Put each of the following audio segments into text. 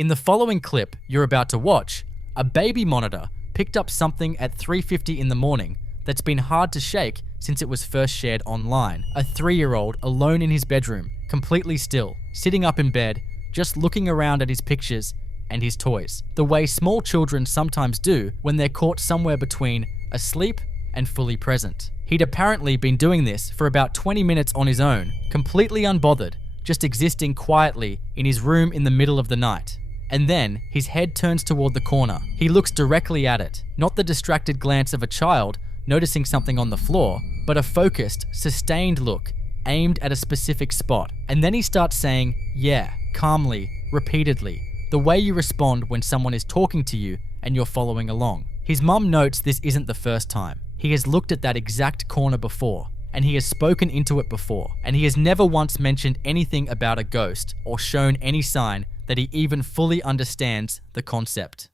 In the following clip you're about to watch, a baby monitor picked up something at 3:50 in the morning that's been hard to shake since it was first shared online. A 3-year-old alone in his bedroom, completely still, sitting up in bed, just looking around at his pictures and his toys, the way small children sometimes do when they're caught somewhere between asleep and fully present. He'd apparently been doing this for about 20 minutes on his own, completely unbothered, just existing quietly in his room in the middle of the night. And then his head turns toward the corner. He looks directly at it, not the distracted glance of a child noticing something on the floor, but a focused, sustained look aimed at a specific spot. And then he starts saying, yeah, calmly, repeatedly, the way you respond when someone is talking to you and you're following along. His mum notes this isn't the first time. He has looked at that exact corner before, and he has spoken into it before, and he has never once mentioned anything about a ghost or shown any sign that he even fully understands the concept.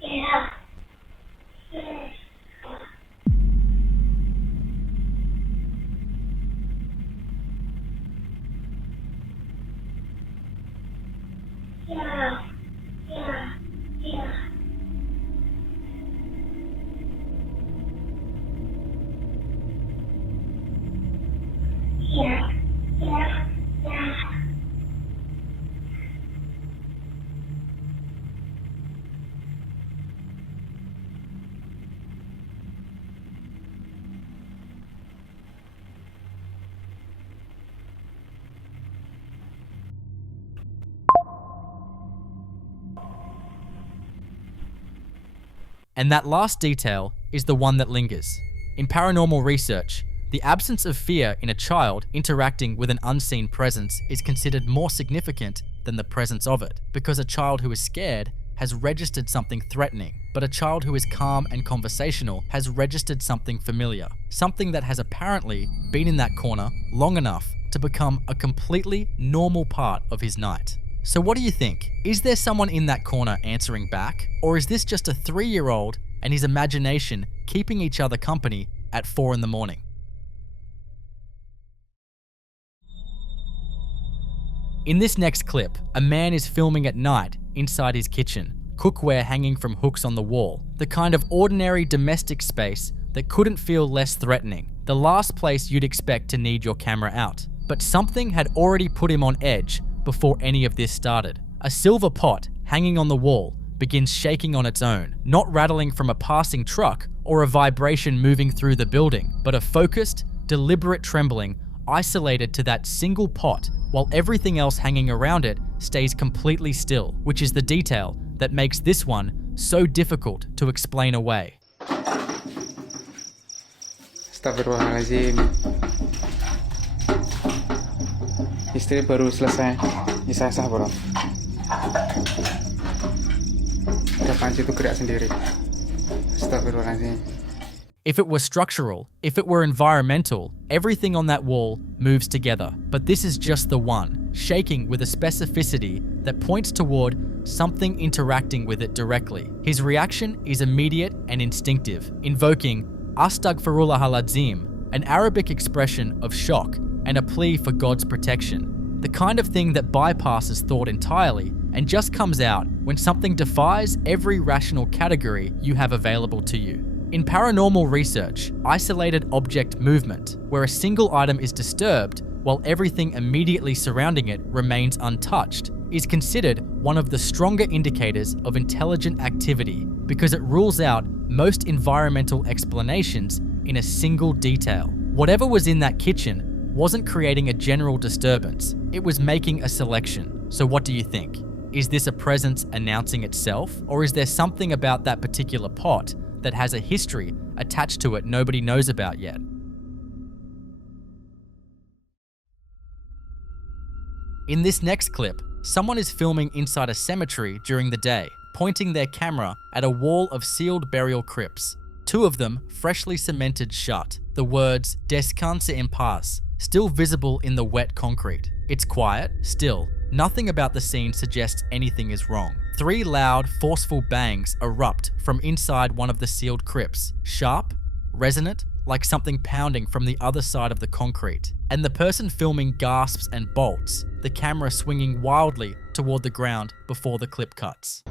Yeah. And that last detail is the one that lingers. In paranormal research, the absence of fear in a child interacting with an unseen presence is considered more significant than the presence of it, because a child who is scared has registered something threatening, but a child who is calm and conversational has registered something familiar, something that has apparently been in that corner long enough to become a completely normal part of his night. So what do you think? Is there someone in that corner answering back? Or is this just a 3-year-old and his imagination keeping each other company at 4 in the morning? In this next clip, a man is filming at night inside his kitchen, cookware hanging from hooks on the wall, the kind of ordinary domestic space that couldn't feel less threatening, the last place you'd expect to need your camera out. But something had already put him on edge before any of this started. A silver pot hanging on the wall begins shaking on its own, not rattling from a passing truck or a vibration moving through the building, but a focused, deliberate trembling isolated to that single pot, while everything else hanging around it stays completely still, which is the detail that makes this one so difficult to explain away. Astagfirullahaladzim. Istri baru selesai isah-isah bro. Udah panci itu gerak sendiri. Astagfirullahaladzim. If it were structural, if it were environmental, everything on that wall moves together. But this is just the one, shaking with a specificity that points toward something interacting with it directly. His reaction is immediate and instinctive, invoking Astaghfirullahaladzim, an Arabic expression of shock and a plea for God's protection. The kind of thing that bypasses thought entirely and just comes out when something defies every rational category you have available to you. In paranormal research, isolated object movement, where a single item is disturbed while everything immediately surrounding it remains untouched, is considered one of the stronger indicators of intelligent activity because it rules out most environmental explanations in a single detail. Whatever was in that kitchen wasn't creating a general disturbance, it was making a selection. So what do you think? Is this a presence announcing itself, or is there something about that particular pot that has a history attached to it nobody knows about yet? In this next clip, someone is filming inside a cemetery during the day, pointing their camera at a wall of sealed burial crypts. 2 of them freshly cemented shut, the words "Descanse en paz" still visible in the wet concrete. It's quiet, still. Nothing about the scene suggests anything is wrong. 3 loud, forceful bangs erupt from inside one of the sealed crypts, sharp, resonant, like something pounding from the other side of the concrete. And the person filming gasps and bolts, the camera swinging wildly toward the ground before the clip cuts.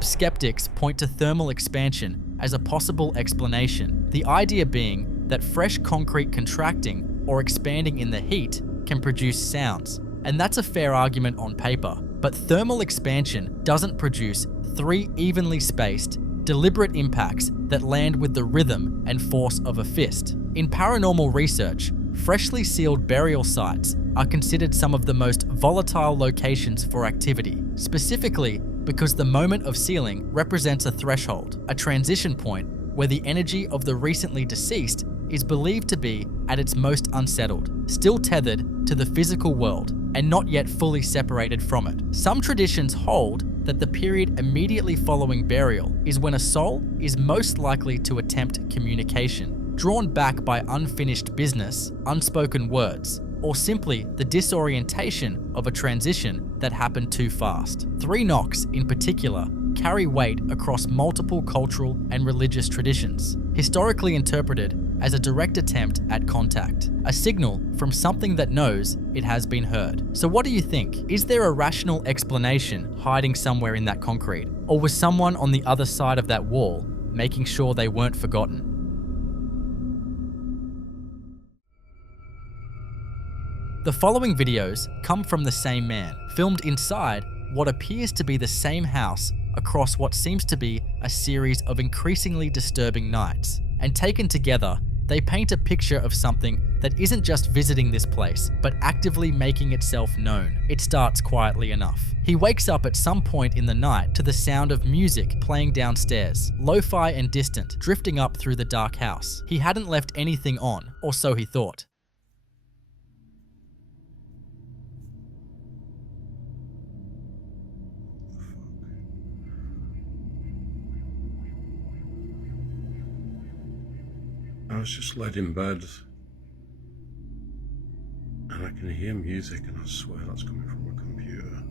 Skeptics point to thermal expansion as a possible explanation, the idea being that fresh concrete contracting or expanding in the heat can produce sounds. And that's a fair argument on paper, but thermal expansion doesn't produce 3 evenly spaced, deliberate impacts that land with the rhythm and force of a fist. In paranormal research, freshly sealed burial sites are considered some of the most volatile locations for activity, specifically because the moment of sealing represents a threshold, a transition point where the energy of the recently deceased is believed to be at its most unsettled, still tethered to the physical world and not yet fully separated from it. Some traditions hold that the period immediately following burial is when a soul is most likely to attempt communication, drawn back by unfinished business, unspoken words, or simply the disorientation of a transition that happened too fast. 3 knocks, in particular, carry weight across multiple cultural and religious traditions, historically interpreted as a direct attempt at contact, a signal from something that knows it has been heard. So what do you think? Is there a rational explanation hiding somewhere in that concrete? Or was someone on the other side of that wall making sure they weren't forgotten? The following videos come from the same man, filmed inside what appears to be the same house across what seems to be a series of increasingly disturbing nights. And taken together, they paint a picture of something that isn't just visiting this place, but actively making itself known. It starts quietly enough. He wakes up at some point in the night to the sound of music playing downstairs, lo-fi and distant, drifting up through the dark house. He hadn't left anything on, or so he thought. I was just laid in bed and I can hear music and I swear that's coming from a computer.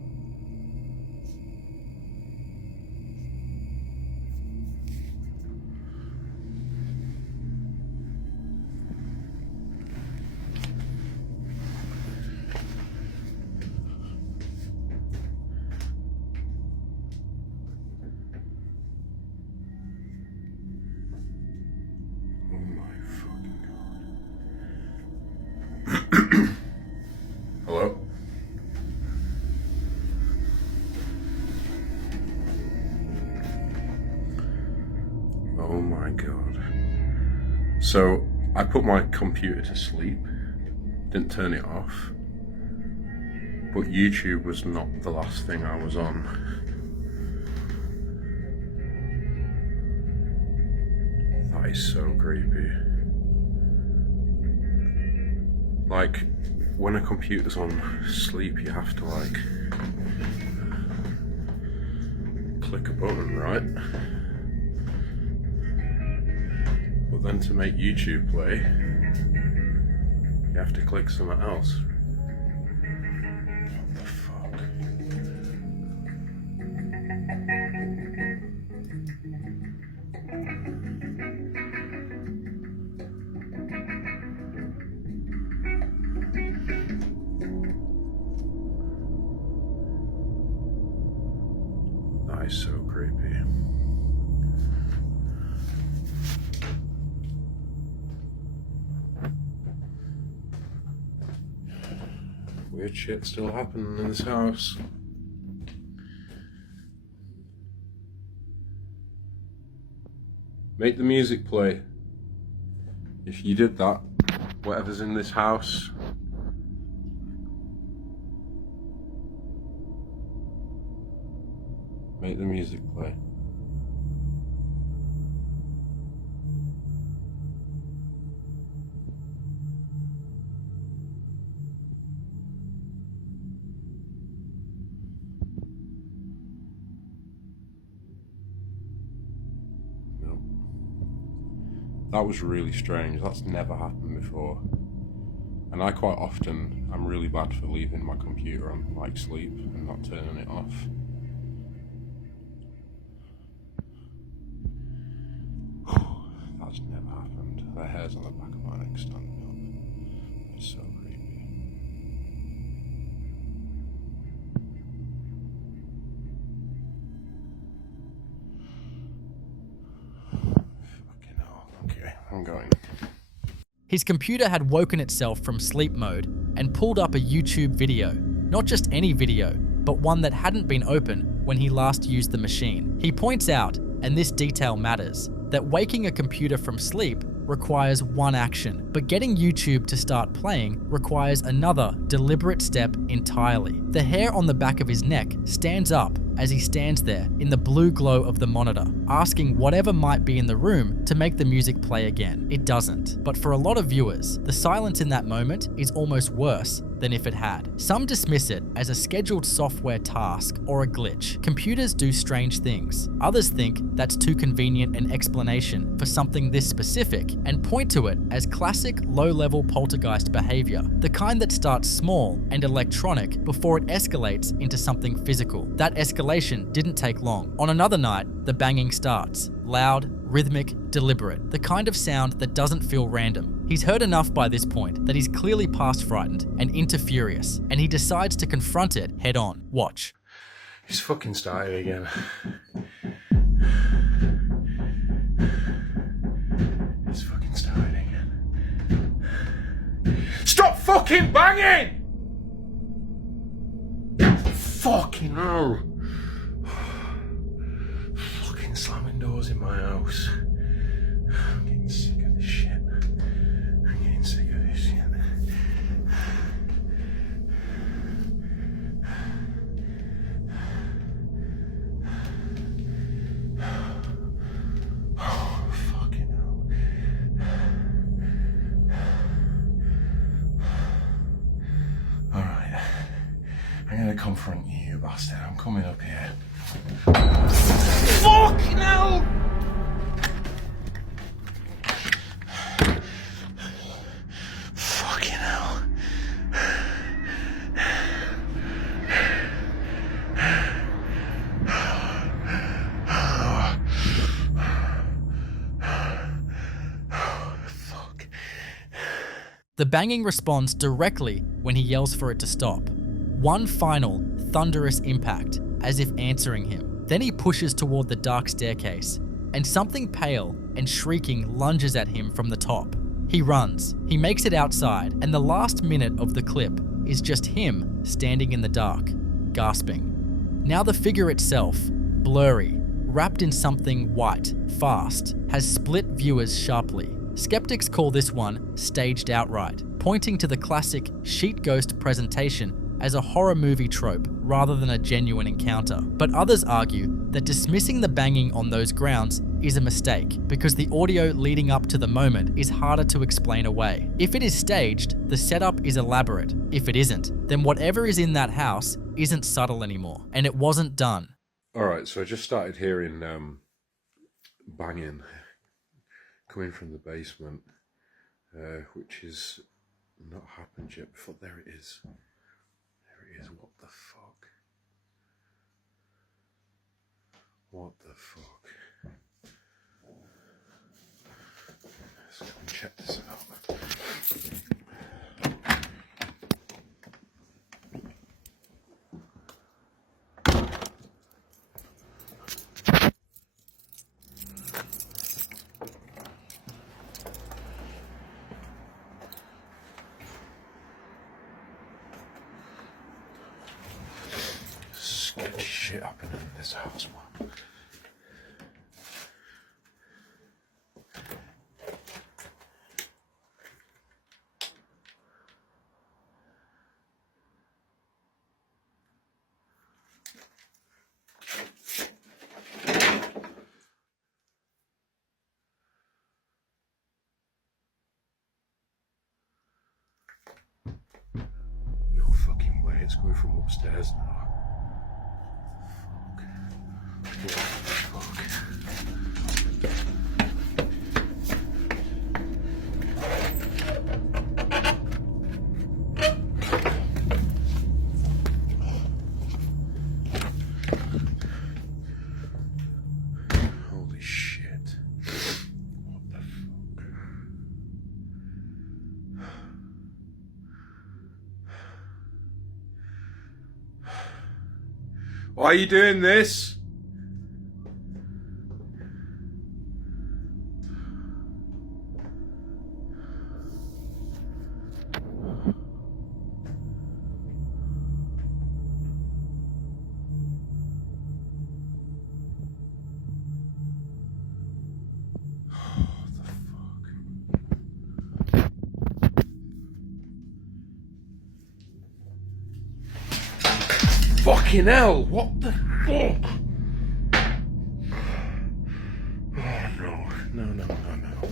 Hello? Oh my god. So, I put my computer to sleep, didn't turn it off, but YouTube was not the last thing I was on. That is so creepy. Like, when a computer's on sleep, you have to like click a button, right? But then to make YouTube play, you have to click something else. What the fuck? That is so creepy. Weird shit still happening in this house. Make the music play. If you did that, whatever's in this house, make the music play. No. That was really strange. That's never happened before. And I quite often, I'm really bad for leaving my computer on like sleep and not turning it off. That's never happened. The hairs on the back of my neck standing up. It's so creepy. Fucking hell. Okay, I'm going. His computer had woken itself from sleep mode and pulled up a YouTube video. Not just any video, but one that hadn't been open when he last used the machine. He points out, and this detail matters, that waking a computer from sleep requires one action, but getting YouTube to start playing requires another deliberate step entirely. The hair on the back of his neck stands up as he stands there in the blue glow of the monitor, asking whatever might be in the room to make the music play again. It doesn't. But for a lot of viewers, the silence in that moment is almost worse than if it had. Some dismiss it as a scheduled software task or a glitch. Computers do strange things. Others think that's too convenient an explanation for something this specific and point to it as classic low-level poltergeist behavior, the kind that starts small and electronic before it escalates into something physical. That escalation didn't take long. On another night, the banging starts. Loud, rhythmic, deliberate. The kind of sound that doesn't feel random. He's heard enough by this point that he's clearly past frightened and into furious, and he decides to confront it head on. Watch. He's fucking started again. He's fucking started again. Stop fucking banging! Fucking hell. Fucking slamming doors in my house. I'm getting sick of this shit. I'm getting sick of this shit. Oh, fucking hell. Alright. I'm gonna confront you, you bastard. I'm coming up here. Fucking hell! Fucking hell. Fuck. The banging responds directly when he yells for it to stop. One final, thunderous impact, as if answering him. Then he pushes toward the dark staircase, and something pale and shrieking lunges at him from the top. He runs, he makes it outside, and the last minute of the clip is just him standing in the dark, gasping. Now the figure itself, blurry, wrapped in something white, fast, has split viewers sharply. Skeptics call this one staged outright, pointing to the classic sheet ghost presentation as a horror movie trope rather than a genuine encounter. But others argue that dismissing the banging on those grounds is a mistake because the audio leading up to the moment is harder to explain away. If it is staged, the setup is elaborate. If it isn't, then whatever is in that house isn't subtle anymore, and it wasn't done. Alright, so I just started hearing banging coming from the basement, which is not happened yet before. There it is. There it is. What the fuck? What the fuck? Let's go and check this out. Sketchy shit happening in this house, man. No fucking way, it's coming from upstairs now. Holy shit. What the Why are you doing this? Fucking hell, what the fuck? Oh no.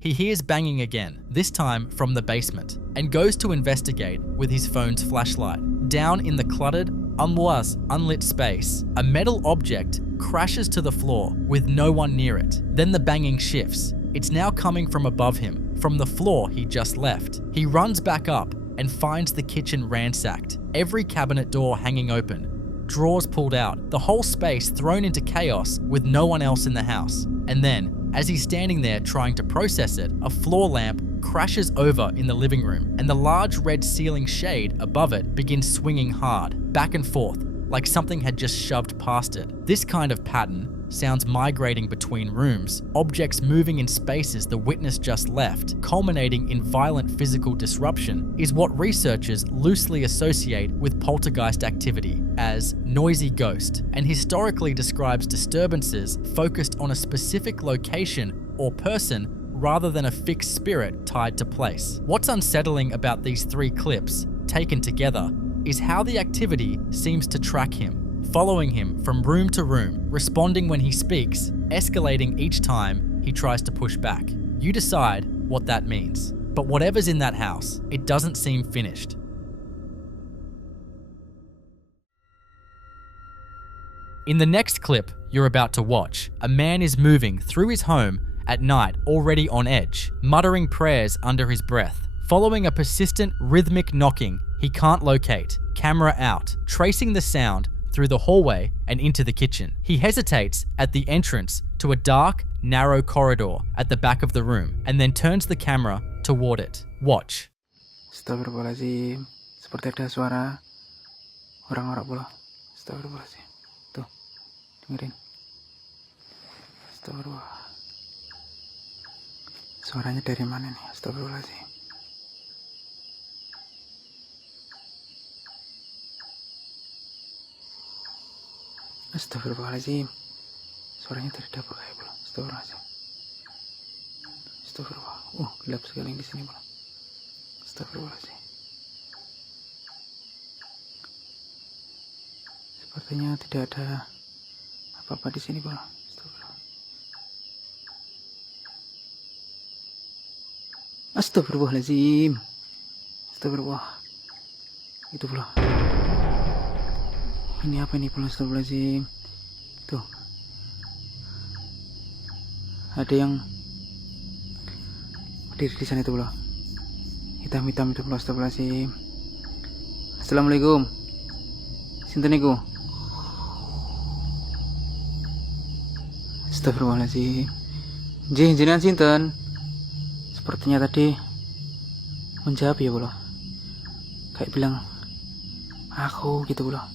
He hears banging again, this time from the basement, and goes to investigate with his phone's flashlight. Down in the cluttered, unlit space, a metal object crashes to the floor with no one near it. Then the banging shifts. It's now coming from above him, from the floor he just left. He runs back up and finds the kitchen ransacked, every cabinet door hanging open, drawers pulled out, the whole space thrown into chaos with no one else in the house. And then, as he's standing there trying to process it, a floor lamp crashes over in the living room, and the large red ceiling shade above it begins swinging hard, back and forth, like something had just shoved past it. This kind of pattern, sounds migrating between rooms, objects moving in spaces the witness just left, culminating in violent physical disruption, is what researchers loosely associate with poltergeist activity as noisy ghost, and historically describes disturbances focused on a specific location or person rather than a fixed spirit tied to place. What's unsettling about these 3 clips, taken together, is how the activity seems to track him, following him from room to room, responding when he speaks, escalating each time he tries to push back. You decide what that means. But whatever's in that house, it doesn't seem finished. In the next clip you're about to watch, a man is moving through his home at night, already on edge, muttering prayers under his breath, following a persistent rhythmic knocking he can't locate, camera out, tracing the sound through the hallway and into the kitchen. He hesitates at the entrance to a dark, narrow corridor at the back of the room and then turns the camera toward it. Watch. Astagfirullahaladzim. Seperti ada suara orang-orang bola. Astagfirullahaladzim. Tuh, dengerin. Astagfirullah. Suaranya dari mana nih? Astagfirullahaladzim. Astagfirullahaladzim. Suaranya dari dapur kayak belum. Astagfirullahaladzim. Astagfirullah. Gelap sekali di sini belum. Astagfirullahaladzim. Sepertinya tidak ada apa-apa di sini belum. Astagfirullah. Astagfirullahaladzim. Astagfirullah. Itu belum. Ini apa ini pula? Astagfirullahaladzim. Tuh, ada yang berdiri di sana itu pula, hitam-hitam itu pula. Astagfirullahaladzim. Assalamualaikum. Sinten niku? Astagfirullahaladzim. Jenengan sinten? Sepertinya tadi menjawab ya pula, kayak bilang aku gitu pula.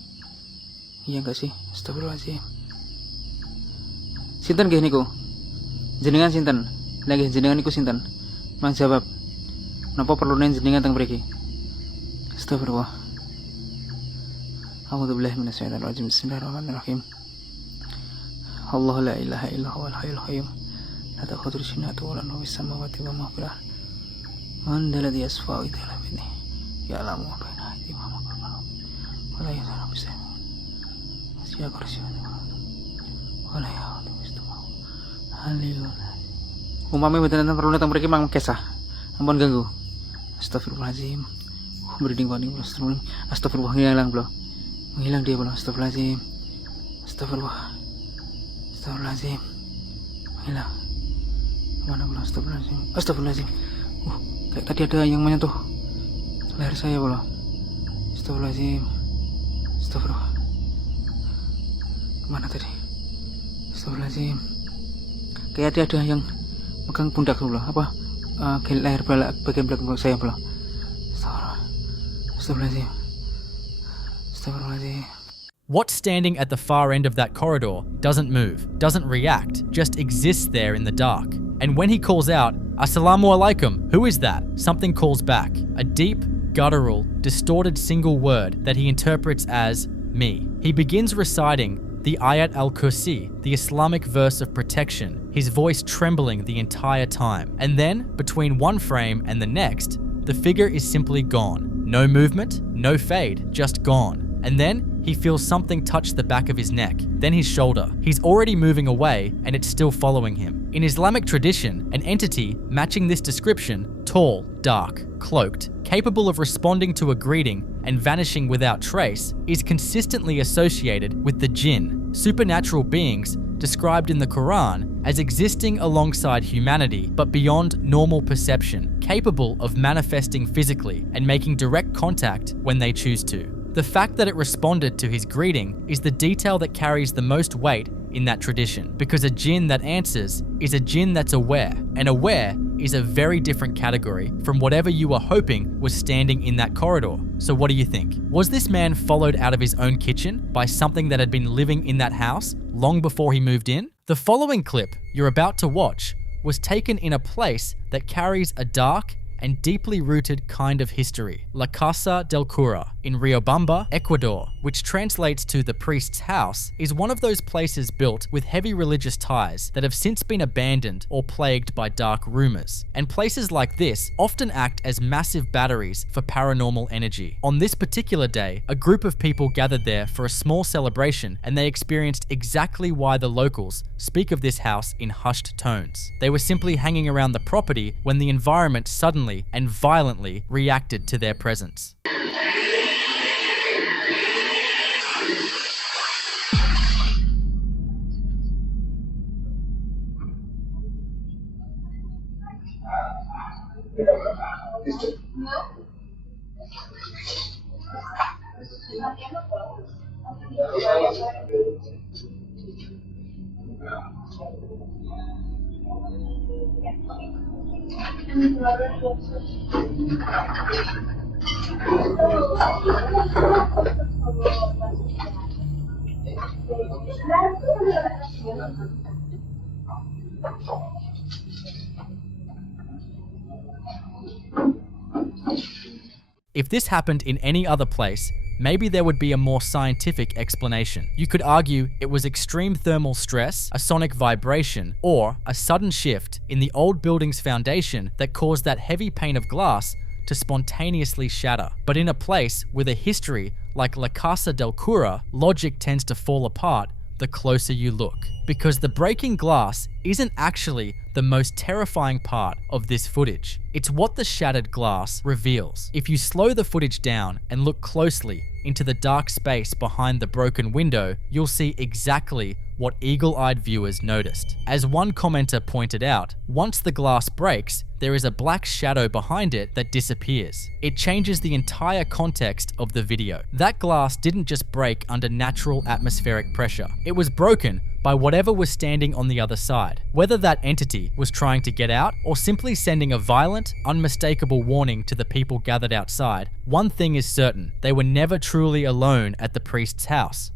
Iya enggak sih? Astagfirullahaladzim. Sinten nggih niku? Jenengan sinten? Lagi jenengan niku sinten? Mang jawab. Napa perlu jenengan teng mriki? Astagfirullah. A'udzubillahi minasyaitonir rajim. Bismillahirrahmanirrahim. Allahu la ilaha illa huwal hayyul qayyum. La ta'khudhuhu sinatun wa la nawm fis samawati wa ma fil ardh. Man alladhi yashfa'u illa bi'idhnihi. Ya'lamu ma baina aydihim wa ma khalfahum. Wa la yahzunu bihi. Ya kursi wala ya Haleluya. Umame mboten enten perlu datang mriki mang kesah. Ampun ganggu. Astagfirullahaladzim. Merinding wani. Astagfirullah. Hilang bro. Menghilang dia bro. Astagfirullahaladzim. Astagfirullah. Astagfirullahaladzim. Menghilang. Mana bro? Astagfirullahaladzim. Astagfirullahaladzim. Kayak tadi ada yang menyentuh leher saya bro. Astagfirullahaladzim. Astagfirullah. Mana tadi? Astagfirullahaladzim. Kayak ada yang megang pundak dulu. Apa? Leher bagian belakang saya pula. Astagfirullahaladzim. Astagfirullahaladzim. What's standing at the far end of that corridor doesn't move, doesn't react, just exists there in the dark. And when he calls out, "Assalamu alaikum, who is that?" something calls back, a deep, guttural, distorted single word that he interprets as me. He begins reciting the Ayat al-Kursi, the Islamic verse of protection, his voice trembling the entire time. And then, between one frame and the next, the figure is simply gone. No movement, no fade, just gone. And then he feels something touch the back of his neck, then his shoulder. He's already moving away and it's still following him. In Islamic tradition, an entity matching this description, tall, dark, cloaked, capable of responding to a greeting and vanishing without trace, is consistently associated with the jinn, supernatural beings described in the Quran as existing alongside humanity but beyond normal perception, capable of manifesting physically and making direct contact when they choose to. The fact that it responded to his greeting is the detail that carries the most weight in that tradition, because a jinn that answers is a jinn that's aware, and aware is a very different category from whatever you were hoping was standing in that corridor. So what do you think? Was this man followed out of his own kitchen by something that had been living in that house long before he moved in? The following clip you're about to watch was taken in a place that carries a dark and deeply rooted kind of history, La Casa del Cura in Riobamba, Ecuador, which translates to the priest's house, is one of those places built with heavy religious ties that have since been abandoned or plagued by dark rumors. And places like this often act as massive batteries for paranormal energy. On this particular day, a group of people gathered there for a small celebration, and they experienced exactly why the locals speak of this house in hushed tones. They were simply hanging around the property when the environment suddenly and violently reacted to their presence. If this happened in any other place, maybe there would be a more scientific explanation. You could argue it was extreme thermal stress, a sonic vibration, or a sudden shift in the old building's foundation that caused that heavy pane of glass to spontaneously shatter. But in a place with a history like La Casa del Cura, logic tends to fall apart the closer you look. Because the breaking glass isn't actually the most terrifying part of this footage. It's what the shattered glass reveals. If you slow the footage down and look closely into the dark space behind the broken window, you'll see exactly what eagle-eyed viewers noticed. As one commenter pointed out, once the glass breaks, there is a black shadow behind it that disappears. It changes the entire context of the video. That glass didn't just break under natural atmospheric pressure. It was broken by whatever was standing on the other side. Whether that entity was trying to get out or simply sending a violent, unmistakable warning to the people gathered outside, one thing is certain: they were never truly alone at the priest's house.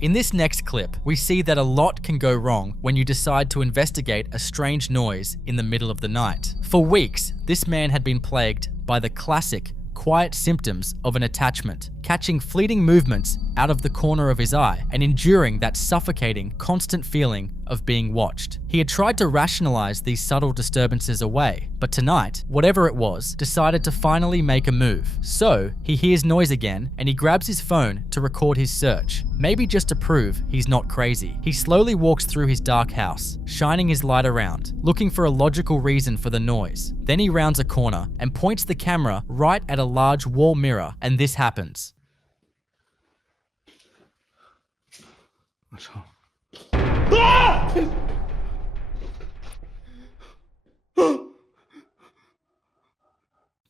In this next clip, we see that a lot can go wrong when you decide to investigate a strange noise in the middle of the night. For weeks, this man had been plagued by the classic, quiet symptoms of an attachment, catching fleeting movements out of the corner of his eye and enduring that suffocating, constant feeling of being watched. He had tried to rationalize these subtle disturbances away, but tonight, whatever it was, decided to finally make a move. So, he hears noise again and he grabs his phone to record his search, maybe just to prove he's not crazy. He slowly walks through his dark house, shining his light around, looking for a logical reason for the noise. Then he rounds a corner and points the camera right at a large wall mirror, and this happens.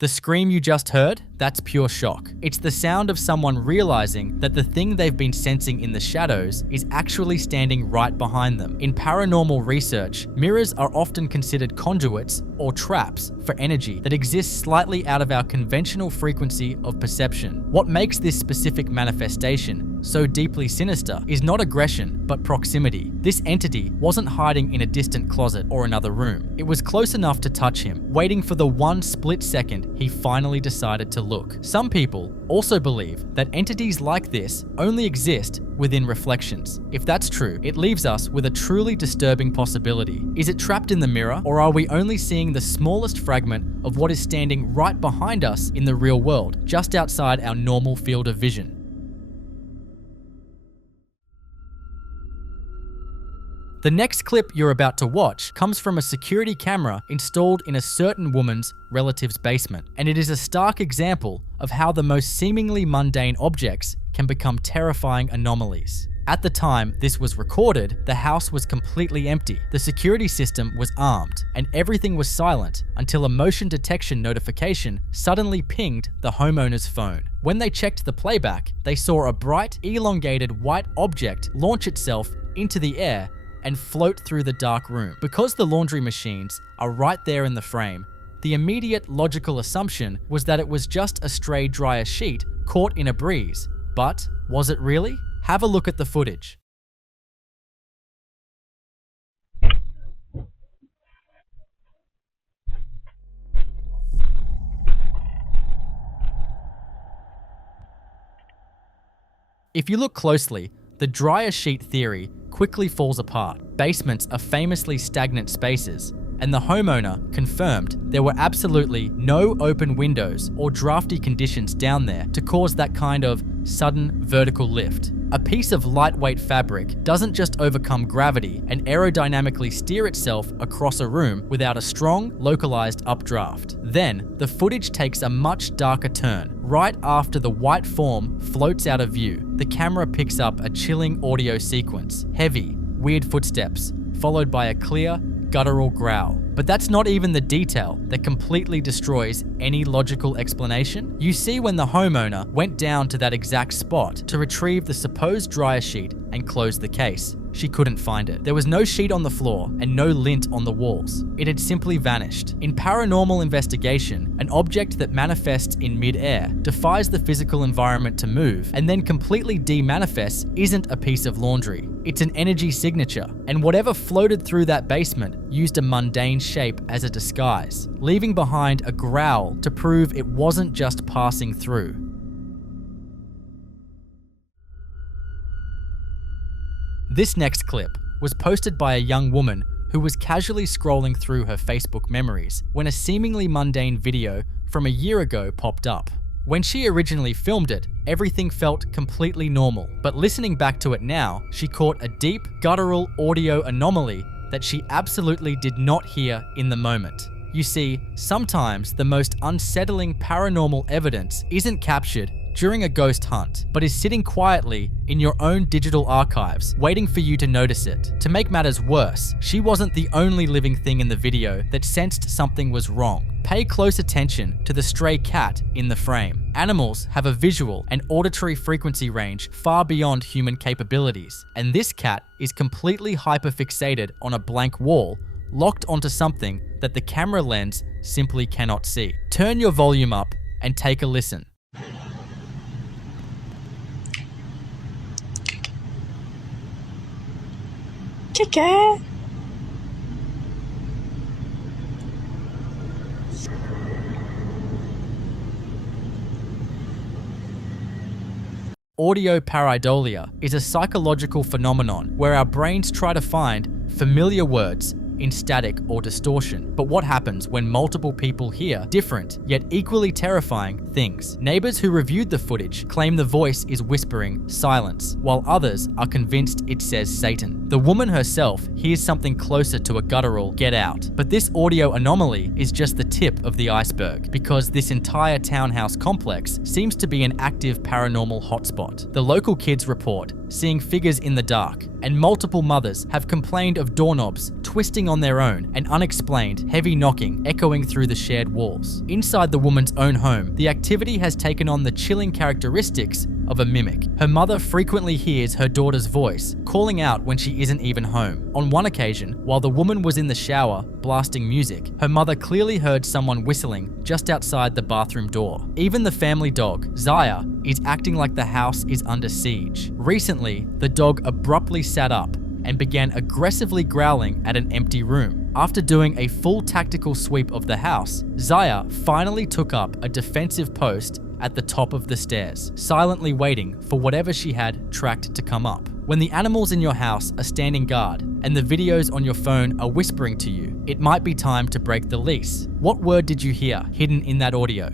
The scream you just heard? That's pure shock. It's the sound of someone realizing that the thing they've been sensing in the shadows is actually standing right behind them. In paranormal research, mirrors are often considered conduits or traps for energy that exists slightly out of our conventional frequency of perception. What makes this specific manifestation so deeply sinister is not aggression, but proximity. This entity wasn't hiding in a distant closet or another room. It was close enough to touch him, waiting for the one split second he finally decided to look. Some people also believe that entities like this only exist within reflections. If that's true, it leaves us with a truly disturbing possibility. Is it trapped in the mirror, or are we only seeing the smallest fragment of what is standing right behind us in the real world, just outside our normal field of vision? The next clip you're about to watch comes from a security camera installed in a certain woman's relative's basement, and it is a stark example of how the most seemingly mundane objects can become terrifying anomalies. At the time this was recorded, the house was completely empty. The security system was armed, and everything was silent until a motion detection notification suddenly pinged the homeowner's phone. When they checked the playback, they saw a bright, elongated white object launch itself into the air and float through the dark room. Because the laundry machines are right there in the frame, the immediate logical assumption was that it was just a stray dryer sheet caught in a breeze. But was it really? Have a look at the footage. If you look closely, the dryer sheet theory quickly falls apart. Basements are famously stagnant spaces, and the homeowner confirmed there were absolutely no open windows or drafty conditions down there to cause that kind of sudden vertical lift. A piece of lightweight fabric doesn't just overcome gravity and aerodynamically steer itself across a room without a strong, localized updraft. Then, the footage takes a much darker turn. Right after the white form floats out of view, the camera picks up a chilling audio sequence. Heavy, weird footsteps, followed by a clear, guttural growl. But that's not even the detail that completely destroys any logical explanation. You see, when the homeowner went down to that exact spot to retrieve the supposed dryer sheet and close the case, she couldn't find it. There was no sheet on the floor and no lint on the walls. It had simply vanished. In paranormal investigation, an object that manifests in mid-air, defies the physical environment to move, and then completely de-manifests isn't a piece of laundry. It's an energy signature, and whatever floated through that basement used a mundane shape as a disguise, leaving behind a growl to prove it wasn't just passing through. This next clip was posted by a young woman who was casually scrolling through her Facebook memories when a seemingly mundane video from a year ago popped up. When she originally filmed it, everything felt completely normal, but listening back to it now, she caught a deep, guttural audio anomaly that she absolutely did not hear in the moment. You see, sometimes the most unsettling paranormal evidence isn't captured during a ghost hunt, but is sitting quietly in your own digital archives, waiting for you to notice it. To make matters worse, she wasn't the only living thing in the video that sensed something was wrong. Pay close attention to the stray cat in the frame. Animals have a visual and auditory frequency range far beyond human capabilities, and this cat is completely hyperfixated on a blank wall, locked onto something that the camera lens simply cannot see. Turn your volume up and take a listen. Chicken. Audio pareidolia is a psychological phenomenon where our brains try to find familiar words in static or distortion. But what happens when multiple people hear different yet equally terrifying things? Neighbors who reviewed the footage claim the voice is whispering silence, while others are convinced it says Satan. The woman herself hears something closer to a guttural "get out." But this audio anomaly is just the tip of the iceberg, because this entire townhouse complex seems to be an active paranormal hotspot. The local kids report seeing figures in the dark, and multiple mothers have complained of doorknobs twisting on their own, and unexplained, heavy knocking echoing through the shared walls. Inside the woman's own home, the activity has taken on the chilling characteristics of a mimic. Her mother frequently hears her daughter's voice, calling out when she isn't even home. On one occasion, while the woman was in the shower, blasting music, her mother clearly heard someone whistling just outside the bathroom door. Even the family dog, Zaya, is acting like the house is under siege. Recently, the dog abruptly sat up and began aggressively growling at an empty room. After doing a full tactical sweep of the house, Zaya finally took up a defensive post at the top of the stairs, silently waiting for whatever she had tracked to come up. When the animals in your house are standing guard and the videos on your phone are whispering to you, it might be time to break the lease. What word did you hear hidden in that audio?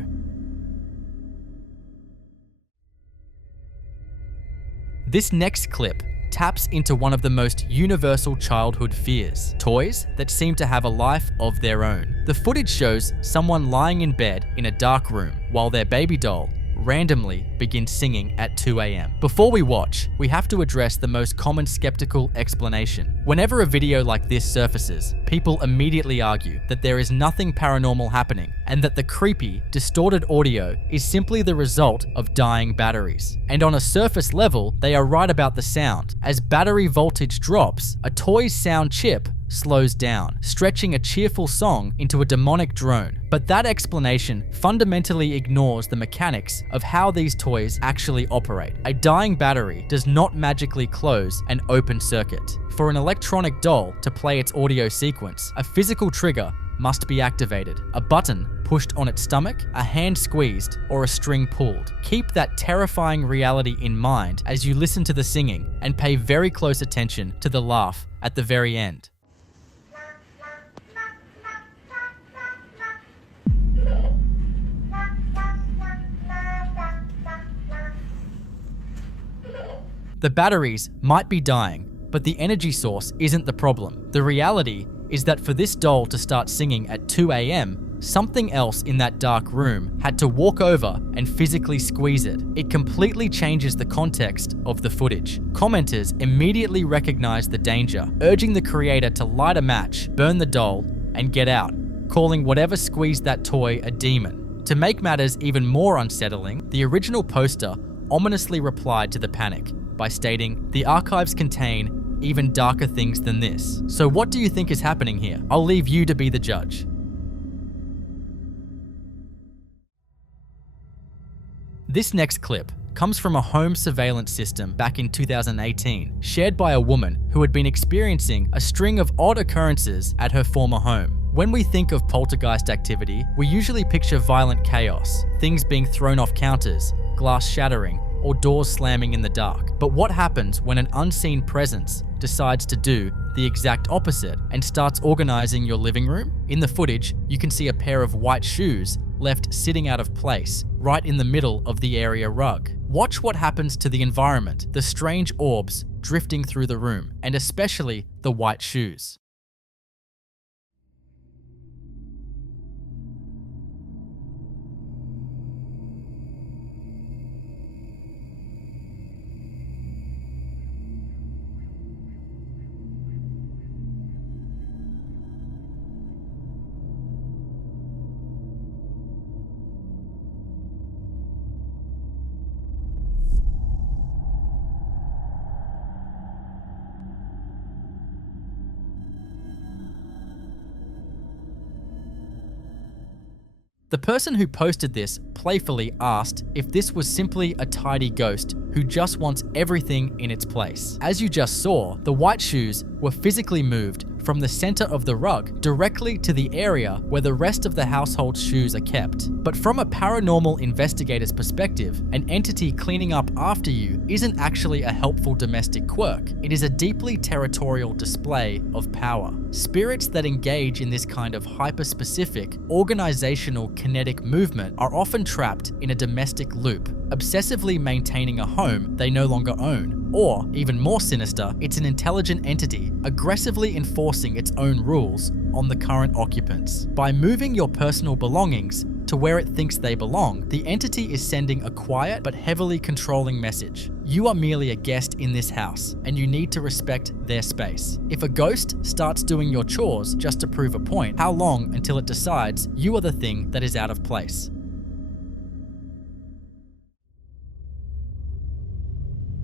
This next clip taps into one of the most universal childhood fears: toys that seem to have a life of their own. The footage shows someone lying in bed in a dark room while their baby doll randomly begins singing at 2 a.m. Before we watch, we have to address the most common skeptical explanation. Whenever a video like this surfaces, people immediately argue that there is nothing paranormal happening and that the creepy, distorted audio is simply the result of dying batteries. And on a surface level, they are right about the sound. As battery voltage drops, a toy's sound chip slows down, stretching a cheerful song into a demonic drone. But that explanation fundamentally ignores the mechanics of how these toys actually operate. A dying battery does not magically close an open circuit. For an electronic doll to play its audio sequence, a physical trigger must be activated. A button pushed on its stomach, a hand squeezed, or a string pulled. Keep that terrifying reality in mind as you listen to the singing and pay very close attention to the laugh at the very end. The batteries might be dying, but the energy source isn't the problem. The reality is that for this doll to start singing at 2 a.m., something else in that dark room had to walk over and physically squeeze it. It completely changes the context of the footage. Commenters immediately recognize the danger, urging the creator to light a match, burn the doll, and get out, calling whatever squeezed that toy a demon. To make matters even more unsettling, the original poster ominously replied to the panic by stating, "The archives contain even darker things than this." So what do you think is happening here? I'll leave you to be the judge. This next clip comes from a home surveillance system back in 2018, shared by a woman who had been experiencing a string of odd occurrences at her former home. When we think of poltergeist activity, we usually picture violent chaos, things being thrown off counters, glass shattering, or doors slamming in the dark. But what happens when an unseen presence decides to do the exact opposite and starts organizing your living room? In the footage, you can see a pair of white shoes left sitting out of place, right in the middle of the area rug. Watch what happens to the environment, the strange orbs drifting through the room, and especially the white shoes. The person who posted this playfully asked if this was simply a tidy ghost who just wants everything in its place. As you just saw, the white shoes were physically moved from the center of the rug directly to the area where the rest of the household's shoes are kept. But from a paranormal investigator's perspective, an entity cleaning up after you isn't actually a helpful domestic quirk. It is a deeply territorial display of power. Spirits that engage in this kind of hyper-specific, organizational kinetic movement are often trapped in a domestic loop, obsessively maintaining a home they no longer own. Or, even more sinister, it's an intelligent entity aggressively enforcing its own rules on the current occupants. By moving your personal belongings to where it thinks they belong, the entity is sending a quiet but heavily controlling message. You are merely a guest in this house, and you need to respect their space. If a ghost starts doing your chores just to prove a point, how long until it decides you are the thing that is out of place?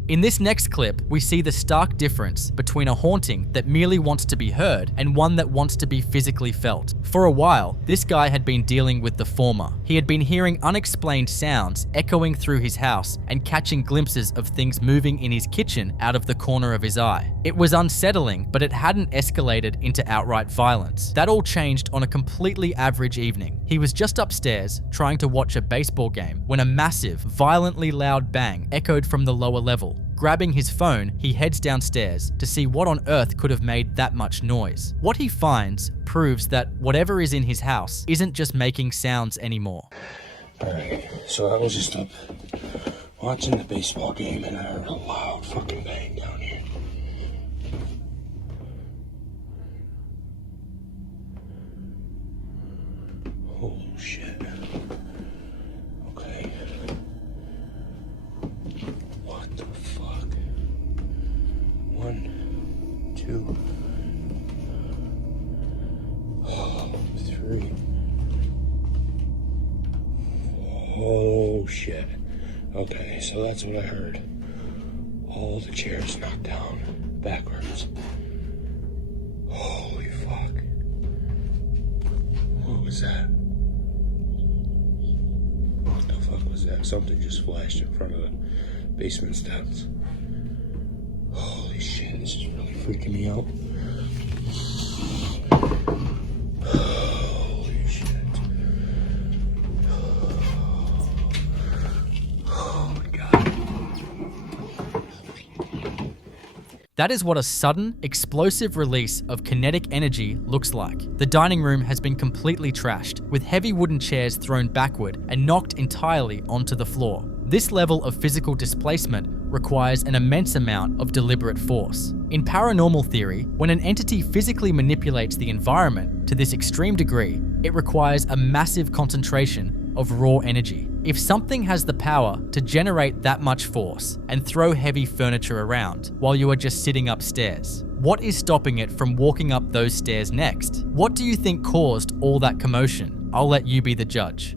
In this next clip, we see the stark difference between a haunting that merely wants to be heard and one that wants to be physically felt. For a while, this guy had been dealing with the former. He had been hearing unexplained sounds echoing through his house and catching glimpses of things moving in his kitchen out of the corner of his eye. It was unsettling, but it hadn't escalated into outright violence. That all changed on a completely average evening. He was just upstairs trying to watch a baseball game when a massive, violently loud bang echoed from the lower level. Grabbing his phone, he heads downstairs to see what on earth could have made that much noise. What he finds proves that whatever is in his house isn't just making sounds anymore. Alright, so I was just up watching the baseball game and I heard a loud fucking bang down here. Oh shit. Okay. What the fuck? 1, 2, 3. Oh shit. Okay, so that's what I heard. All the chairs knocked down backwards. Holy fuck. What was that? What the fuck was that? Something just flashed in front of the basement steps. Holy shit, this is really freaking me out. Holy shit. Oh my god. That is what a sudden, explosive release of kinetic energy looks like. The dining room has been completely trashed, with heavy wooden chairs thrown backward and knocked entirely onto the floor. This level of physical displacement requires an immense amount of deliberate force. In paranormal theory, when an entity physically manipulates the environment to this extreme degree, it requires a massive concentration of raw energy. If something has the power to generate that much force and throw heavy furniture around while you are just sitting upstairs, what is stopping it from walking up those stairs next? What do you think caused all that commotion? I'll let you be the judge.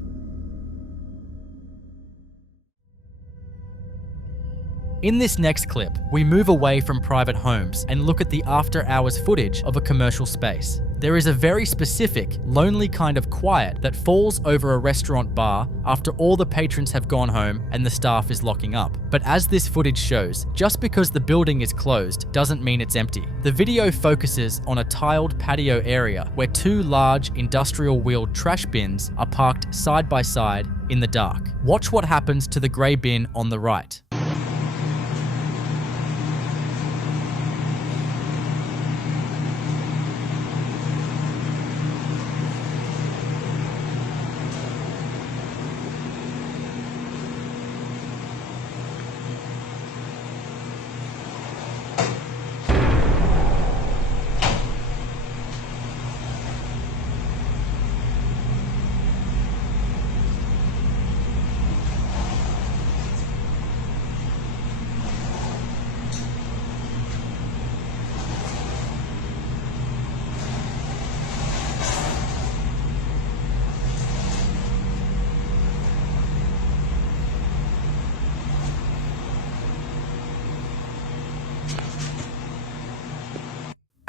In this next clip, we move away from private homes and look at the after-hours footage of a commercial space. There is a very specific, lonely kind of quiet that falls over a restaurant bar after all the patrons have gone home and the staff is locking up. But as this footage shows, just because the building is closed doesn't mean it's empty. The video focuses on a tiled patio area where 2 large industrial-wheeled trash bins are parked side by side in the dark. Watch what happens to the grey bin on the right.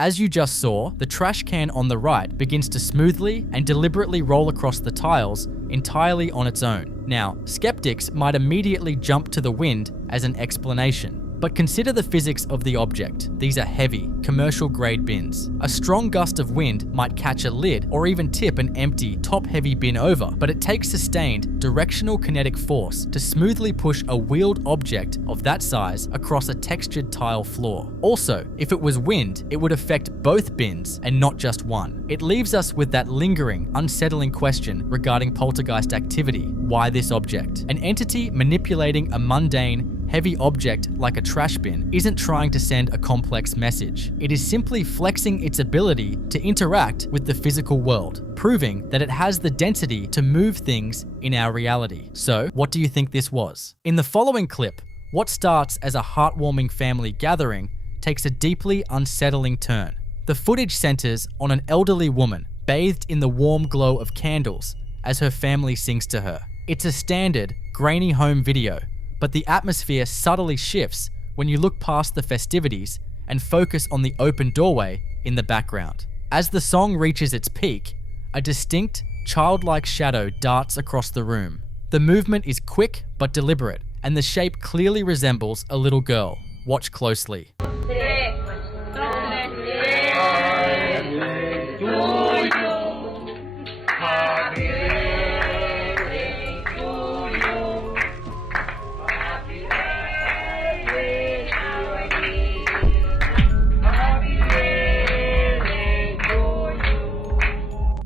As you just saw, the trash can on the right begins to smoothly and deliberately roll across the tiles entirely on its own. Now, skeptics might immediately jump to the wind as an explanation. But consider the physics of the object. These are heavy, commercial-grade bins. A strong gust of wind might catch a lid or even tip an empty, top-heavy bin over, but it takes sustained, directional kinetic force to smoothly push a wheeled object of that size across a textured tile floor. Also, if it was wind, it would affect both bins and not just one. It leaves us with that lingering, unsettling question regarding poltergeist activity. Why this object? An entity manipulating a mundane, heavy object like a trash bin isn't trying to send a complex message. It is simply flexing its ability to interact with the physical world, proving that it has the density to move things in our reality. So, what do you think this was? In the following clip, what starts as a heartwarming family gathering takes a deeply unsettling turn. The footage centers on an elderly woman bathed in the warm glow of candles as her family sings to her. It's a standard, grainy home video, but the atmosphere subtly shifts when you look past the festivities and focus on the open doorway in the background. As the song reaches its peak, a distinct, childlike shadow darts across the room. The movement is quick but deliberate, and the shape clearly resembles a little girl. Watch closely.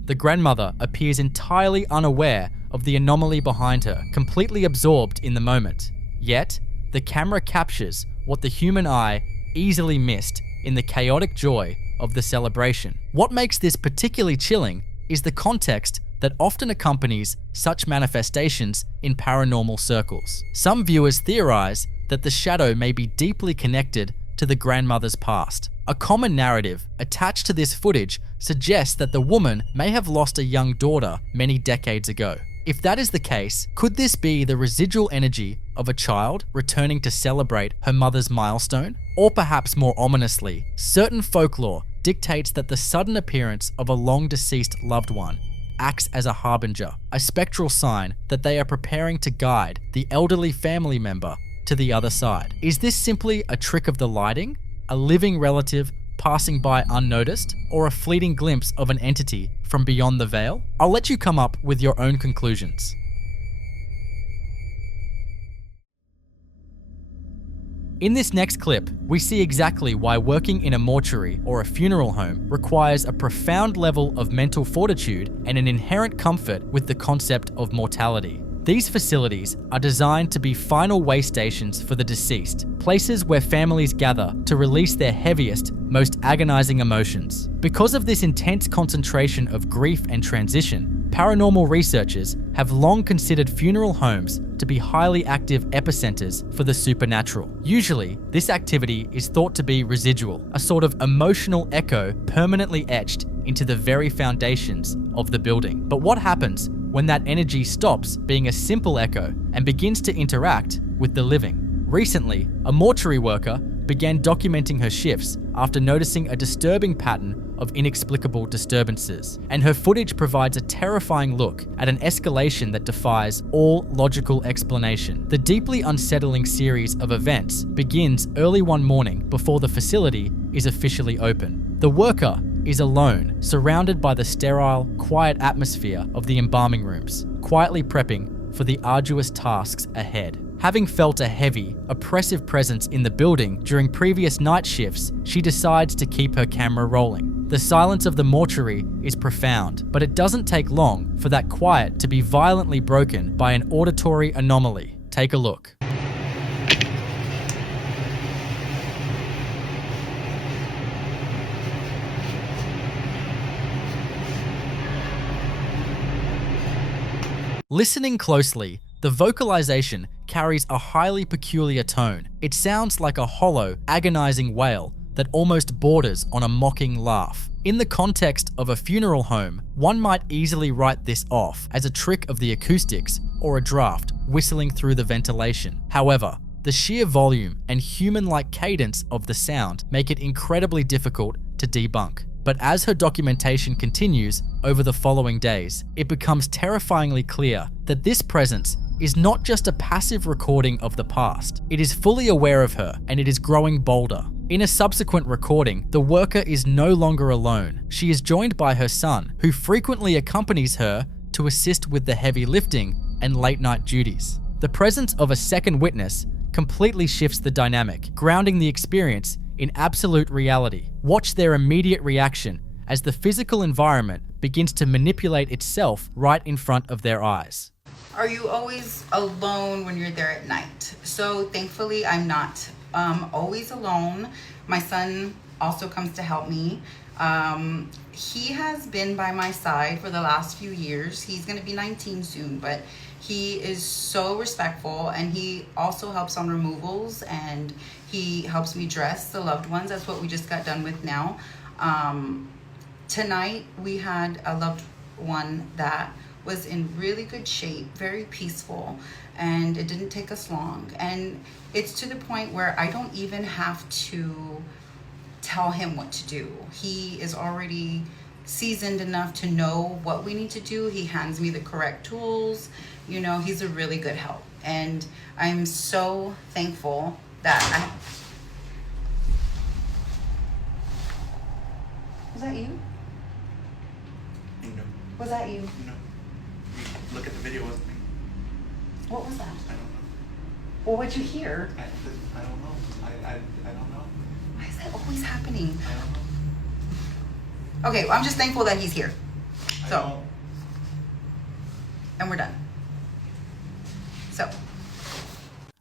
The grandmother appears entirely unaware of the anomaly behind her, completely absorbed in the moment. Yet, the camera captures what the human eye easily missed in the chaotic joy of the celebration. What makes this particularly chilling is the context that often accompanies such manifestations in paranormal circles. Some viewers theorize that the shadow may be deeply connected to the grandmother's past. A common narrative attached to this footage suggests that the woman may have lost a young daughter many decades ago. If that is the case, could this be the residual energy of a child returning to celebrate her mother's milestone? Or perhaps more ominously, certain folklore dictates that the sudden appearance of a long-deceased loved one acts as a harbinger, a spectral sign that they are preparing to guide the elderly family member to the other side. Is this simply a trick of the lighting, a living relative passing by unnoticed, or a fleeting glimpse of an entity from beyond the veil? I'll let you come up with your own conclusions. In this next clip, we see exactly why working in a mortuary or a funeral home requires a profound level of mental fortitude and an inherent comfort with the concept of mortality. These facilities are designed to be final way stations for the deceased, places where families gather to release their heaviest, most agonizing emotions. Because of this intense concentration of grief and transition, paranormal researchers have long considered funeral homes to be highly active epicenters for the supernatural. Usually, this activity is thought to be residual, a sort of emotional echo permanently etched into the very foundations of the building. But what happens when that energy stops being a simple echo and begins to interact with the living? Recently, a mortuary worker began documenting her shifts after noticing a disturbing pattern of inexplicable disturbances, and her footage provides a terrifying look at an escalation that defies all logical explanation. The deeply unsettling series of events begins early one morning before the facility is officially open. The worker is alone, surrounded by the sterile, quiet atmosphere of the embalming rooms, quietly prepping for the arduous tasks ahead. Having felt a heavy, oppressive presence in the building during previous night shifts, she decides to keep her camera rolling. The silence of the mortuary is profound, but it doesn't take long for that quiet to be violently broken by an auditory anomaly. Take a look. Listening closely, the vocalization carries a highly peculiar tone. It sounds like a hollow, agonizing wail that almost borders on a mocking laugh. In the context of a funeral home, one might easily write this off as a trick of the acoustics or a draft whistling through the ventilation. However, the sheer volume and human-like cadence of the sound make it incredibly difficult to debunk. But as her documentation continues over the following days, it becomes terrifyingly clear that this presence is not just a passive recording of the past. It is fully aware of her, and it is growing bolder. In a subsequent recording, the worker is no longer alone. She is joined by her son, who frequently accompanies her to assist with the heavy lifting and late-night duties. The presence of a second witness completely shifts the dynamic, grounding the experience in absolute reality. Watch their immediate reaction as the physical environment begins to manipulate itself right in front of their eyes. Are you always alone when you're there at night? So thankfully, I'm not always alone. My son also comes to help me. He has been by my side for the last few years. He's gonna be 19 soon, but he is so respectful, and he also helps on removals, and he helps me dress the loved ones. That's what we just got done with now. Tonight we had a loved one that was in really good shape, very peaceful, and it didn't take us long. And it's to the point where I don't even have to tell him what to do. He is already seasoned enough to know what we need to do. He hands me the correct tools. You know, he's a really good help. And I'm so thankful that Was that you? No. Was that you? No. Look at the video, wasn't me. What was that? I don't know. Well, what'd you hear? I don't know. I don't know. Why is that always happening? I don't know. Okay, well, I'm just thankful that he's here. I So, don't. and we're done. So,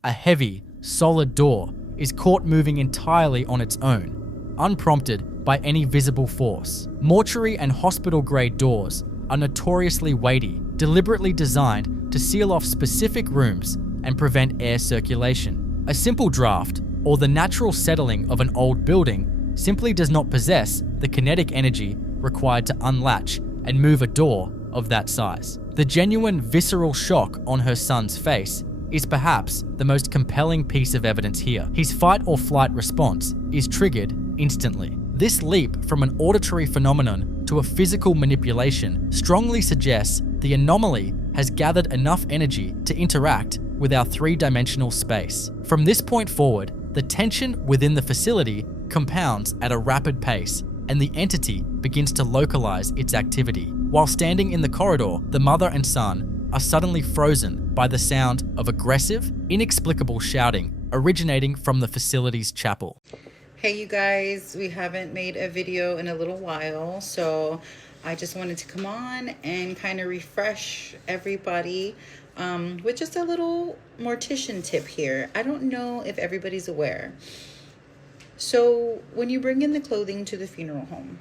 A heavy, solid door is caught moving entirely on its own, unprompted by any visible force. Mortuary and hospital-grade doors are notoriously weighty, deliberately designed to seal off specific rooms and prevent air circulation. A simple draft, or the natural settling of an old building, simply does not possess the kinetic energy required to unlatch and move a door of that size. The genuine visceral shock on her son's face is perhaps the most compelling piece of evidence here. His fight or flight response is triggered instantly. This leap from an auditory phenomenon to a physical manipulation strongly suggests the anomaly has gathered enough energy to interact with our three-dimensional space. From this point forward, the tension within the facility compounds at a rapid pace, and the entity begins to localize its activity. While standing in the corridor, the mother and son are suddenly frozen by the sound of aggressive, inexplicable shouting originating from the facility's chapel. hey you guys, we haven't made a video in a little while, so I just wanted to come on and kind of refresh everybody with just a little mortician tip here. I don't know if everybody's aware. So when you bring in the clothing to the funeral home,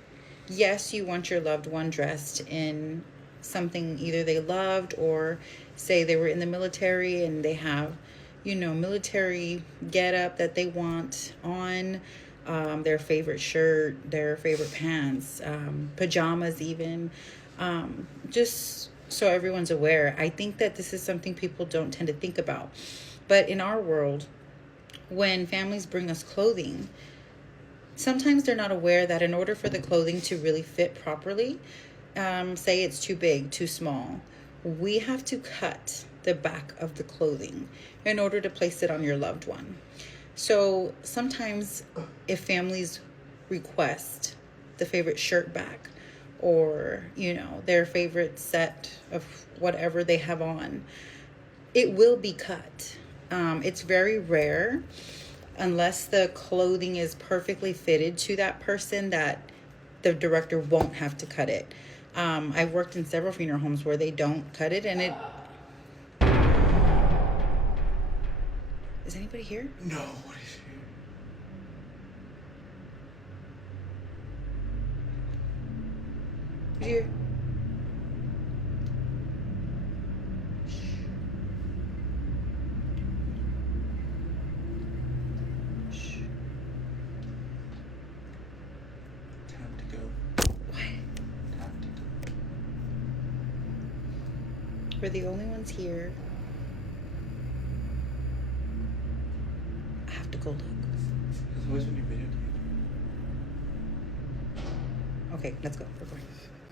yes, you want your loved one dressed in something either they loved, or say they were in the military and they have, you know, military getup that they want on, their favorite shirt, their favorite pants, pajamas even, just so everyone's aware. I think that this is something people don't tend to think about. But in our world, when families bring us clothing, sometimes they're not aware that in order for the clothing to really fit properly, say it's too big, too small, we have to cut the back of the clothing in order to place it on your loved one. So sometimes if families request the favorite shirt back, or, you know, their favorite set of whatever they have on, it will be cut. It's very rare, unless the clothing is perfectly fitted to that person, that the director won't have to cut it. I've worked in several funeral homes where they don't cut it, and it... Is anybody here? No, what is here? Here. Time to go. What? Time to go. We're the only ones here. I have to go look. There's always when you videotape. Okay, let's go. We're going.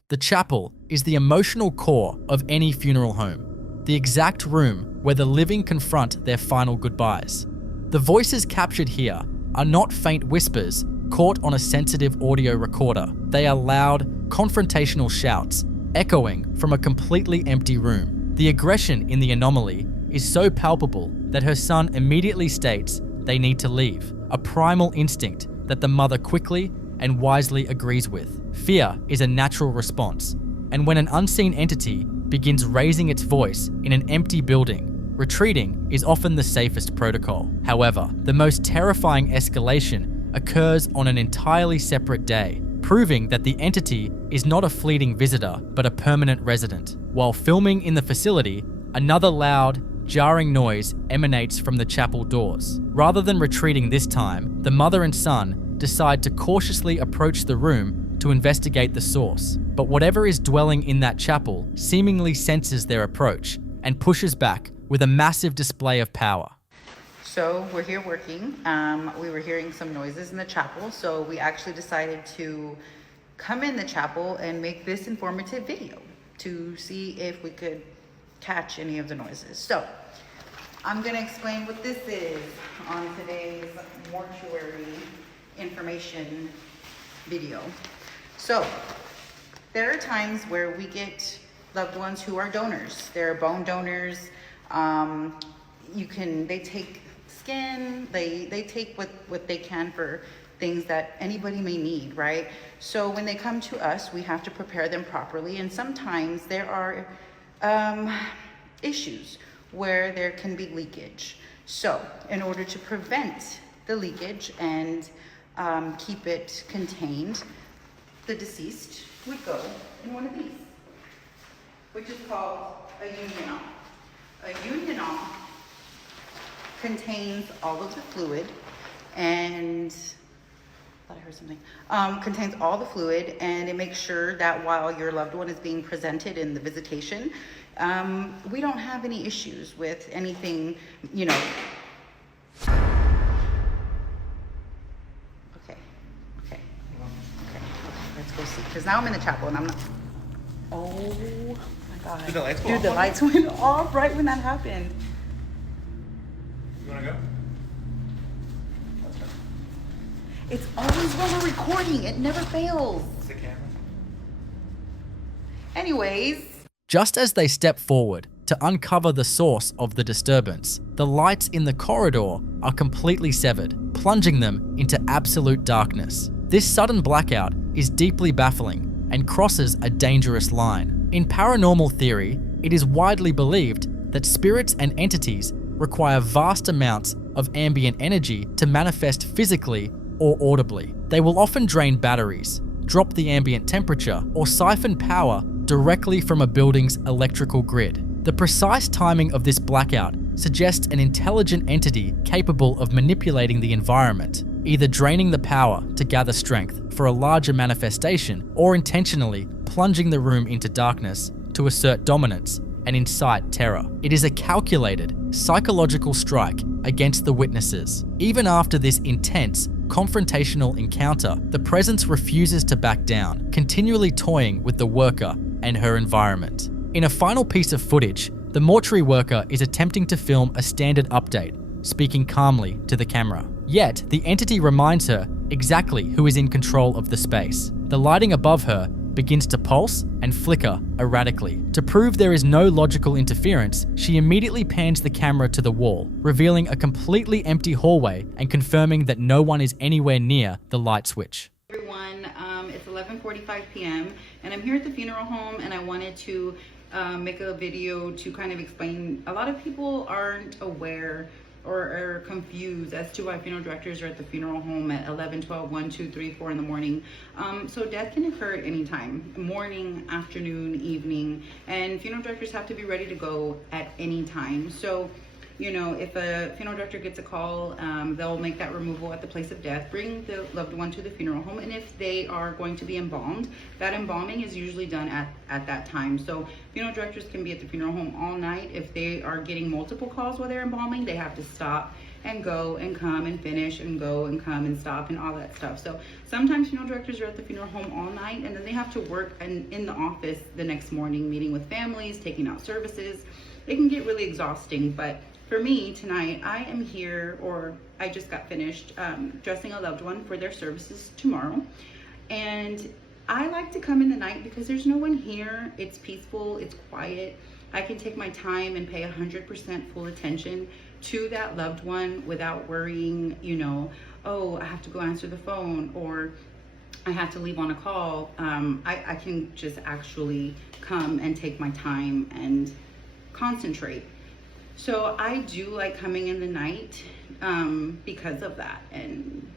The chapel is the emotional core of any funeral home, the exact room where the living confront their final goodbyes. The voices captured here are not faint whispers caught on a sensitive audio recorder. They are loud, confrontational shouts echoing from a completely empty room. The aggression in the anomaly is so palpable that her son immediately states they need to leave, a primal instinct that the mother quickly and wisely agrees with. Fear is a natural response, and when an unseen entity begins raising its voice in an empty building, retreating is often the safest protocol. However, the most terrifying escalation occurs on an entirely separate day, proving that the entity is not a fleeting visitor, but a permanent resident. While filming in the facility, another loud, jarring noise emanates from the chapel doors. Rather than retreating this time, the mother and son decide to cautiously approach the room to investigate the source. But whatever is dwelling in that chapel seemingly senses their approach and pushes back with a massive display of power. So we're here working. We were hearing some noises in the chapel, so we actually decided to come in the chapel and make this informative video to see if we could catch any of the noises. So I'm gonna explain what this is on today's mortuary information video. So there are times where we get loved ones who are donors. They're bone donors. They take skin, they take what they can for things that anybody may need, right? So when they come to us, we have to prepare them properly. And sometimes there are issues where there can be leakage. So in order to prevent the leakage and keep it contained, the deceased would go in one of these, which is called a unional. A unional contains all of the fluid and contains all the fluid, and it makes sure that while your loved one is being presented in the visitation, we don't have any issues with anything, you know. Okay, let's go see, because now I'm in the chapel and I'm not, oh my God. Did the lights go Dude, off the on lights went off right when that happened. You wanna go? It's always when we're recording, it never fails. It's the camera. Anyways. Just as they step forward to uncover the source of the disturbance, the lights in the corridor are completely severed, plunging them into absolute darkness. This sudden blackout is deeply baffling and crosses a dangerous line. In paranormal theory, it is widely believed that spirits and entities require vast amounts of ambient energy to manifest physically or audibly. They will often drain batteries, drop the ambient temperature, or siphon power directly from a building's electrical grid. The precise timing of this blackout suggests an intelligent entity capable of manipulating the environment, either draining the power to gather strength for a larger manifestation or intentionally plunging the room into darkness to assert dominance and incite terror. It is a calculated, psychological strike against the witnesses. Even after this intense, confrontational encounter, the presence refuses to back down, continually toying with the worker and her environment. In a final piece of footage, the mortuary worker is attempting to film a standard update, speaking calmly to the camera. Yet, the entity reminds her exactly who is in control of the space. The lighting above her begins to pulse and flicker erratically. To prove there is no logical interference, she immediately pans the camera to the wall, revealing a completely empty hallway and confirming that no one is anywhere near the light switch. Everyone, it's 11:45 p.m. and I'm here at the funeral home, and I wanted to make a video to kind of explain. A lot of people aren't aware or are confused as to why funeral directors are at the funeral home at 11, 12, 1, 2, 3, 4 in the morning. So death can occur at any time, morning, afternoon, evening, and funeral directors have to be ready to go at any time. So, you know, if a funeral director gets a call, they'll make that removal at the place of death, bring the loved one to the funeral home, and if they are going to be embalmed, that embalming is usually done at that time. So funeral directors can be at the funeral home all night. If they are getting multiple calls while they're embalming, they have to stop and go and come and finish and go and come and stop and all that stuff. So sometimes funeral directors are at the funeral home all night, and then they have to work in the office the next morning, meeting with families, taking out services. It can get really exhausting, but for me tonight, I am here, or I just got finished dressing a loved one for their services tomorrow. And I like to come in the night because there's no one here. It's peaceful, it's quiet. I can take my time and pay 100% full attention to that loved one without worrying, you know, oh, I have to go answer the phone, or I have to leave on a call, I can just actually come and take my time and concentrate. So I do like coming in the night because of that. And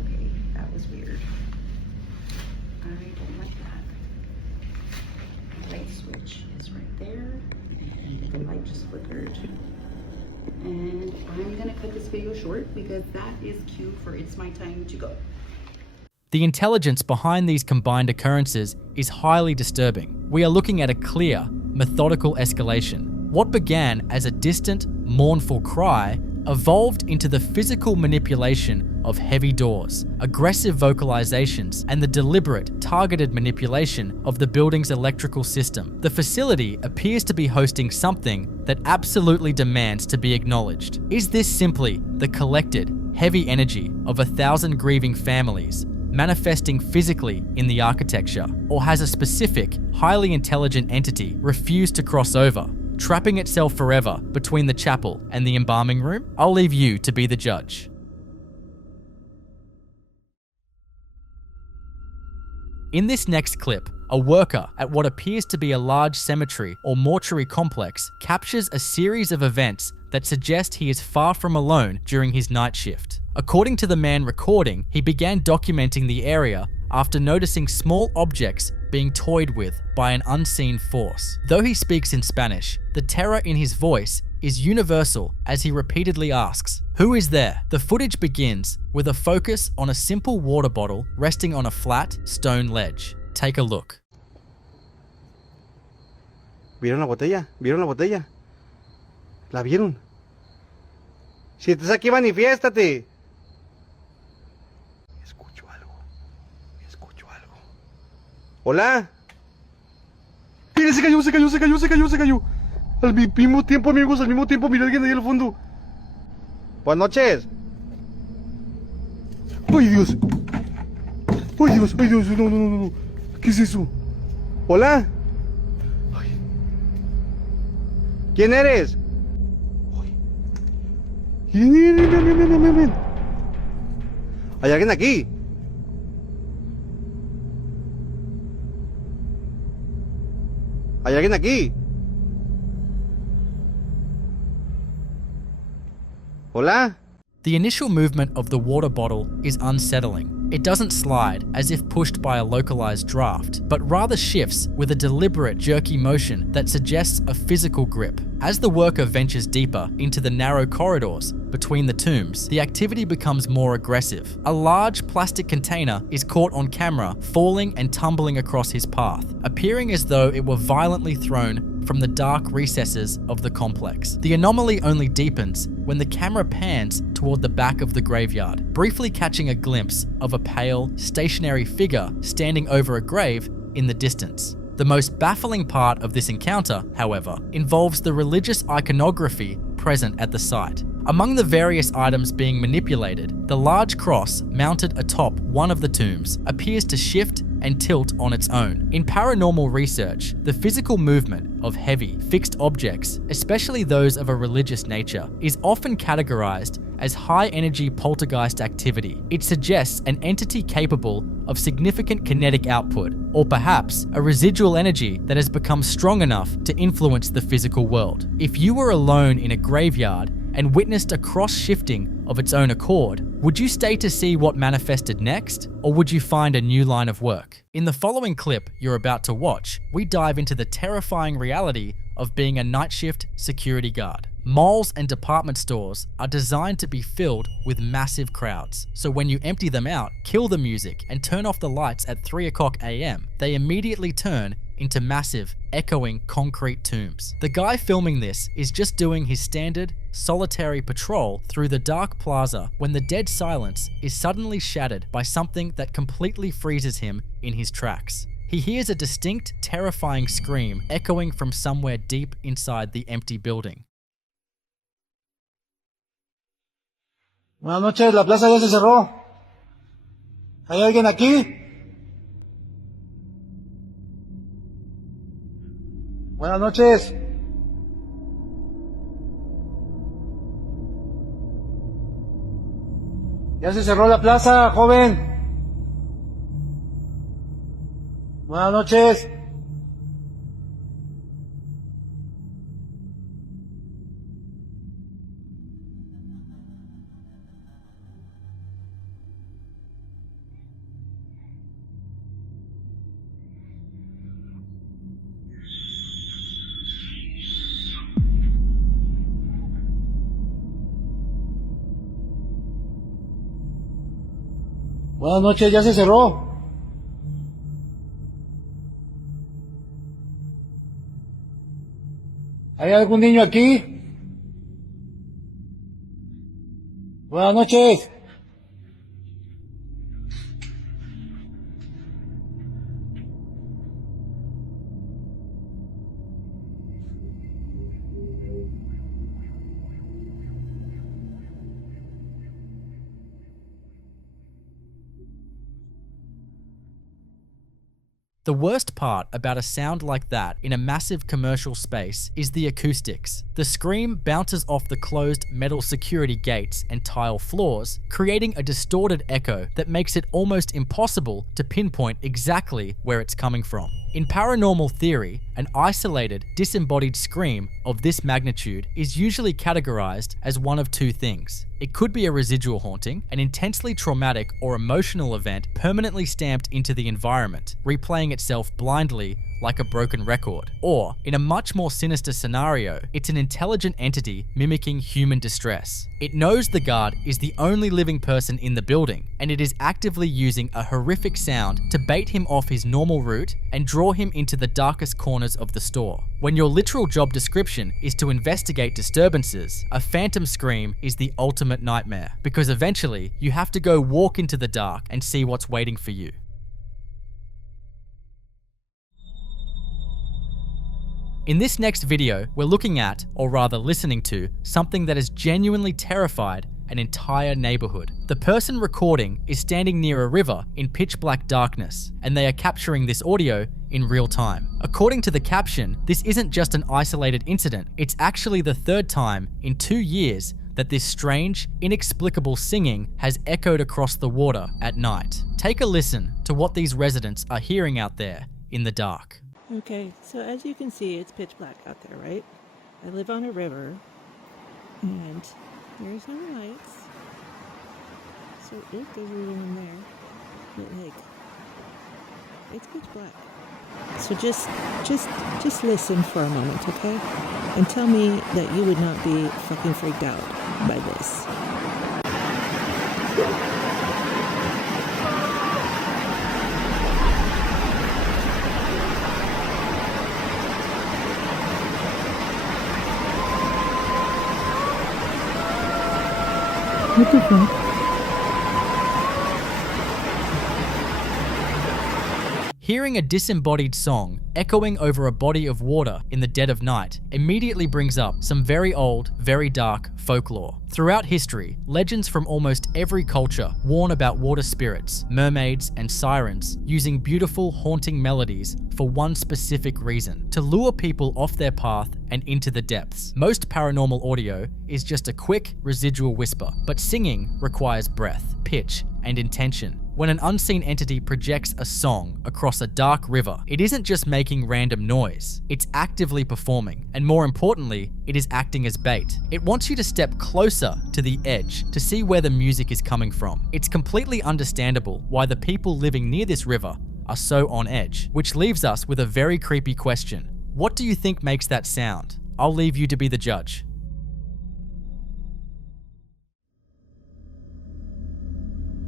okay, that was weird. I don't like that. The light switch is right there, and the light just flickered. And I'm gonna cut this video short because that is cue for it's my time to go. The intelligence behind these combined occurrences is highly disturbing. We are looking at a clear, methodical escalation. What began as a distant, mournful cry evolved into the physical manipulation of heavy doors, aggressive vocalizations, and the deliberate, targeted manipulation of the building's electrical system. The facility appears to be hosting something that absolutely demands to be acknowledged. Is this simply the collected, heavy energy of 1,000 grieving families manifesting physically in the architecture, or has a specific, highly intelligent entity refused to cross over, trapping itself forever between the chapel and the embalming room? I'll leave you to be the judge. In this next clip, a worker at what appears to be a large cemetery or mortuary complex captures a series of events that suggest he is far from alone during his night shift. According to the man recording, he began documenting the area after noticing small objects being toyed with by an unseen force. Though he speaks in Spanish, the terror in his voice is universal as he repeatedly asks, "Who is there?" The footage begins with a focus on a simple water bottle resting on a flat stone ledge. Take a look. ¿Vieron la botella? ¿Vieron la botella? ¿La vieron? Si estás aquí, manifiéstate. Escucho algo. Escucho algo. ¿Hola? Mira, se cayó, se cayó, se cayó, se cayó, se cayó. Al mismo tiempo, amigos, al mismo tiempo, mira alguien ahí al fondo. Buenas noches. ¡Ay, Dios! ¡Ay, Dios! ¡Ay, Dios! No, no, no, no. ¿Qué es eso? ¿Hola? Ay. ¿Quién eres? Ay. Ven. ¿Hay alguien aquí? ¿Hay alguien aquí? ¿Hola? The initial movement of the water bottle is unsettling. It doesn't slide as if pushed by a localized draft, but rather shifts with a deliberate jerky motion that suggests a physical grip. As the worker ventures deeper into the narrow corridors between the tombs, the activity becomes more aggressive. A large plastic container is caught on camera falling and tumbling across his path, appearing as though it were violently thrown from the dark recesses of the complex. The anomaly only deepens when the camera pans toward the back of the graveyard, briefly catching a glimpse of a pale, stationary figure standing over a grave in the distance. The most baffling part of this encounter, however, involves the religious iconography present at the site. Among the various items being manipulated, the large cross mounted atop one of the tombs appears to shift and tilt on its own. In paranormal research, the physical movement of heavy, fixed objects, especially those of a religious nature, is often categorized as high-energy poltergeist activity. It suggests an entity capable of significant kinetic output, or perhaps a residual energy that has become strong enough to influence the physical world. If you were alone in a graveyard and witnessed a cross-shifting of its own accord, would you stay to see what manifested next, or would you find a new line of work? In the following clip you're about to watch, we dive into the terrifying reality of being a night shift security guard. Malls and department stores are designed to be filled with massive crowds. So when you empty them out, kill the music, and turn off the lights at 3 o'clock AM, they immediately turn into massive, echoing concrete tombs. The guy filming this is just doing his standard, solitary patrol through the dark plaza when the dead silence is suddenly shattered by something that completely freezes him in his tracks. He hears a distinct, terrifying scream echoing from somewhere deep inside the empty building. Buenas noches, la plaza ya se cerró. ¿Hay alguien aquí? Buenas noches. Ya se cerró la plaza, joven. Buenas noches. Buenas noches, ya se cerró. ¿Hay algún niño aquí? Buenas noches. The worst part about a sound like that in a massive commercial space is the acoustics. The scream bounces off the closed metal security gates and tile floors, creating a distorted echo that makes it almost impossible to pinpoint exactly where it's coming from. In paranormal theory, an isolated, disembodied scream of this magnitude is usually categorized as one of two things. It could be a residual haunting, an intensely traumatic or emotional event permanently stamped into the environment, replaying itself blindly like a broken record. Or, in a much more sinister scenario, it's an intelligent entity mimicking human distress. It knows the guard is the only living person in the building, and it is actively using a horrific sound to bait him off his normal route and draw him into the darkest corners of the store. When your literal job description is to investigate disturbances, a phantom scream is the ultimate nightmare, because eventually you have to go walk into the dark and see what's waiting for you. In this next video, we're looking at, or rather listening to, something that has genuinely terrified an entire neighborhood. The person recording is standing near a river in pitch black darkness, and they are capturing this audio in real time. According to the caption, this isn't just an isolated incident, it's actually the third time in 2 years that this strange, inexplicable singing has echoed across the water at night. Take a listen to what these residents are hearing out there in the dark. Okay, so as you can see, it's pitch black out there, right? I live on a river, and there's no lights. So if there's anyone there, but like, it's pitch black. So just listen for a moment, okay? And tell me that you would not be fucking freaked out by this. What the fuck? Hearing a disembodied song echoing over a body of water in the dead of night immediately brings up some very old, very dark folklore. Throughout history, legends from almost every culture warn about water spirits, mermaids, and sirens using beautiful, haunting melodies for one specific reason: to lure people off their path and into the depths. Most paranormal audio is just a quick, residual whisper, but singing requires breath, pitch, and intention. When an unseen entity projects a song across a dark river, it isn't just making random noise, it's actively performing, and more importantly, it is acting as bait. It wants you to step closer to the edge to see where the music is coming from. It's completely understandable why the people living near this river are so on edge, which leaves us with a very creepy question. What do you think makes that sound? I'll leave you to be the judge.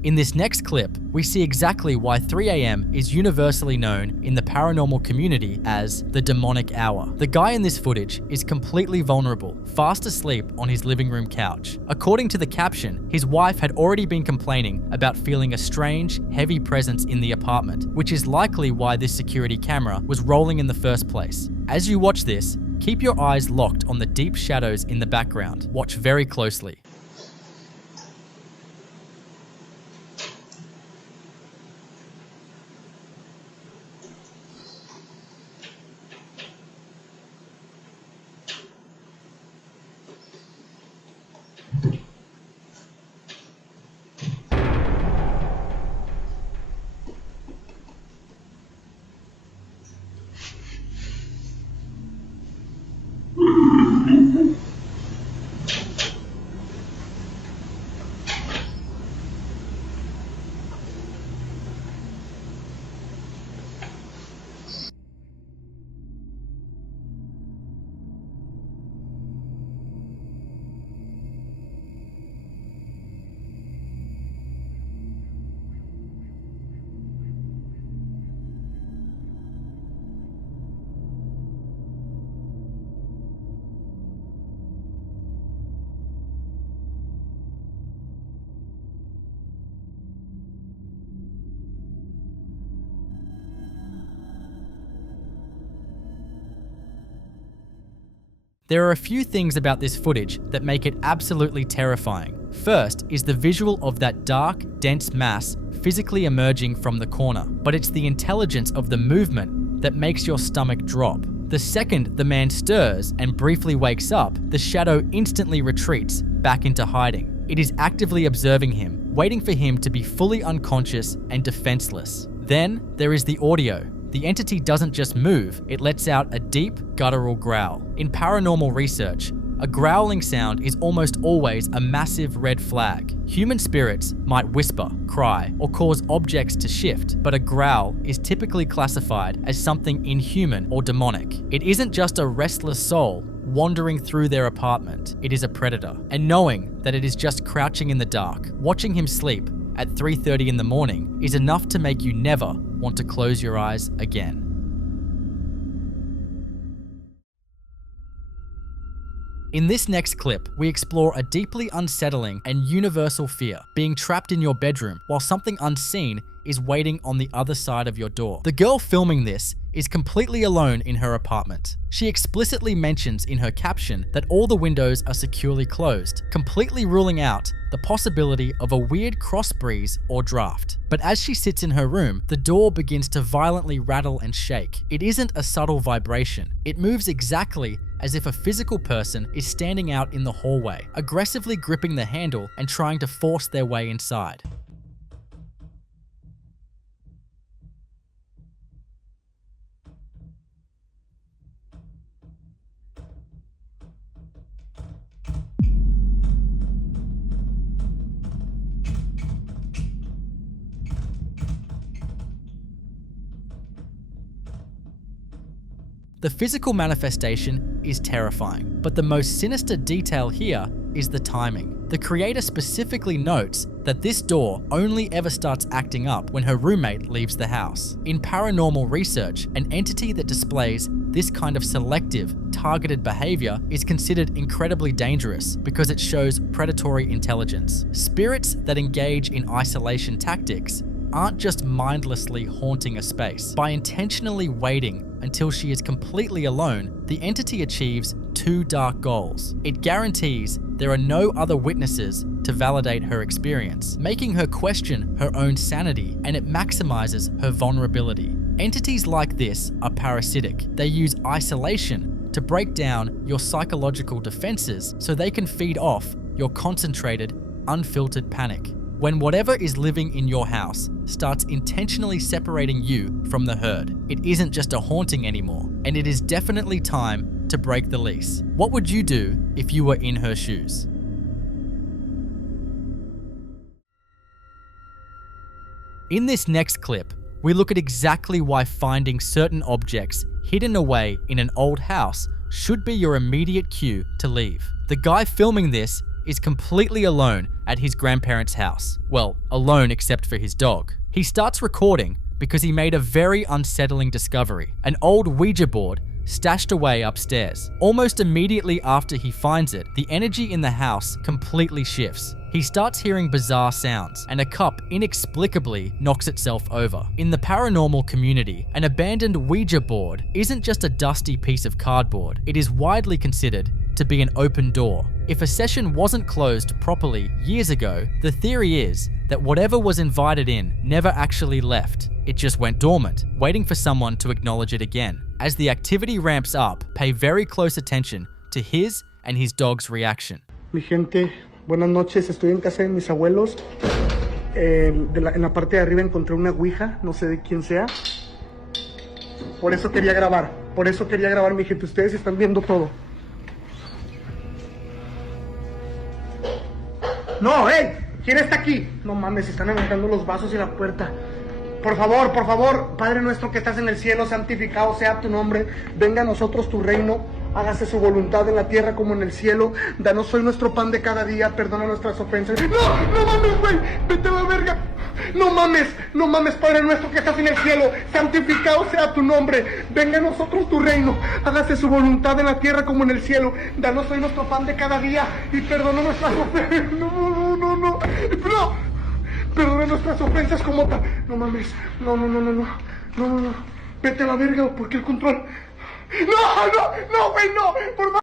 In this next clip, we see exactly why 3 a.m. is universally known in the paranormal community as the demonic hour. The guy in this footage is completely vulnerable, fast asleep on his living room couch. According to the caption, his wife had already been complaining about feeling a strange, heavy presence in the apartment, which is likely why this security camera was rolling in the first place. As you watch this, keep your eyes locked on the deep shadows in the background. Watch very closely. There are a few things about this footage that make it absolutely terrifying. First is the visual of that dark, dense mass physically emerging from the corner, but it's the intelligence of the movement that makes your stomach drop. The second the man stirs and briefly wakes up, the shadow instantly retreats back into hiding. It is actively observing him, waiting for him to be fully unconscious and defenseless. Then there is the audio. The entity doesn't just move, it lets out a deep, guttural growl. In paranormal research, a growling sound is almost always a massive red flag. Human spirits might whisper, cry, or cause objects to shift, but a growl is typically classified as something inhuman or demonic. It isn't just a restless soul wandering through their apartment, it is a predator. And knowing that it is just crouching in the dark, watching him sleep at 3:30 in the morning is enough to make you never want to close your eyes again. In this next clip, we explore a deeply unsettling and universal fear, being trapped in your bedroom while something unseen is waiting on the other side of your door. The girl filming this is completely alone in her apartment. She explicitly mentions in her caption that all the windows are securely closed, completely ruling out the possibility of a weird cross breeze or draft. But as she sits in her room, the door begins to violently rattle and shake. It isn't a subtle vibration. It moves exactly as if a physical person is standing out in the hallway, aggressively gripping the handle and trying to force their way inside. The physical manifestation is terrifying, but the most sinister detail here is the timing. The creator specifically notes that this door only ever starts acting up when her roommate leaves the house. In paranormal research, an entity that displays this kind of selective, targeted behavior is considered incredibly dangerous because it shows predatory intelligence. Spirits that engage in isolation tactics aren't just mindlessly haunting a space. By intentionally waiting until she is completely alone, the entity achieves two dark goals. It guarantees there are no other witnesses to validate her experience, making her question her own sanity, and it maximizes her vulnerability. Entities like this are parasitic. They use isolation to break down your psychological defenses so they can feed off your concentrated, unfiltered panic. When whatever is living in your house starts intentionally separating you from the herd, it isn't just a haunting anymore, and it is definitely time to break the lease. What would you do if you were in her shoes? In this next clip, we look at exactly why finding certain objects hidden away in an old house should be your immediate cue to leave. The guy filming this is completely alone at his grandparents' house. Well, alone except for his dog. He starts recording because he made a very unsettling discovery, an old Ouija board stashed away upstairs. Almost immediately after he finds it, the energy in the house completely shifts. He starts hearing bizarre sounds, and a cup inexplicably knocks itself over. In the paranormal community, an abandoned Ouija board isn't just a dusty piece of cardboard. It is widely considered to be an open door. If a session wasn't closed properly years ago, the theory is that whatever was invited in never actually left. It just went dormant, waiting for someone to acknowledge it again. As the activity ramps up, pay very close attention to his and his dog's reaction. Mi gente, buenas noches. Estoy en casa de mis abuelos. En la parte de arriba encontré una ouija, no sé de quién sea. Por eso quería grabar, mi gente. Ustedes están viendo todo. No, hey, ¿quién está aquí? No mames, están aventando los vasos y la puerta. Por favor, Padre nuestro que estás en el cielo, santificado sea tu nombre. Venga a nosotros tu reino. Hágase su voluntad en la tierra como en el cielo. Danos hoy nuestro pan de cada día. Perdona nuestras ofensas. No mames, güey. Vete a la verga. No mames, Padre nuestro que estás en el cielo. Santificado sea tu nombre. Venga a nosotros tu reino. Hágase su voluntad en la tierra como en el cielo. Danos hoy nuestro pan de cada día. Y perdona nuestras ofensas. No. Perdona nuestras ofensas como tal. No mames. No. Vete a la verga, porque el control.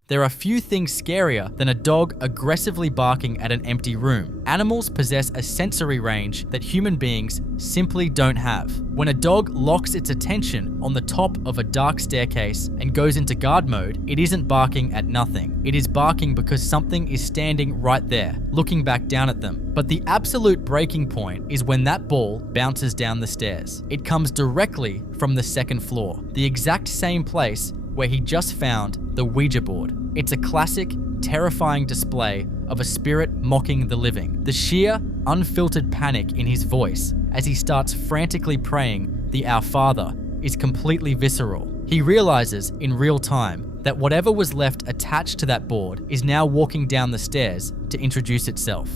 There are few things scarier than a dog aggressively barking at an empty room. Animals possess a sensory range that human beings simply don't have. When a dog locks its attention on the top of a dark staircase and goes into guard mode, it isn't barking at nothing. It is barking because something is standing right there, looking back down at them. But the absolute breaking point is when that ball bounces down the stairs. It comes directly from the second floor, the exact same place where he just found the Ouija board. It's a classic, terrifying display of a spirit mocking the living. The sheer, unfiltered panic in his voice as he starts frantically praying the Our Father is completely visceral. He realizes in real time that whatever was left attached to that board is now walking down the stairs to introduce itself.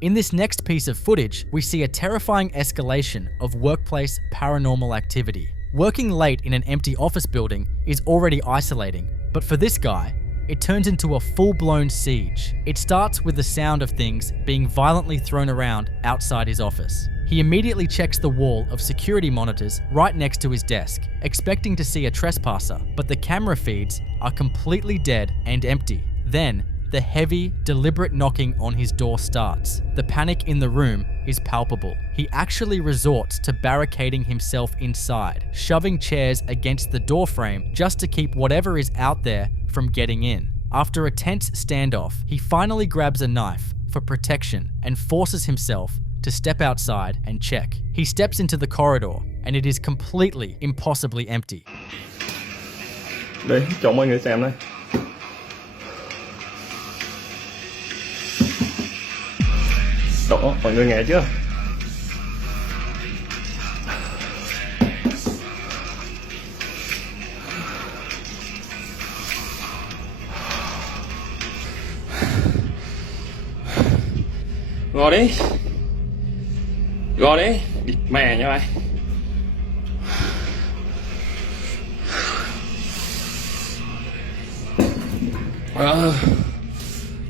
In this next piece of footage, we see a terrifying escalation of workplace paranormal activity. Working late in an empty office building is already isolating, but for this guy, it turns into a full-blown siege. It starts with the sound of things being violently thrown around outside his office. He immediately checks the wall of security monitors right next to his desk, expecting to see a trespasser, but the camera feeds are completely dead and empty. Then, the heavy, deliberate knocking on his door starts. The panic in the room is palpable. He actually resorts to barricading himself inside, shoving chairs against the doorframe just to keep whatever is out there from getting in. After a tense standoff, he finally grabs a knife for protection and forces himself to step outside and check. He steps into the corridor and it is completely, impossibly empty. Đây, cho mọi người xem đây. Đó, mọi người nghe chưa? Gò đi. Gò đi. Địt mẹ nha mày.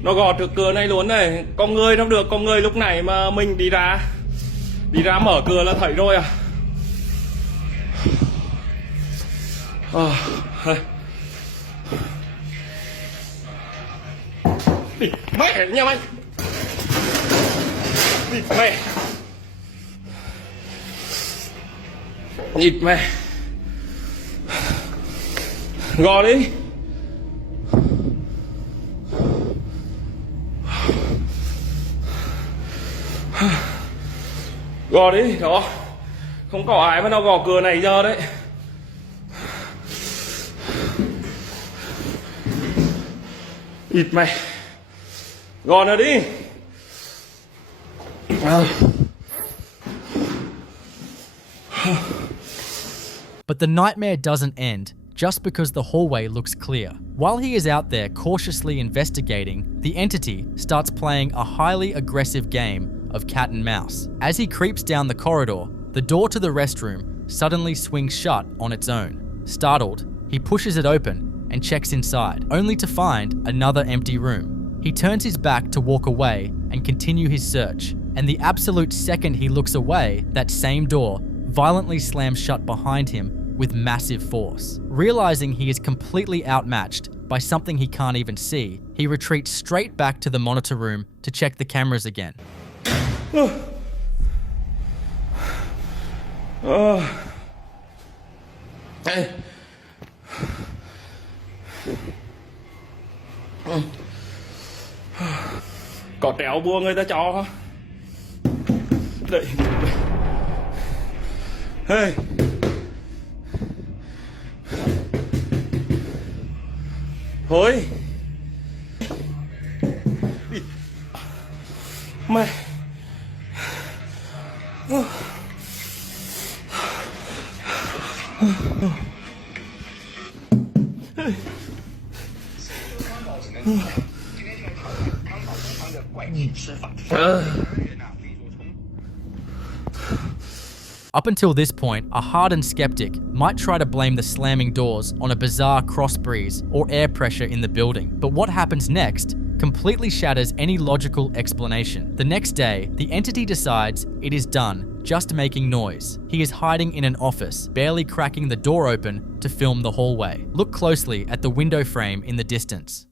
Nó gò trước cửa này luôn này. Con người không được, con người lúc này mà mình đi ra mở cửa là thấy rồi à. Mẹ nha mày. Mẹ. Nhịt mẹ. Gò đi. Gò đi, đó. Không có ai mà nó gò cửa này giờ đấy. Ịt mày. Gò nó đi. But the nightmare doesn't end just because the hallway looks clear. While he is out there cautiously investigating, the entity starts playing a highly aggressive game of cat and mouse. As he creeps down the corridor, the door to the restroom suddenly swings shut on its own. Startled, he pushes it open and checks inside, only to find another empty room. He turns his back to walk away and continue his search, and the absolute second he looks away, that same door violently slams shut behind him with massive force. Realizing he is completely outmatched by something he can't even see, he retreats straight back to the monitor room to check the cameras again. Có trèo bùa người ta cho hả? Đây. Hey. Thôi. Mày. Up until this point, a hardened skeptic might try to blame the slamming doors on a bizarre cross breeze or air pressure in the building. But what happens next completely shatters any logical explanation. The next day, the entity decides it is done just making noise. He is hiding in an office, barely cracking the door open to film the hallway. Look closely at the window frame in the distance.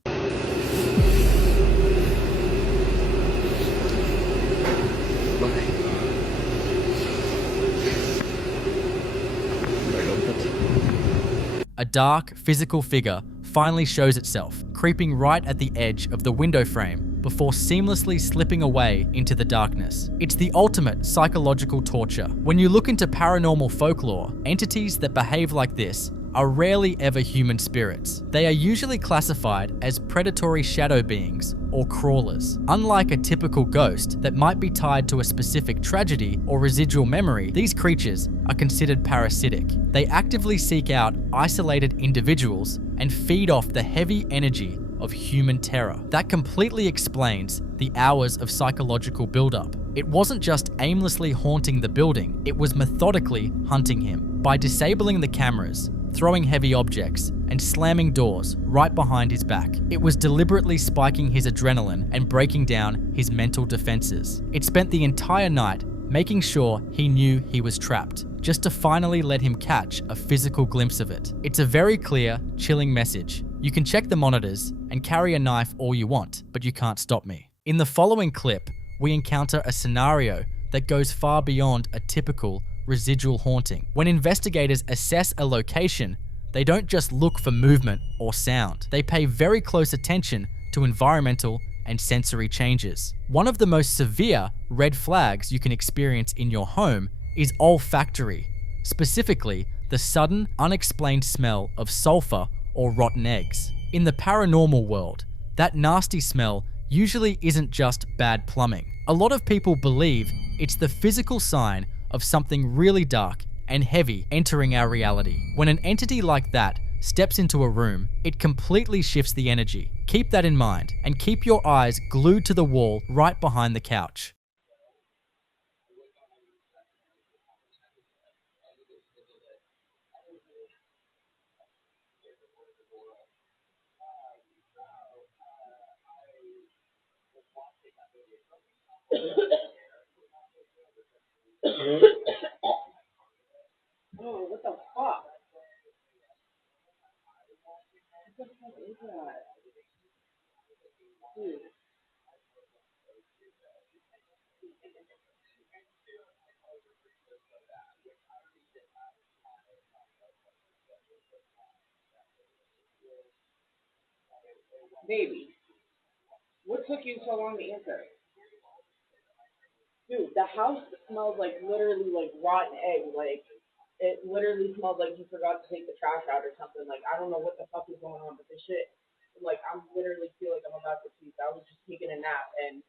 A dark, physical figure finally shows itself, creeping right at the edge of the window frame before seamlessly slipping away into the darkness. It's the ultimate psychological torture. When you look into paranormal folklore, entities that behave like this are rarely ever human spirits. They are usually classified as predatory shadow beings or crawlers. Unlike a typical ghost that might be tied to a specific tragedy or residual memory, these creatures are considered parasitic. They actively seek out isolated individuals and feed off the heavy energy of human terror. That completely explains the hours of psychological buildup. It wasn't just aimlessly haunting the building, it was methodically hunting him. By disabling the cameras, throwing heavy objects, and slamming doors right behind his back, it was deliberately spiking his adrenaline and breaking down his mental defenses. It spent the entire night making sure he knew he was trapped, just to finally let him catch a physical glimpse of it. It's a very clear, chilling message. You can check the monitors and carry a knife all you want, but you can't stop me. In the following clip, we encounter a scenario that goes far beyond a typical residual haunting. When investigators assess a location, they don't just look for movement or sound. They pay very close attention to environmental and sensory changes. One of the most severe red flags you can experience in your home is olfactory, specifically the sudden, unexplained smell of sulfur or rotten eggs. In the paranormal world, that nasty smell usually isn't just bad plumbing. A lot of people believe it's the physical sign of something really dark and heavy entering our reality. When an entity like that steps into a room, it completely shifts the energy. Keep that in mind and keep your eyes glued to the wall right behind the couch. Oh, what the fuck? What the fuck is that? Dude. Baby, what took you so long to answer? Dude, the house smells like literally like rotten egg. Like, it literally smells like you forgot to take the trash out or something. Like, I don't know what the fuck is going on, but this shit, like, I'm literally feel like I'm about to puke. I was just taking a nap and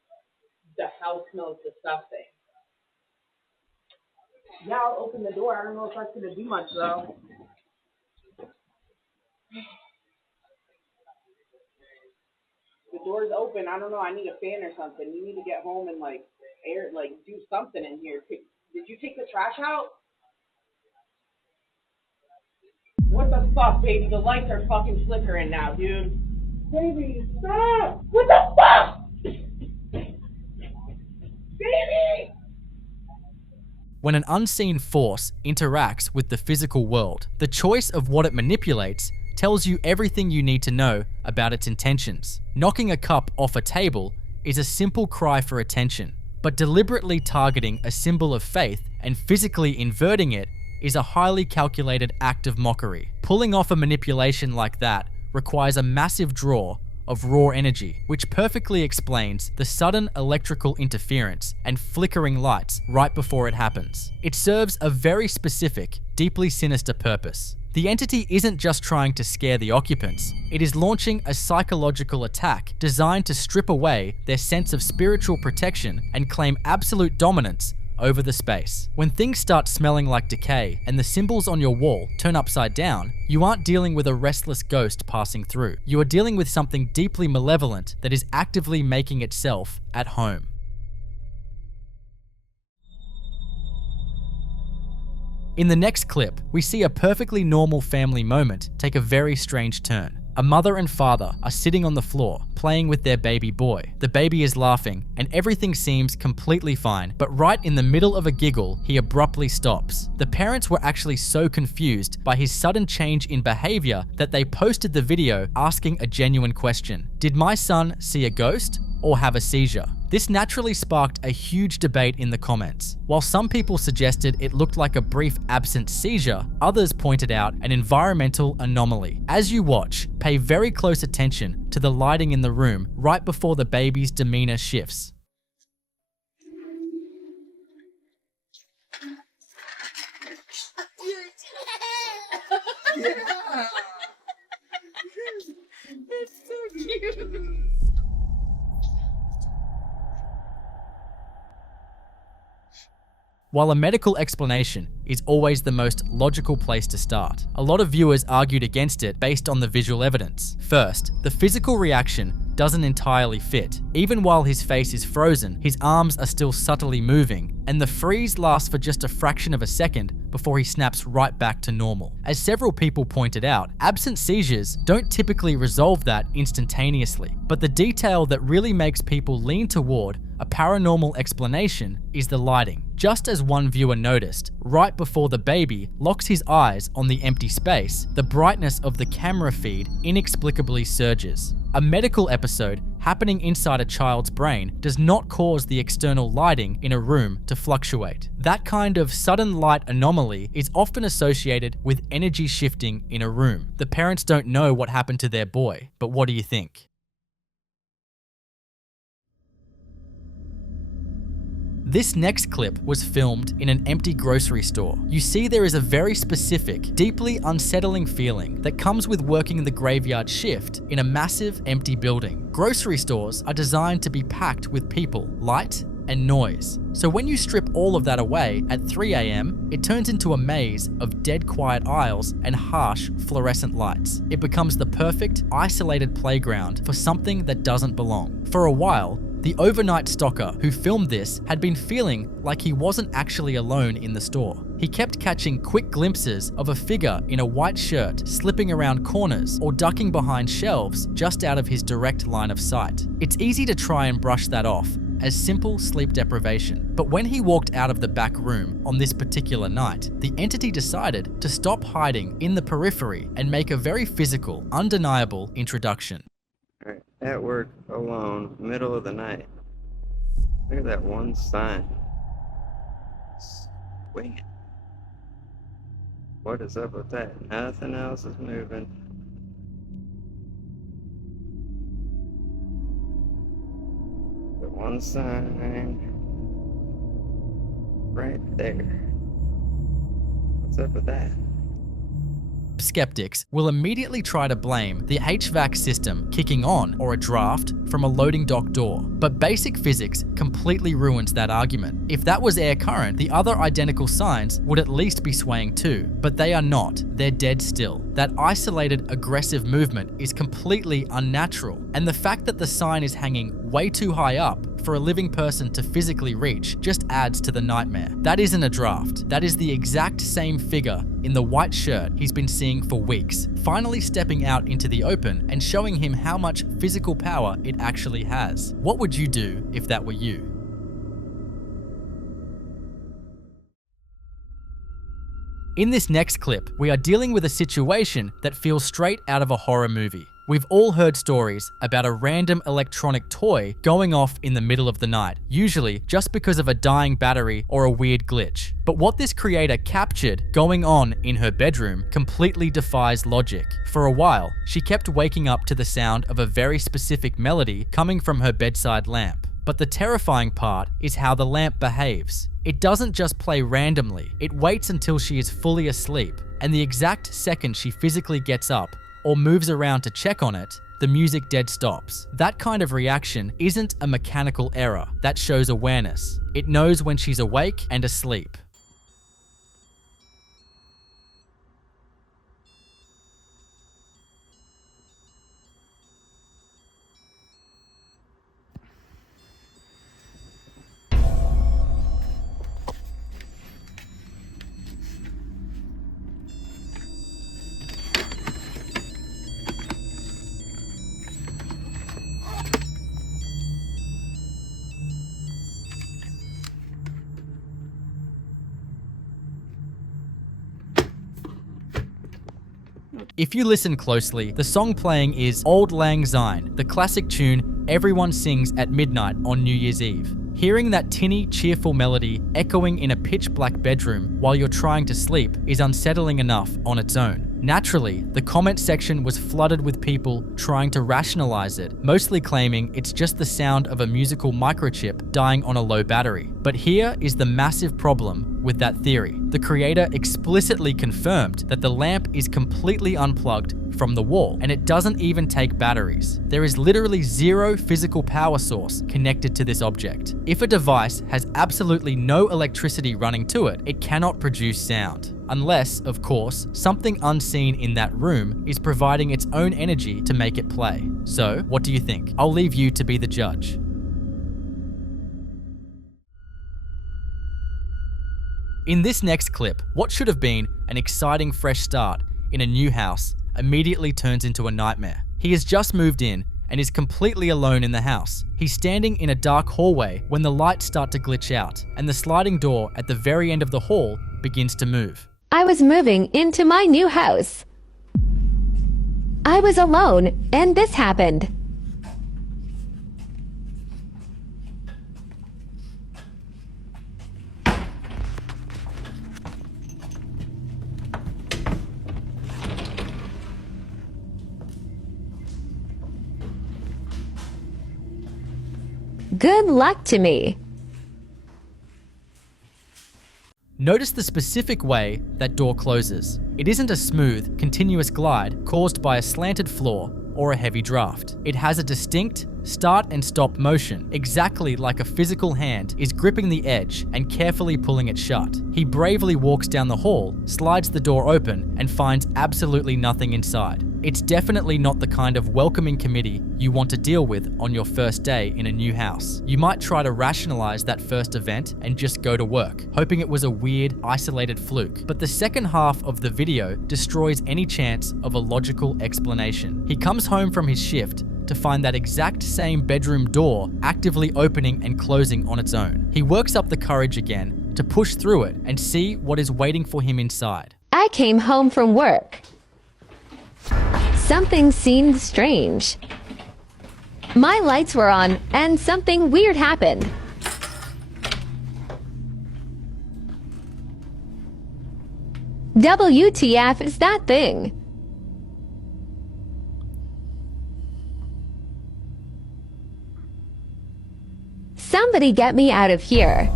the house smells disgusting. Yeah, I'll open the door. I don't know if that's gonna do much though. The door's open. I don't know. I need a fan or something. You need to get home and like air, like do something in here. Did you take the trash out? What the fuck, baby? The lights are fucking flickering now, dude. Baby, stop! What the fuck? Baby! When an unseen force interacts with the physical world, the choice of what it manipulates tells you everything you need to know about its intentions. Knocking a cup off a table is a simple cry for attention, but deliberately targeting a symbol of faith and physically inverting it is a highly calculated act of mockery. Pulling off a manipulation like that requires a massive draw of raw energy, which perfectly explains the sudden electrical interference and flickering lights right before it happens. It serves a very specific, deeply sinister purpose. The entity isn't just trying to scare the occupants, it is launching a psychological attack designed to strip away their sense of spiritual protection and claim absolute dominance over the space. When things start smelling like decay and the symbols on your wall turn upside down, you aren't dealing with a restless ghost passing through. You are dealing with something deeply malevolent that is actively making itself at home. In the next clip, we see a perfectly normal family moment take a very strange turn. A mother and father are sitting on the floor, playing with their baby boy. The baby is laughing, and everything seems completely fine, but right in the middle of a giggle, he abruptly stops. The parents were actually so confused by his sudden change in behavior that they posted the video asking a genuine question. Did my son see a ghost or have a seizure? This naturally sparked a huge debate in the comments. While some people suggested it looked like a brief absent seizure, others pointed out an environmental anomaly. As you watch, pay very close attention to the lighting in the room right before the baby's demeanor shifts. It's so cute. While a medical explanation is always the most logical place to start, a lot of viewers argued against it based on the visual evidence. First, the physical reaction doesn't entirely fit. Even while his face is frozen, his arms are still subtly moving, and the freeze lasts for just a fraction of a second before he snaps right back to normal. As several people pointed out, absent seizures don't typically resolve that instantaneously, but the detail that really makes people lean toward a paranormal explanation is the lighting. Just as one viewer noticed, right before the baby locks his eyes on the empty space, the brightness of the camera feed inexplicably surges. A medical episode happening inside a child's brain does not cause the external lighting in a room to fluctuate. That kind of sudden light anomaly is often associated with energy shifting in a room. The parents don't know what happened to their boy, but what do you think? This next clip was filmed in an empty grocery store. You see, there is a very specific, deeply unsettling feeling that comes with working the graveyard shift in a massive empty building. Grocery stores are designed to be packed with people, light, and noise. So when you strip all of that away at 3 a.m., it turns into a maze of dead quiet aisles and harsh fluorescent lights. It becomes the perfect, isolated playground for something that doesn't belong. For a while, the overnight stocker who filmed this had been feeling like he wasn't actually alone in the store. He kept catching quick glimpses of a figure in a white shirt slipping around corners or ducking behind shelves just out of his direct line of sight. It's easy to try and brush that off as simple sleep deprivation, but when he walked out of the back room on this particular night, the entity decided to stop hiding in the periphery and make a very physical, undeniable introduction. Alright, at work, alone, middle of the night. Look at that one sign. Swing it. What is up with that? Nothing else is moving. The one sign right there. What's up with that? Skeptics will immediately try to blame the HVAC system kicking on or a draft from a loading dock door. But basic physics completely ruins that argument. If that was air current, the other identical signs would at least be swaying too. But they are not. They're dead still. That isolated, aggressive movement is completely unnatural. And the fact that the sign is hanging way too high up for a living person to physically reach just adds to the nightmare. That isn't a draft. That is the exact same figure in the white shirt he's been seeing for weeks, finally stepping out into the open and showing him how much physical power it actually has. What would you do if that were you? In this next clip, we are dealing with a situation that feels straight out of a horror movie. We've all heard stories about a random electronic toy going off in the middle of the night, usually just because of a dying battery or a weird glitch. But what this creator captured going on in her bedroom completely defies logic. For a while, she kept waking up to the sound of a very specific melody coming from her bedside lamp. But the terrifying part is how the lamp behaves. It doesn't just play randomly, it waits until she is fully asleep, and the exact second she physically gets up or moves around to check on it, the music dead stops. That kind of reaction isn't a mechanical error, that shows awareness. It knows when she's awake and asleep. If you listen closely, the song playing is Auld Lang Syne, the classic tune everyone sings at midnight on New Year's Eve. Hearing that tinny, cheerful melody echoing in a pitch-black bedroom while you're trying to sleep is unsettling enough on its own. Naturally, the comment section was flooded with people trying to rationalize it, mostly claiming it's just the sound of a musical microchip dying on a low battery. But here is the massive problem with that theory. The creator explicitly confirmed that the lamp is completely unplugged from the wall, and it doesn't even take batteries. There is literally zero physical power source connected to this object. If a device has absolutely no electricity running to it, it cannot produce sound. Unless, of course, something unseen in that room is providing its own energy to make it play. So, what do you think? I'll leave you to be the judge. In this next clip, what should have been an exciting fresh start in a new house immediately turns into a nightmare. He has just moved in and is completely alone in the house. He's standing in a dark hallway when the lights start to glitch out and the sliding door at the very end of the hall begins to move. I was moving into my new house. I was alone and this happened. Good luck to me. Notice the specific way that door closes. It isn't a smooth, continuous glide caused by a slanted floor or a heavy draft. It has a distinct start and stop motion, exactly like a physical hand is gripping the edge and carefully pulling it shut. He bravely walks down the hall, slides the door open, and finds absolutely nothing inside. It's definitely not the kind of welcoming committee you want to deal with on your first day in a new house. You might try to rationalize that first event and just go to work, hoping it was a weird, isolated fluke. But the second half of the video destroys any chance of a logical explanation. He comes home from his shift to find that exact same bedroom door actively opening and closing on its own. He works up the courage again to push through it and see what is waiting for him inside. I came home from work. Something seemed strange. My lights were on and something weird happened. WTF is that thing? Somebody get me out of here.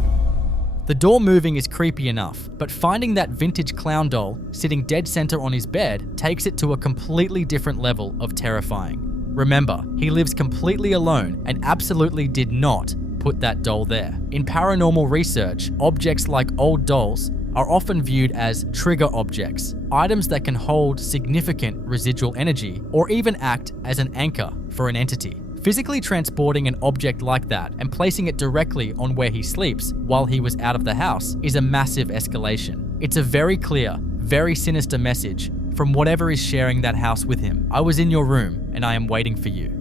The door moving is creepy enough, but finding that vintage clown doll sitting dead center on his bed takes it to a completely different level of terrifying. Remember, he lives completely alone and absolutely did not put that doll there. In paranormal research, objects like old dolls are often viewed as trigger objects, items that can hold significant residual energy or even act as an anchor for an entity. Physically transporting an object like that and placing it directly on where he sleeps while he was out of the house is a massive escalation. It's a very clear, very sinister message from whatever is sharing that house with him. I was in your room and I am waiting for you.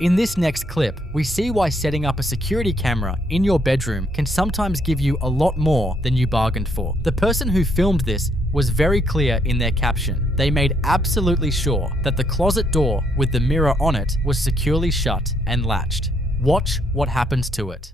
In this next clip, we see why setting up a security camera in your bedroom can sometimes give you a lot more than you bargained for. The person who filmed this was very clear in their caption. They made absolutely sure that the closet door with the mirror on it was securely shut and latched. Watch what happens to it.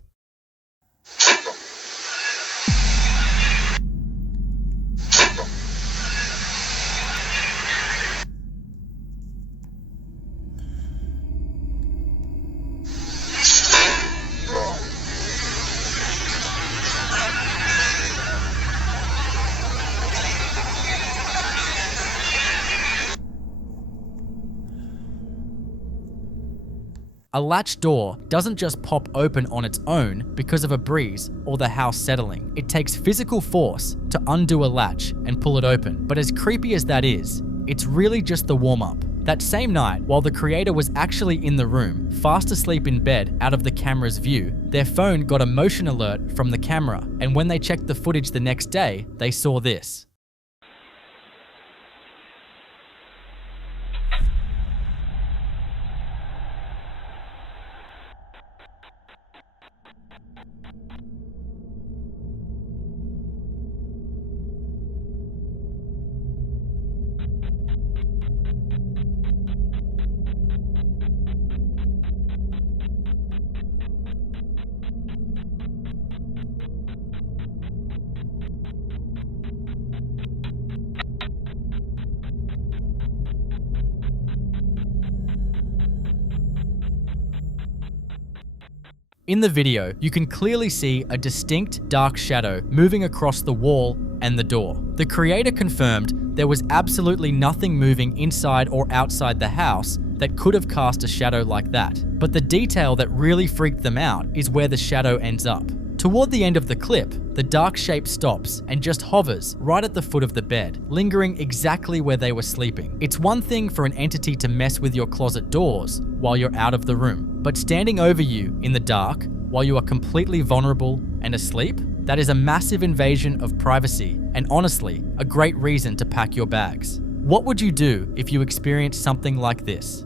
A latch door doesn't just pop open on its own because of a breeze or the house settling. It takes physical force to undo a latch and pull it open. But as creepy as that is, it's really just the warm-up. That same night, while the creator was actually in the room, fast asleep in bed out of the camera's view, their phone got a motion alert from the camera, and when they checked the footage the next day, they saw this. In the video, you can clearly see a distinct dark shadow moving across the wall and the door. The creator confirmed there was absolutely nothing moving inside or outside the house that could have cast a shadow like that. But the detail that really freaked them out is where the shadow ends up. Toward the end of the clip, the dark shape stops and just hovers right at the foot of the bed, lingering exactly where they were sleeping. It's one thing for an entity to mess with your closet doors while you're out of the room, but standing over you in the dark while you are completely vulnerable and asleep, that is a massive invasion of privacy and honestly, a great reason to pack your bags. What would you do if you experienced something like this?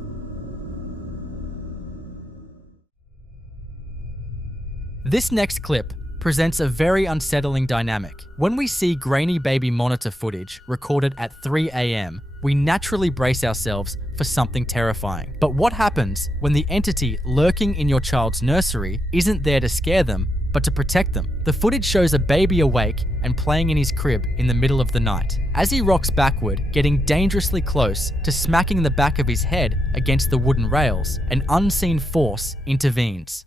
This next clip presents a very unsettling dynamic. When we see grainy baby monitor footage recorded at 3 a.m., we naturally brace ourselves for something terrifying. But what happens when the entity lurking in your child's nursery isn't there to scare them, but to protect them? The footage shows a baby awake and playing in his crib in the middle of the night. As he rocks backward, getting dangerously close to smacking the back of his head against the wooden rails, an unseen force intervenes.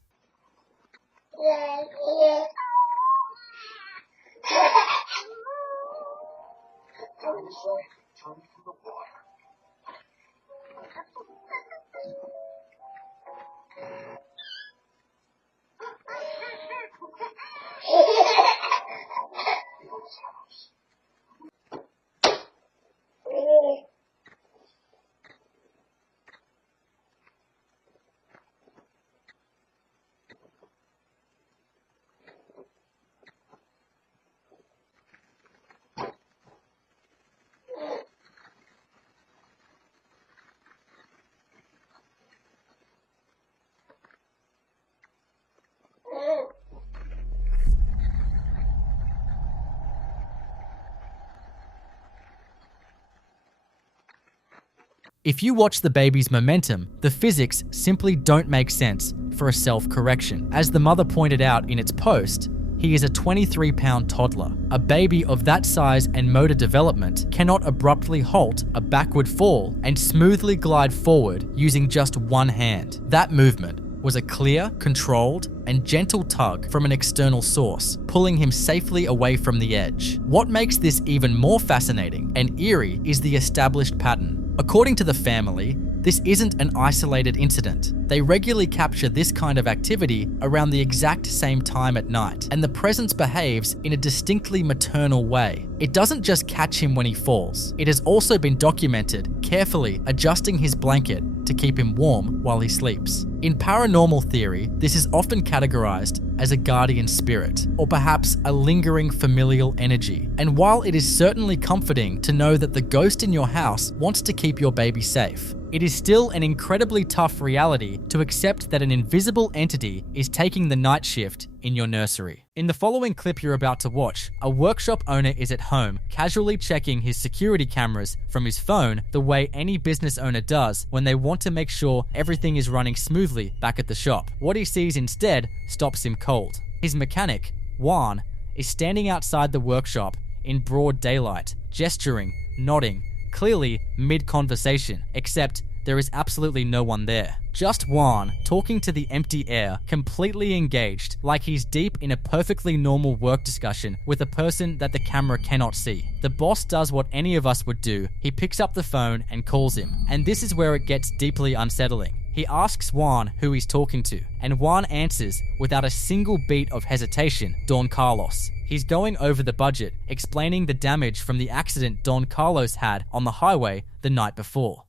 If you watch the baby's momentum, the physics simply don't make sense for a self-correction. As the mother pointed out in its post, he is a 23-pound toddler. A baby of that size and motor development cannot abruptly halt a backward fall and smoothly glide forward using just one hand. That movement was a clear, controlled, and gentle tug from an external source, pulling him safely away from the edge. What makes this even more fascinating and eerie is the established pattern. According to the family, this isn't an isolated incident. They regularly capture this kind of activity around the exact same time at night, and the presence behaves in a distinctly maternal way. It doesn't just catch him when he falls. It has also been documented carefully adjusting his blanket to keep him warm while he sleeps. In paranormal theory, this is often categorized as a guardian spirit, or perhaps a lingering familial energy. And while it is certainly comforting to know that the ghost in your house wants to keep your baby safe, it is still an incredibly tough reality to accept that an invisible entity is taking the night shift in your nursery. In the following clip you're about to watch, a workshop owner is at home, casually checking his security cameras from his phone the way any business owner does when they want to make sure everything is running smoothly back at the shop. What he sees instead stops him cold. His mechanic, Juan, is standing outside the workshop in broad daylight, gesturing, nodding, clearly mid-conversation, except there is absolutely no one there. Just Juan talking to the empty air, completely engaged, like he's deep in a perfectly normal work discussion with a person that the camera cannot see. The boss does what any of us would do. He picks up the phone and calls him, and this is where it gets deeply unsettling. He asks Juan who he's talking to, and Juan answers without a single beat of hesitation, Don Carlos. He's going over the budget, explaining the damage from the accident Don Carlos had on the highway the night before.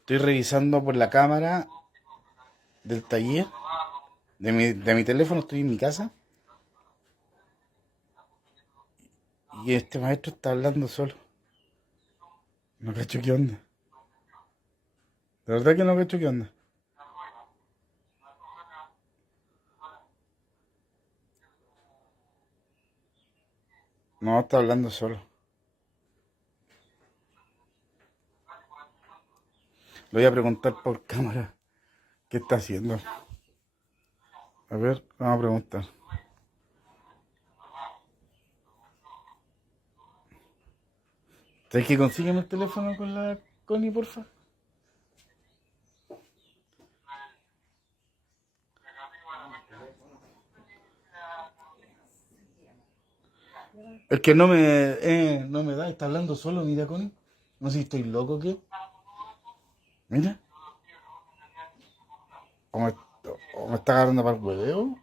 Estoy revisando por la cámara del taller, de mi teléfono, estoy en mi casa. Y este maestro está hablando solo. No cacho qué onda. De verdad que no cacho qué onda. No, está hablando solo. Le voy a preguntar por cámara qué está haciendo. A ver, vamos a preguntar. ¿Sabes que consígueme el teléfono con la Connie, porfa? Es que no me da, está hablando solo, mira, Connie. No sé si estoy loco o qué. Mira. O me está agarrando para el hueveo,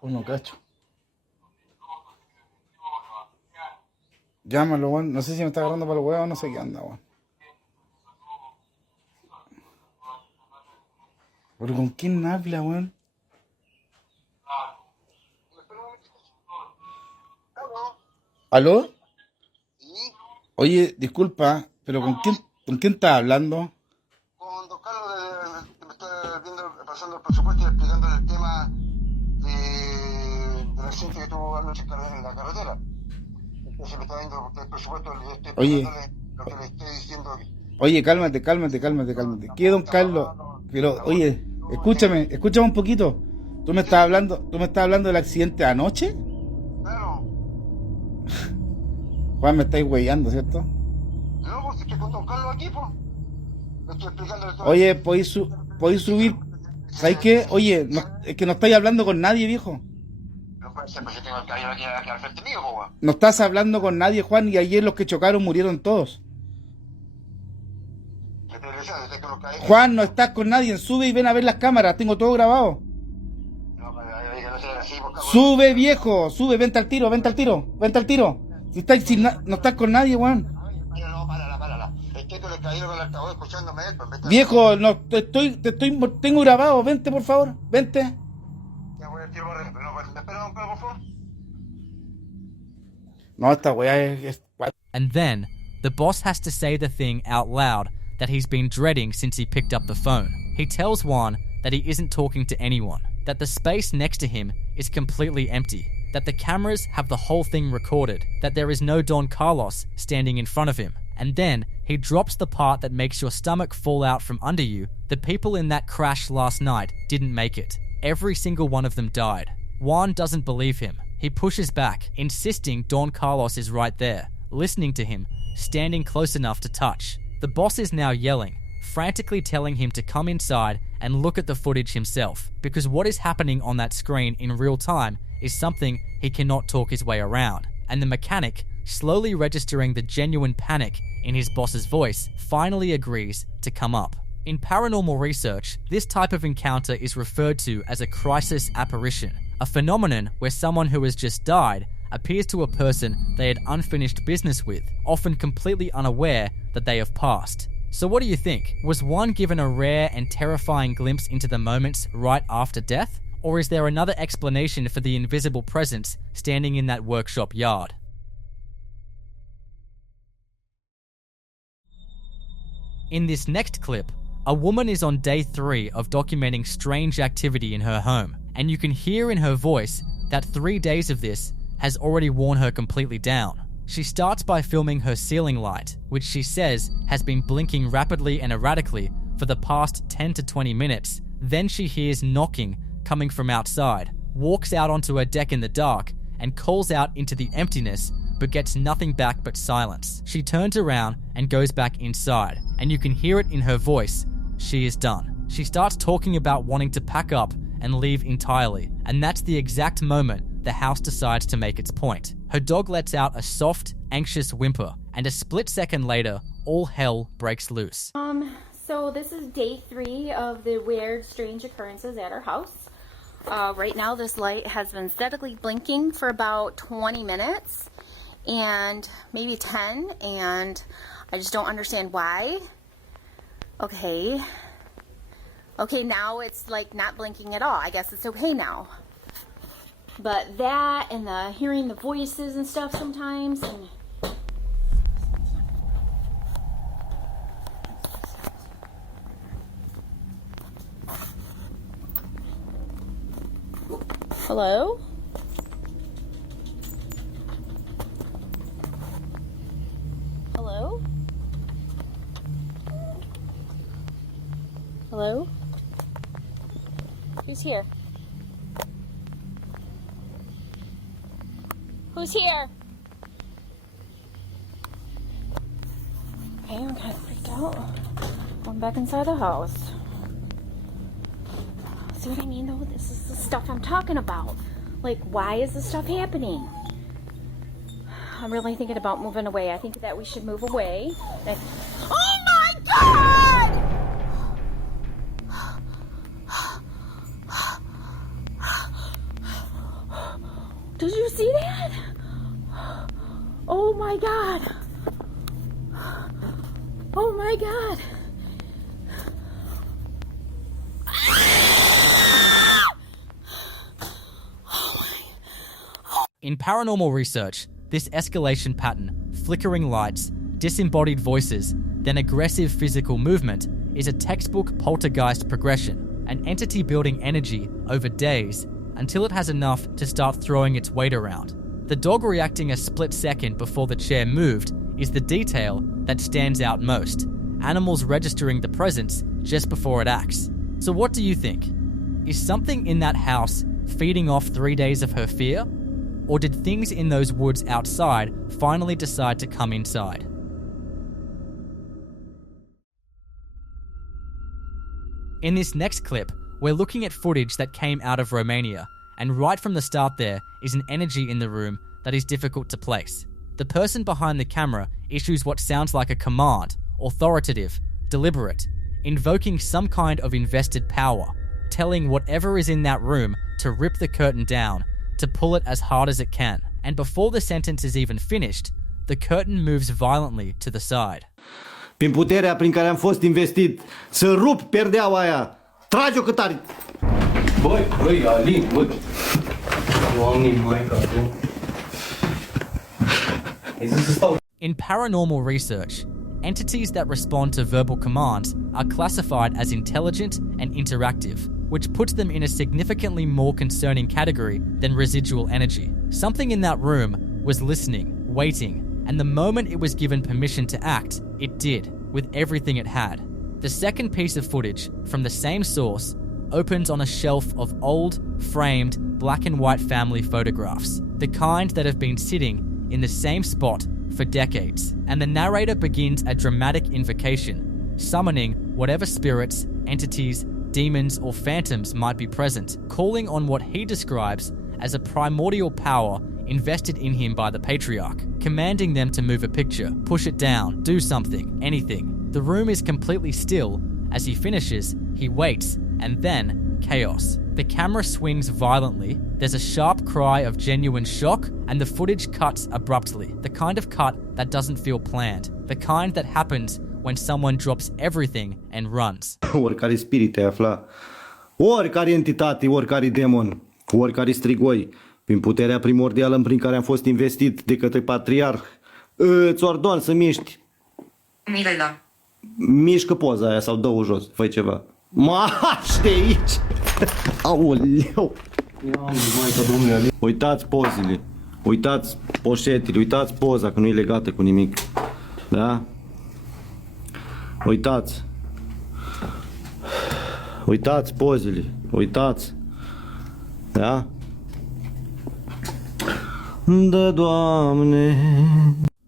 o no cacho. Llámalo, weón. No sé si me está agarrando para el huevo o no sé qué anda, weón. ¿Pero con quién habla, weón? ¿Aló? Oye, disculpa, pero ¿con quién estás hablando? Con don Carlos, me está viendo, pasando el presupuesto y explicándole el tema del accidente que tuvo anoche en la carretera. Entonces me está viendo el presupuesto, le estoy explicándole lo que le estoy diciendo. Oye, cálmate. ¿Qué, don Carlos? Pero, oye, escúchame un poquito. ¿Tú me estás hablando del accidente de anoche? Claro. Juan, me estáis huellando, ¿cierto? No, pues estoy con don Carlos aquí, pues. Le estoy explicándole todo. Oye, podéis subir. ¿Sabes qué? Oye, es que no estáis hablando con nadie, viejo. No puede ser, porque tengo el caballero aquí al frente mío, pues. No estás hablando con nadie, Juan, y ayer los que chocaron murieron todos. Juan, no estás con nadie, sube y ven a ver las cámaras, tengo todo grabado. Sube, viejo, sube, vente al tiro. Si no estás con nadie, Juan. Párala. Estoy con el caballero con el altavoz escuchándome él, pues. Viejo, no, tengo grabado, vente, por favor, vente. Ya voy al tiro, pero no, ¿me espera, don Carlos, por favor? No, esta weá es... And then, the boss has to say the thing out loud that he's been dreading since he picked up the phone. He tells Juan that he isn't talking to anyone, that the space next to him is completely empty, that the cameras have the whole thing recorded, that there is no Don Carlos standing in front of him. And then, he drops the part that makes your stomach fall out from under you. The people in that crash last night didn't make it. Every single one of them died. Juan doesn't believe him. He pushes back, insisting Don Carlos is right there, listening to him, standing close enough to touch. The boss is now yelling, frantically telling him to come inside and look at the footage himself, because what is happening on that screen in real time is something he cannot talk his way around. And the mechanic, slowly registering the genuine panic in his boss's voice, finally agrees to come up. In paranormal research, this type of encounter is referred to as a crisis apparition, a phenomenon where someone who has just died appears to a person they had unfinished business with, often completely unaware that they have passed. So what do you think? Was Juan given a rare and terrifying glimpse into the moments right after death? Or is there another explanation for the invisible presence standing in that workshop yard? In this next clip, a woman is on day 3 of documenting strange activity in her home, and you can hear in her voice that 3 days of this has already worn her completely down. She starts by filming her ceiling light, which she says has been blinking rapidly and erratically for the past 10 to 20 minutes. Then she hears knocking coming from outside, walks out onto her deck in the dark, and calls out into the emptiness, but gets nothing back but silence. She turns around and goes back inside, and you can hear it in her voice. She is done. She starts talking about wanting to pack up and leave entirely, and that's the exact moment the house decides to make its point. Her dog lets out a soft, anxious whimper, and a split second later, all hell breaks loose. So this is day 3 of the weird, strange occurrences at our house. Right now, this light has been steadily blinking for about 20 minutes, and maybe 10, and I just don't understand why. Okay, now it's like not blinking at all. I guess it's okay now. But that and the hearing the voices and stuff sometimes, and hello? Hello? Hello? Who's here? Who's here? Okay, I'm kind of freaked out. Going back inside the house. See what I mean though? This is the stuff I'm talking about. Like, why is this stuff happening? I'm really thinking about moving away. I think that we should move away. Oh my God! Did you see that? Oh my God. Oh my God. In paranormal research, this escalation pattern, flickering lights, disembodied voices, then aggressive physical movement, is a textbook poltergeist progression, an entity building energy over days until it has enough to start throwing its weight around. The dog reacting a split second before the chair moved is the detail that stands out most, animals registering the presence just before it acts. So what do you think? Is something in that house feeding off 3 days of her fear? Or did things in those woods outside finally decide to come inside? In this next clip, we're looking at footage that came out of Romania, and right from the start there is an energy in the room that is difficult to place. The person behind the camera issues what sounds like a command, authoritative, deliberate, invoking some kind of invested power, telling whatever is in that room to rip the curtain down, to pull it as hard as it can. And before the sentence is even finished, the curtain moves violently to the side. Prin puterea prin care am fost investit, să rup perdeaua aia. Trage-o cât are. Băi, Alin, băi. Doamne, băi, capul. In paranormal research, entities that respond to verbal commands are classified as intelligent and interactive, which puts them in a significantly more concerning category than residual energy. Something in that room was listening, waiting, and the moment it was given permission to act, it did, with everything it had. The second piece of footage, from the same source, opens on a shelf of old, framed, black and white family photographs, the kind that have been sitting in the same spot for decades, and the narrator begins a dramatic invocation, summoning whatever spirits, entities, demons, or phantoms might be present, calling on what he describes as a primordial power invested in him by the patriarch, commanding them to move a picture, push it down, do something, anything. The room is completely still. As he finishes, he waits, and then chaos. The camera swings violently, there's a sharp cry of genuine shock, and the footage cuts abruptly. The kind of cut that doesn't feel planned. The kind that happens when someone drops everything and runs. Oricare spirit te afla, oricare entitate, oricare demon, oricare strigoi, prin puterea primordială prin care am fost investit de către patriarh, îți ordon să miști. Mirela. Mișcă poza aia sau dă-o jos, fă ceva. Mași de aici! Aoleu! Uitați pozele, uitați poșetele, uitați poza că nu e legată cu nimic. Da? Uitați. Uitați pozele, uitați. Da? Da, Doamne.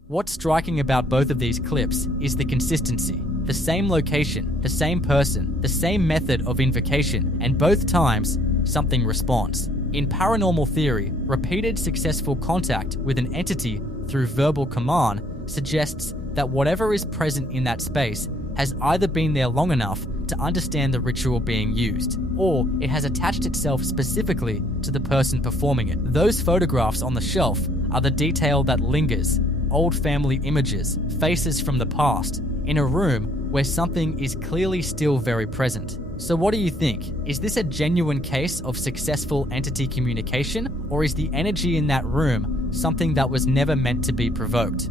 What's striking about both of these clips is the consistency. The same location, the same person, the same method of invocation, and both times, something responds. In paranormal theory, repeated successful contact with an entity through verbal command suggests that whatever is present in that space has either been there long enough to understand the ritual being used, or it has attached itself specifically to the person performing it. Those photographs on the shelf are the detail that lingers, old family images, faces from the past, in a room where something is clearly still very present. So what do you think? Is this a genuine case of successful entity communication, or is the energy in that room something that was never meant to be provoked?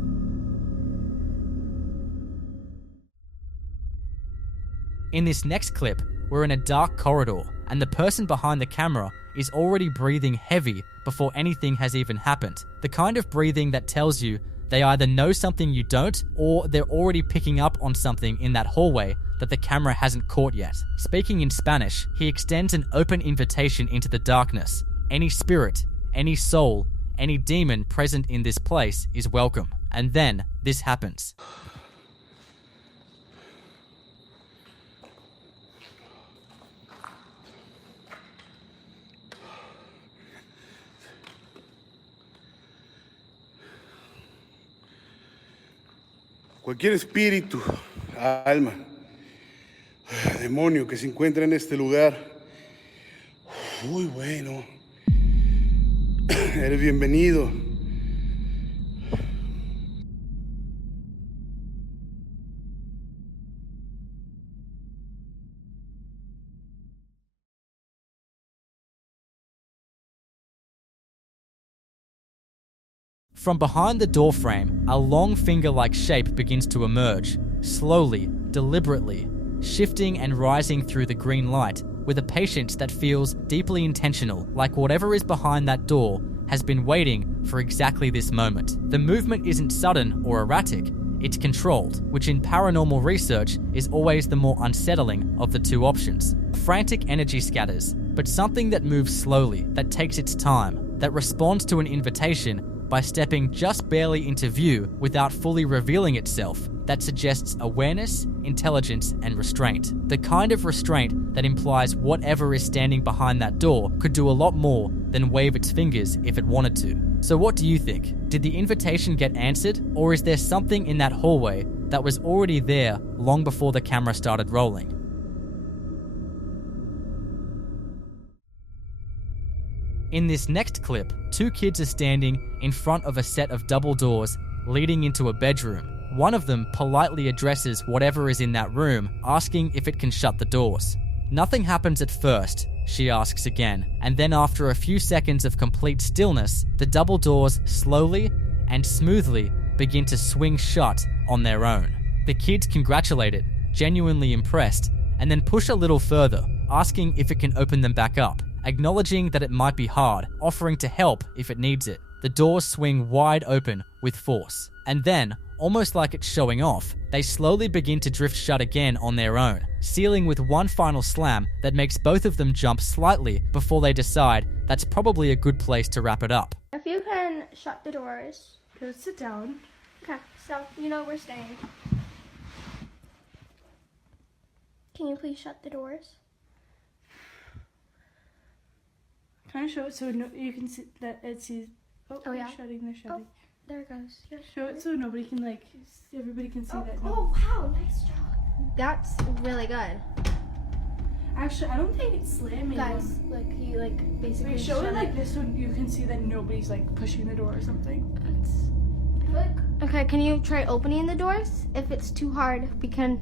In this next clip, we're in a dark corridor, and the person behind the camera is already breathing heavy before anything has even happened. The kind of breathing that tells you they either know something you don't, or they're already picking up on something in that hallway that the camera hasn't caught yet. Speaking in Spanish, he extends an open invitation into the darkness. Any spirit, any soul, any demon present in this place is welcome. And then this happens. cualquier espíritu, alma, demonio que se encuentra en este lugar, muy bueno, eres bienvenido. From behind the doorframe, a long finger-like shape begins to emerge, slowly, deliberately, shifting and rising through the green light with a patience that feels deeply intentional, like whatever is behind that door has been waiting for exactly this moment. The movement isn't sudden or erratic, it's controlled, which in paranormal research is always the more unsettling of the two options. Frantic energy scatters, but something that moves slowly, that takes its time, that responds to an invitation by stepping just barely into view without fully revealing itself, that suggests awareness, intelligence, and restraint. The kind of restraint that implies whatever is standing behind that door could do a lot more than wave its fingers if it wanted to. So what do you think? Did the invitation get answered, or is there something in that hallway that was already there long before the camera started rolling? In this next clip, two kids are standing in front of a set of double doors leading into a bedroom. One of them politely addresses whatever is in that room, asking if it can shut the doors. Nothing happens at first, she asks again, and then after a few seconds of complete stillness, the double doors slowly and smoothly begin to swing shut on their own. The kids congratulate it, genuinely impressed, and then push a little further, asking if it can open them back up. Acknowledging that it might be hard, offering to help if it needs it. The doors swing wide open with force. And then, almost like it's showing off, they slowly begin to drift shut again on their own, sealing with one final slam that makes both of them jump slightly before they decide that's probably a good place to wrap it up. If you can shut the doors. Go sit down. Okay, so you know we're staying. Can you please shut the doors? Can I show it so you can see that it sees? Oh yeah. They're shutting. There it goes. Yeah. Show it so nobody can everybody can see that. Oh wow, nice job. That's really good. Actually, I don't think it's slamming. Guys, like you basically show it like this so you can see that nobody's pushing the door or something. Okay, can you try opening the doors? If it's too hard, we can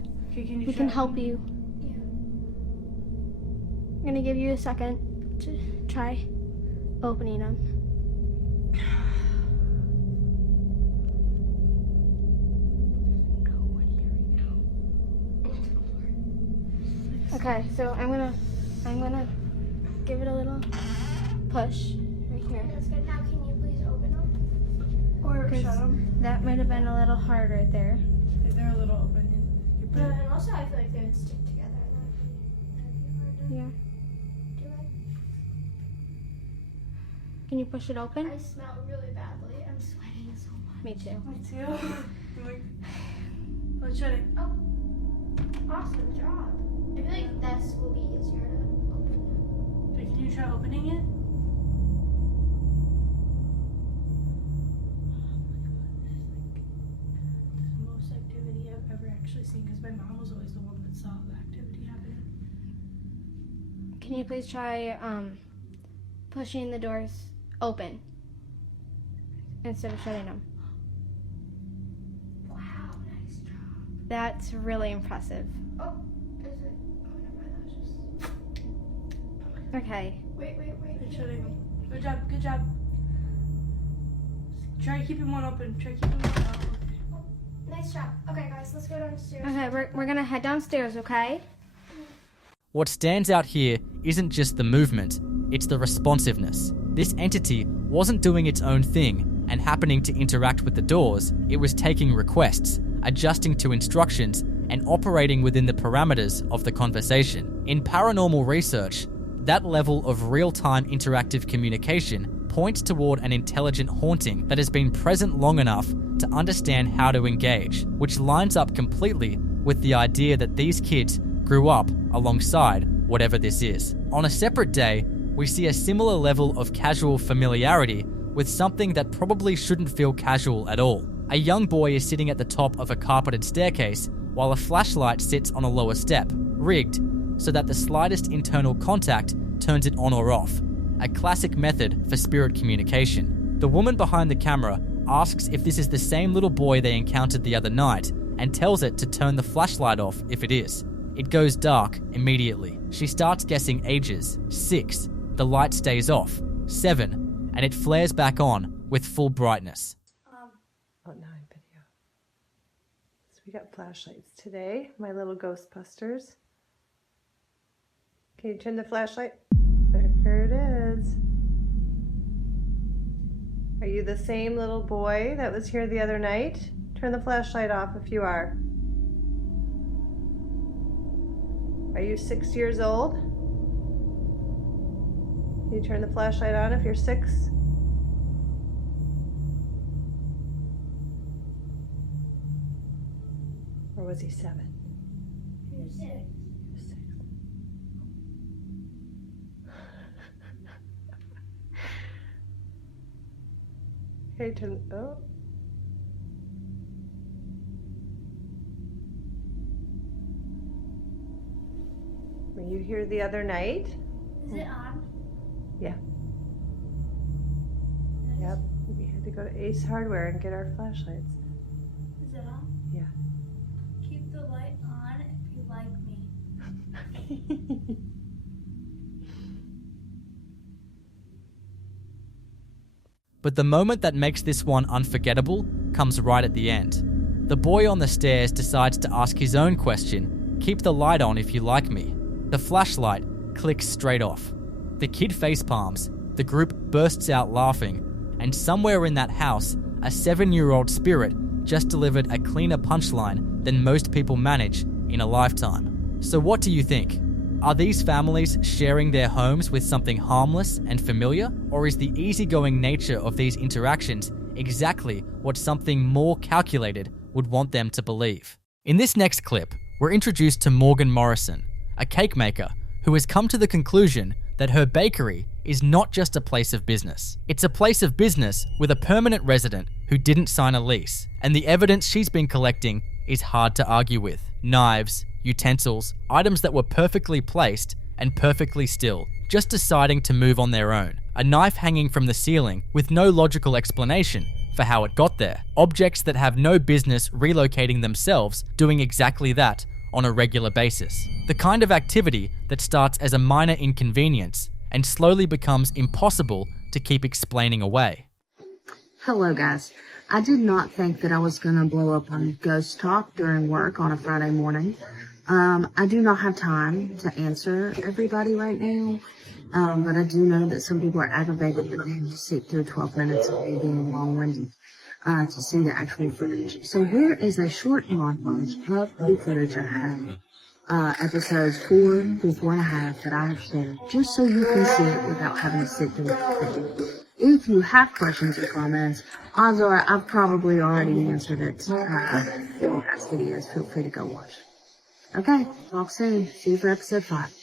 help you. Yeah. I'm gonna give you a second to try opening them. Okay, so I'm gonna give it a little push right here. That's good. Now can you please open them? Or shut them? That might have been a little hard right there. They're a little open. And also I feel like they would stick together. Yeah. Can you push it open? I smell really badly. I'm sweating so much. Me too. Me too. Let's shut it. Oh, awesome job. I feel like this will be easier to open. Wait, can you try opening it? This is the most activity I've ever actually seen because my mom was always the one that saw the activity happening. Can you please try pushing the doors open instead of shutting them? Wow, nice job. That's really impressive. Oh, is it? Oh, never mind. That was just. Okay. Wait. It's shutting them. Good job. Try keeping one open. Oh, nice job. Okay, guys, let's go downstairs. Okay, we're gonna head downstairs. Okay. What stands out here isn't just the movement, it's the responsiveness. This entity wasn't doing its own thing and happening to interact with the doors, it was taking requests, adjusting to instructions, and operating within the parameters of the conversation. In paranormal research, that level of real-time interactive communication points toward an intelligent haunting that has been present long enough to understand how to engage, which lines up completely with the idea that these kids grew up alongside whatever this is. On a separate day, we see a similar level of casual familiarity with something that probably shouldn't feel casual at all. A young boy is sitting at the top of a carpeted staircase while a flashlight sits on a lower step, rigged so that the slightest internal contact turns it on or off, a classic method for spirit communication. The woman behind the camera asks if this is the same little boy they encountered the other night and tells it to turn the flashlight off if it is. It goes dark immediately. She starts guessing ages. 6. The light stays off. 7. And it flares back on with full brightness. Oh, now I'm video. So we got flashlights today, my little Ghostbusters. Can you turn the flashlight? There it is. Are you the same little boy that was here the other night? Turn the flashlight off if you are. Are you 6 years old? Can you turn the flashlight on if you're 6? Or was he 7? He was 6. Okay, turn. Oh. Were you here the other night? Is it on? Yeah. Yep. We had to go to Ace Hardware and get our flashlights. Is it on? Yeah. Keep the light on if you like me. But the moment that makes this one unforgettable comes right at the end. The boy on the stairs decides to ask his own question, keep the light on if you like me. The flashlight clicks straight off. The kid facepalms, the group bursts out laughing, and somewhere in that house, a 7-year-old spirit just delivered a cleaner punchline than most people manage in a lifetime. So what do you think? Are these families sharing their homes with something harmless and familiar, or is the easygoing nature of these interactions exactly what something more calculated would want them to believe? In this next clip, we're introduced to Morgan Morrison, a cake maker who has come to the conclusion that her bakery is not just a place of business. It's a place of business with a permanent resident who didn't sign a lease, and the evidence she's been collecting is hard to argue with. Knives, utensils, items that were perfectly placed and perfectly still, just deciding to move on their own. A knife hanging from the ceiling with no logical explanation for how it got there. Objects that have no business relocating themselves, doing exactly that on a regular basis. The kind of activity that starts as a minor inconvenience and slowly becomes impossible to keep explaining away. Hello guys. I did not think that I was going to blow up on ghost talk during work on a Friday morning. I do not have time to answer everybody right now, but I do know that some people are aggravated that they have to sit through 12 minutes of me being long-winded to see the actual footage. So here is a short montage of the footage I have, episodes 4 through 4.5 that I have shared, just so you can see it without having to sit through it. If you have questions or comments, odds are I've probably already answered it in past videos. Feel free to go watch. Okay, talk soon. See you for episode 5.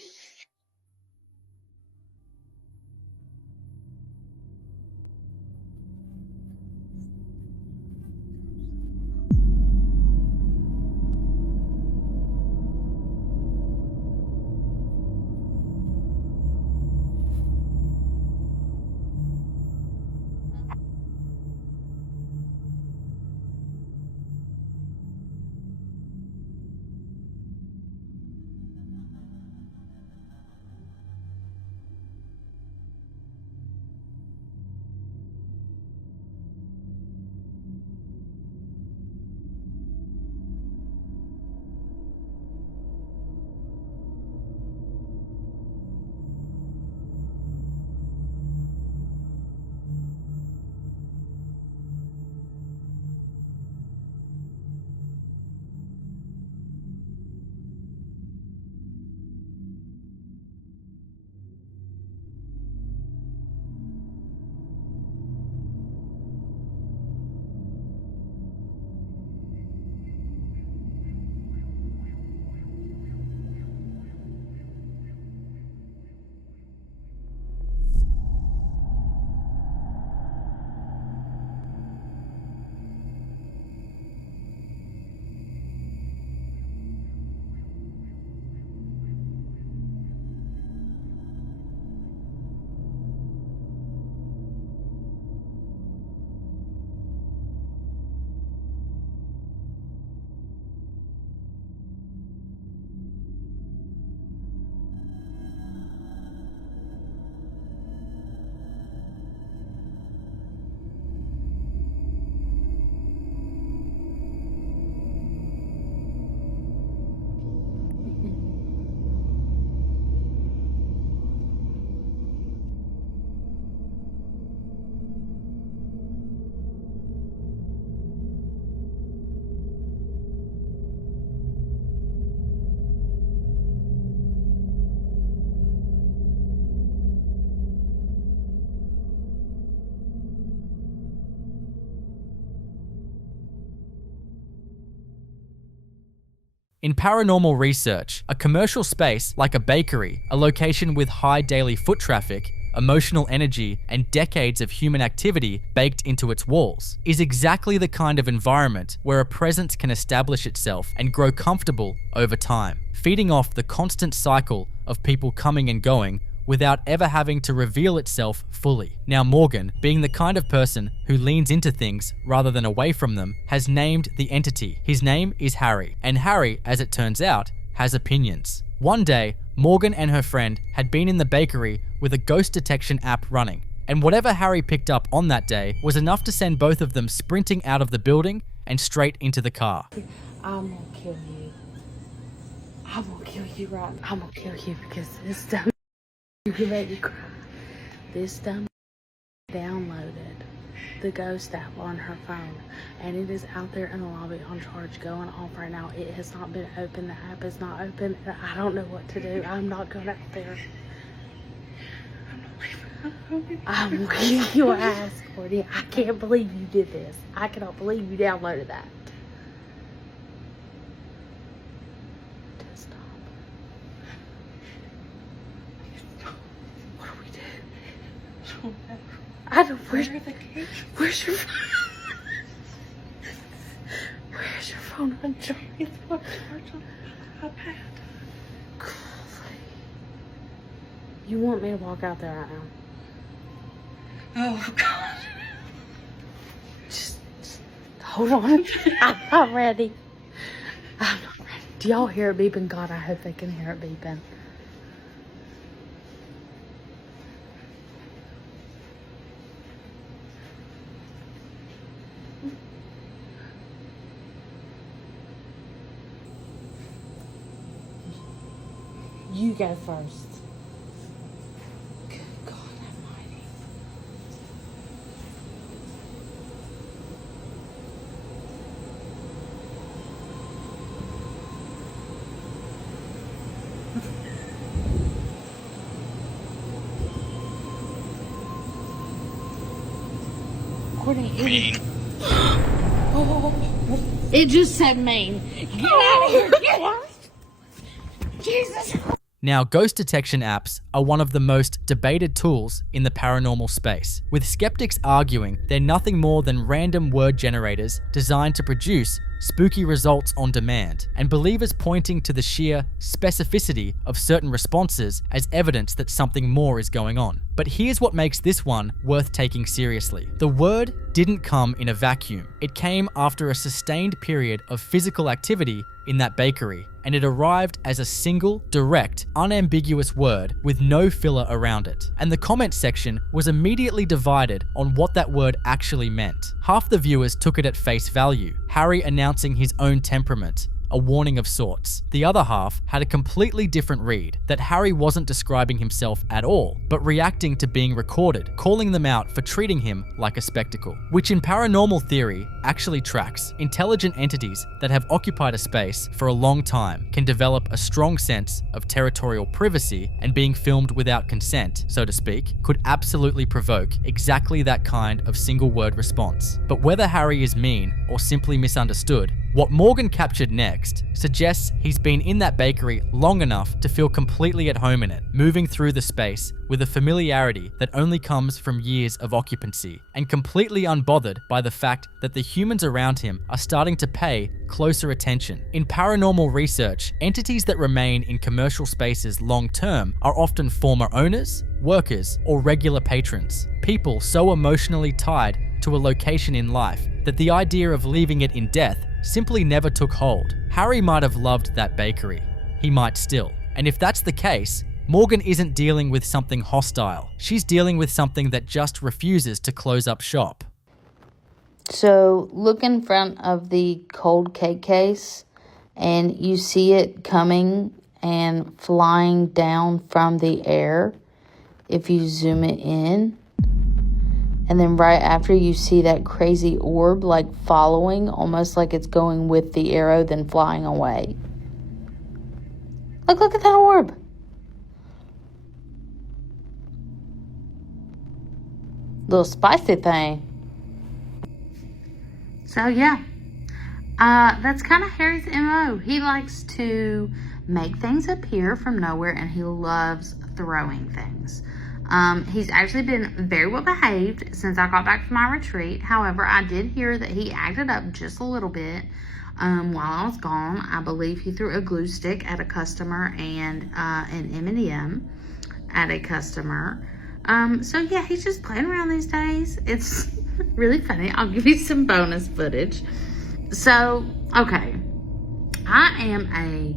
In paranormal research, a commercial space like a bakery, a location with high daily foot traffic, emotional energy, and decades of human activity baked into its walls, is exactly the kind of environment where a presence can establish itself and grow comfortable over time, feeding off the constant cycle of people coming and going without ever having to reveal itself fully. Now Morgan, being the kind of person who leans into things rather than away from them, has named the entity. His name is Harry, and Harry, as it turns out, has opinions. One day, Morgan and her friend had been in the bakery with a ghost detection app running, and whatever Harry picked up on that day was enough to send both of them sprinting out of the building and straight into the car. I'm gonna kill you. I'm gonna kill you, right? I'm gonna kill you because this time you can make me cry. This time downloaded the ghost app on her phone, and it is out there in the lobby on charge going off right now. It has not been open. The app is not open. I don't know what to do. I'm not going out there. I'm leaving your ass, Courtney. I can't believe you did this. I cannot believe you downloaded that. Just stop. What do we do? I don't. Where's your phone? Where's your phone on charge? It's on charge on the iPad. You want me to walk out there right now? Oh God! Just hold on. I'm not ready. I'm not ready. Do y'all hear it beeping? God, I hope they can hear it beeping. You go first. Good God Almighty. Courtney, it just said mean. Get out of here. Get out. Jesus. Now, ghost detection apps are one of the most debated tools in the paranormal space, with skeptics arguing they're nothing more than random word generators designed to produce spooky results on demand, and believers pointing to the sheer specificity of certain responses as evidence that something more is going on. But here's what makes this one worth taking seriously. The word didn't come in a vacuum. It came after a sustained period of physical activity in that bakery, and it arrived as a single, direct, unambiguous word with no filler around it. And the comment section was immediately divided on what that word actually meant. Half the viewers took it at face value, Harry announcing his own temperament, a warning of sorts. The other half had a completely different read, that Harry wasn't describing himself at all, but reacting to being recorded, calling them out for treating him like a spectacle. Which in paranormal theory actually tracks. Intelligent entities that have occupied a space for a long time can develop a strong sense of territorial privacy, and being filmed without consent, so to speak, could absolutely provoke exactly that kind of single word response. But whether Harry is mean or simply misunderstood, what Morgan captured next suggests he's been in that bakery long enough to feel completely at home in it, moving through the space with a familiarity that only comes from years of occupancy, and completely unbothered by the fact that the humans around him are starting to pay closer attention. In paranormal research, entities that remain in commercial spaces long term are often former owners, workers, or regular patrons, people so emotionally tied to a location in life that the idea of leaving it in death simply never took hold. Harry might have loved that bakery. He might still. And if that's the case, Morgan isn't dealing with something hostile. She's dealing with something that just refuses to close up shop. So look in front of the cold cake case and you see it coming and flying down from the air if you zoom it in. And then right after, you see that crazy orb like following, almost like it's going with the arrow, then flying away. Look at that orb. Little spicy thing. So yeah, That's kind of Harry's MO. He likes to make things appear from nowhere, and he loves throwing things. He's actually been very well behaved since I got back from my retreat. However, I did hear that he acted up just a little bit while I was gone. I believe he threw a glue stick at a customer and an M&M at a customer. So yeah, he's just playing around these days. It's really funny. I'll give you some bonus footage. So, okay, I am a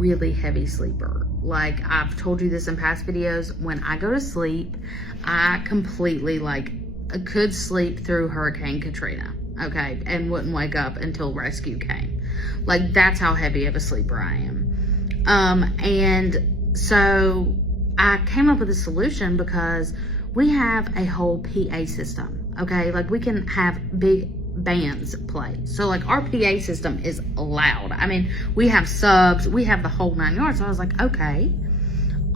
really heavy sleeper. Like, I've told you this in past videos. When I go to sleep, I completely, could sleep through Hurricane Katrina, okay, and wouldn't wake up until rescue came. Like, that's how heavy of a sleeper I am. And so I came up with a solution because we have a whole PA system, okay? Like, we can have big bands play. So like our PA system is loud. I mean, we have subs, we have the whole 9 yards. So I was like, okay,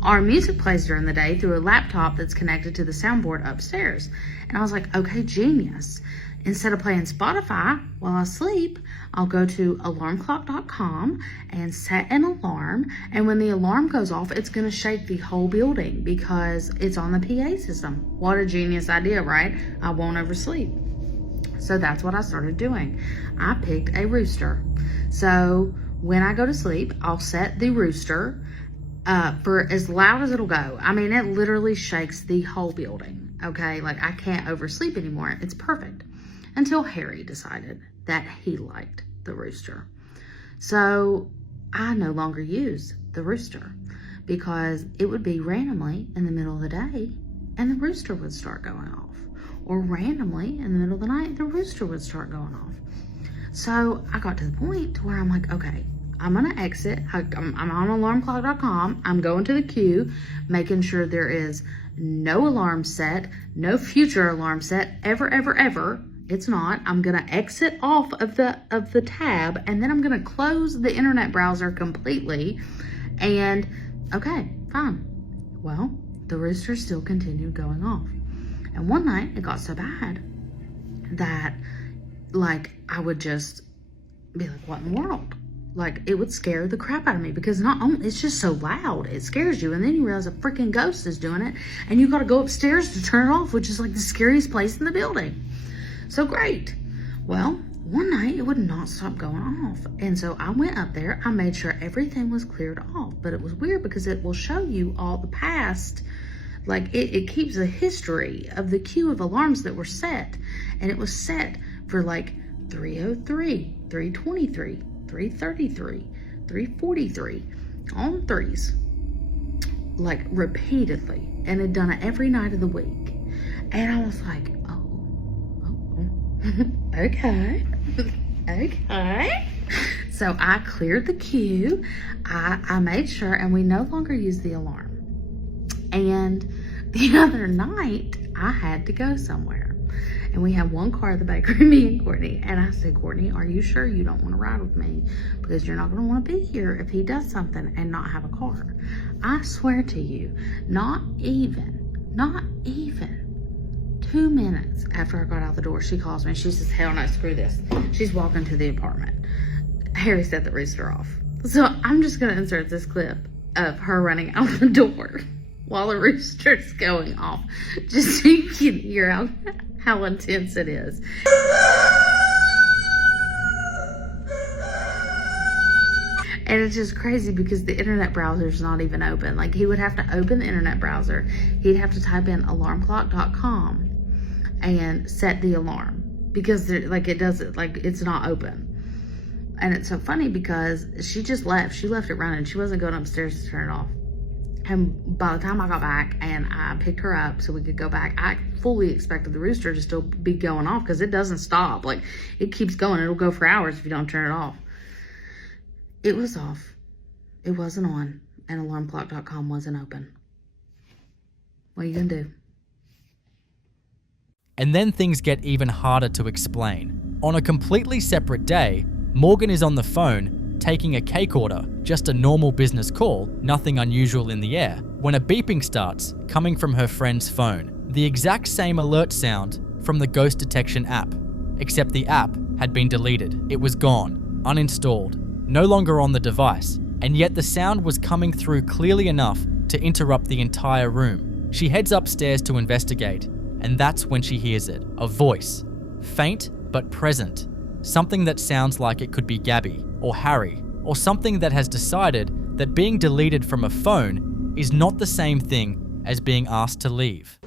our music plays during the day through a laptop that's connected to the soundboard upstairs. And I was like, okay, genius. Instead of playing Spotify while I sleep, I'll go to alarmclock.com and set an alarm. And when the alarm goes off, it's going to shake the whole building because it's on the PA system. What a genius idea, right? I won't oversleep. So that's what I started doing. I picked a rooster. So when I go to sleep, I'll set the rooster for as loud as it'll go. I mean, it literally shakes the whole building, okay? Like, I can't oversleep anymore. It's perfect. Until Harry decided that he liked the rooster. So I no longer use the rooster because it would be randomly in the middle of the day and the rooster would start going off. Or randomly in the middle of the night, the rooster would start going off. So I got to the point where I'm like, okay, I'm gonna exit. I'm on alarmclock.com. I'm going to the queue, making sure there is no alarm set, no future alarm set, ever, ever, ever. It's not. I'm gonna exit off of the tab, and then I'm gonna close the internet browser completely. And okay, fine. Well, the rooster still continued going off. And one night it got so bad that like I would just be like, what in the world? Like, it would scare the crap out of me because not only it's just so loud, it scares you, and then you realize a freaking ghost is doing it, and you got to go upstairs to turn it off, which is like the scariest place in the building. So great. Well, one night it would not stop going off, and so I went up there. I made sure everything was cleared off, but it was weird because it will show you all the past. Like, it keeps a history of the queue of alarms that were set. And it was set for like 303, 323, 333, 343, all in threes. Like, repeatedly. And had done it every night of the week. And I was like, okay. Okay. So I cleared the queue. I made sure, and we no longer use the alarm. And the other night, I had to go somewhere. And we had one car at the bakery, me and Courtney. And I said, Courtney, are you sure you don't want to ride with me? Because you're not going to want to be here if he does something and not have a car. I swear to you, not even 2 minutes after I got out the door, she calls me. She says, hell no, screw this. She's walking to the apartment. Harry set the rooster off. So I'm just going to insert this clip of her running out the door while the rooster's going off, just so you can hear how intense it is. And it's just crazy because the internet browser's not even open. Like, he would have to open the internet browser. He'd have to type in alarmclock.com and set the alarm because it doesn't, like, it's not open. And it's so funny because she just left. She left it running. She wasn't going upstairs to turn it off. And by the time I got back and I picked her up so we could go back, I fully expected the rooster to still be going off because it doesn't stop. Like, it keeps going. It'll go for hours if you don't turn it off. It was off. It wasn't on. And alarmclock.com wasn't open. What are you going to do? And then things get even harder to explain. On a completely separate day, Morgan is on the phone taking a cake order, just a normal business call, nothing unusual in the air, when a beeping starts coming from her friend's phone. The exact same alert sound from the ghost detection app, except the app had been deleted. It was gone, uninstalled, no longer on the device, and yet the sound was coming through clearly enough to interrupt the entire room. She heads upstairs to investigate, and that's when she hears it. A voice, faint but present. Something that sounds like it could be Gabby or Harry, or something that has decided that being deleted from a phone is not the same thing as being asked to leave.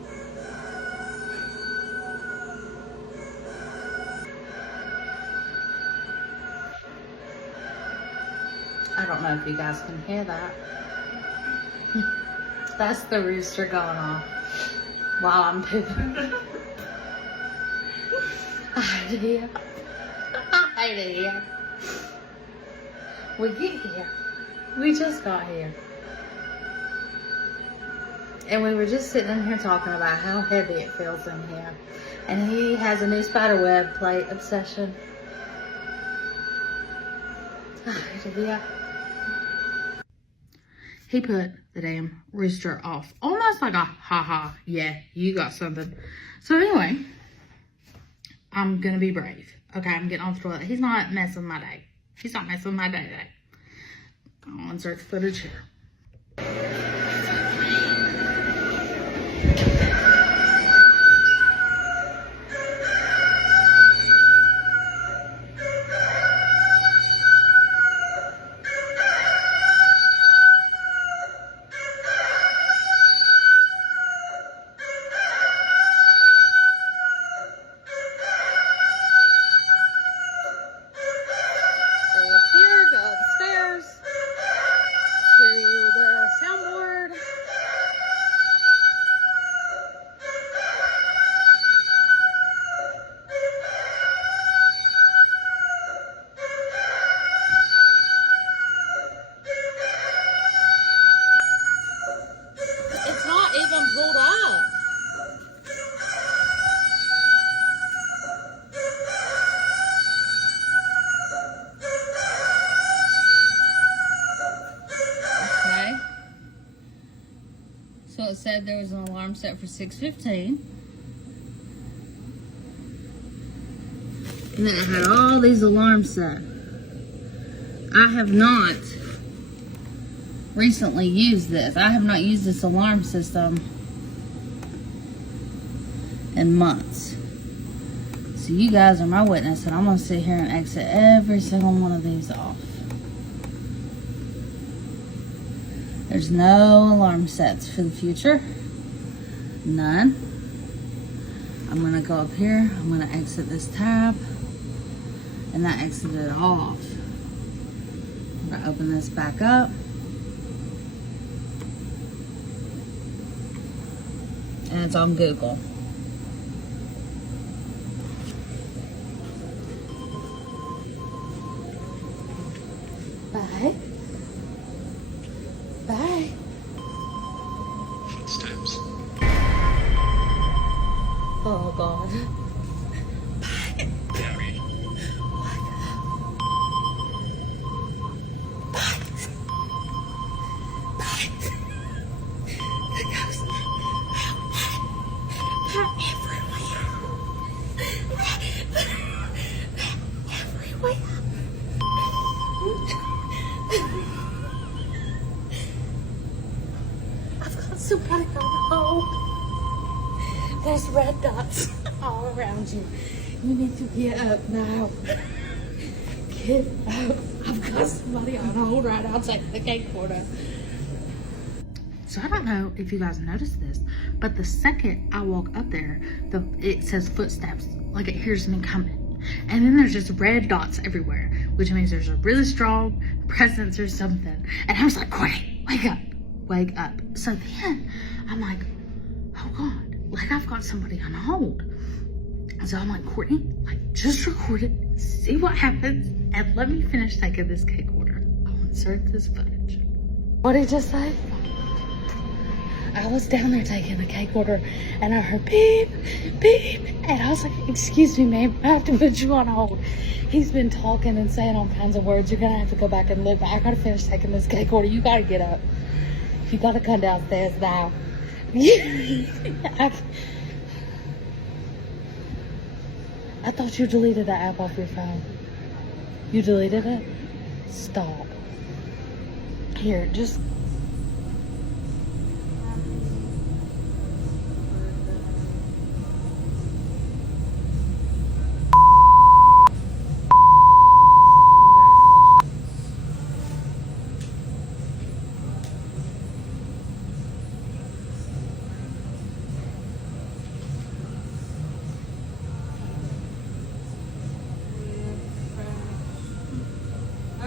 I don't know if you guys can hear that. That's the rooster going off while I'm pooping. Hi dear. Hi dear. We get here. We just got here. And we were just sitting in here talking about how heavy it feels in here. And he has a new spiderweb plate obsession. Hi dear. He put the damn rooster off. Almost like a ha-ha, yeah, you got something. So anyway, I'm gonna be brave. Okay, I'm getting off the toilet. He's not messing with my day. He's not messing with my day today. I'll insert the footage here. So it said there was an alarm set for 6:15. And then it had all these alarms set. I have not recently used this. I have not used this alarm system in months. So you guys are my witness, and I'm gonna sit here and exit every single one of these off. There's no alarm sets for the future. None. I'm gonna go up here. I'm gonna exit this tab. And that exited it off. I'm gonna open this back up. And it's on Google. Bye. Bye. Footsteps. Oh God. Gary. Somebody go home. There's red dots all around you. You need to get up now. Get up. I've got somebody on hold right outside the gate corner. So I don't know if you guys noticed this, but the second I walk up there, it says footsteps, like it hears me coming. And then there's just red dots everywhere, which means there's a really strong presence or something. And I was like, Courtney, wake up. Wake up. So then I'm like, oh God, like I've got somebody on hold. And so I'm like, Courtney, like just record it, see what happens, and let me finish taking this cake order. I'll insert this footage. What did he just say? I was down there taking the cake order and I heard beep, beep. And I was like, excuse me, ma'am, I have to put you on hold. He's been talking and saying all kinds of words. You're gonna have to go back and look, but I gotta finish taking this cake order. You gotta get up. You gotta come downstairs now. I I thought you deleted the app off your phone. You deleted it? Stop. Here, just...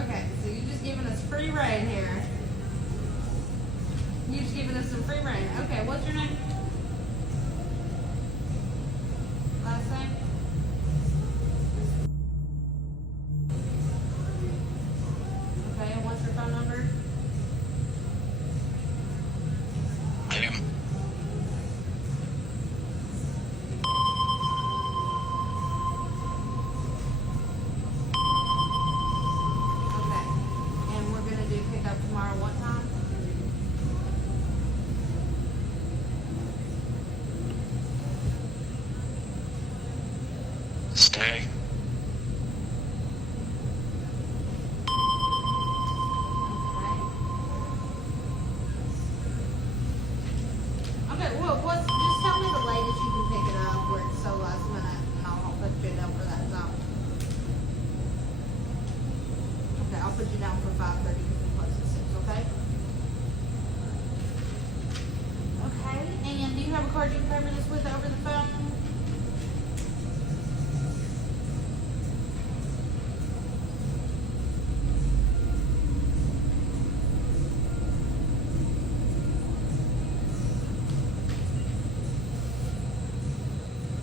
Okay, so you're just giving us free reign here. You're just giving us some free reign. Okay, what's your name? Last name? Okay, and what's your phone number? Okay, and we're gonna do pickup tomorrow. What time? Stay. Okay, well, just tell me the latest you can pick it up where it's so last minute, and I'll put you down for that zone. Okay, I'll put you down for 5:30 because we close at 6, okay? Okay, and do you have a card you can pay me this with over the phone?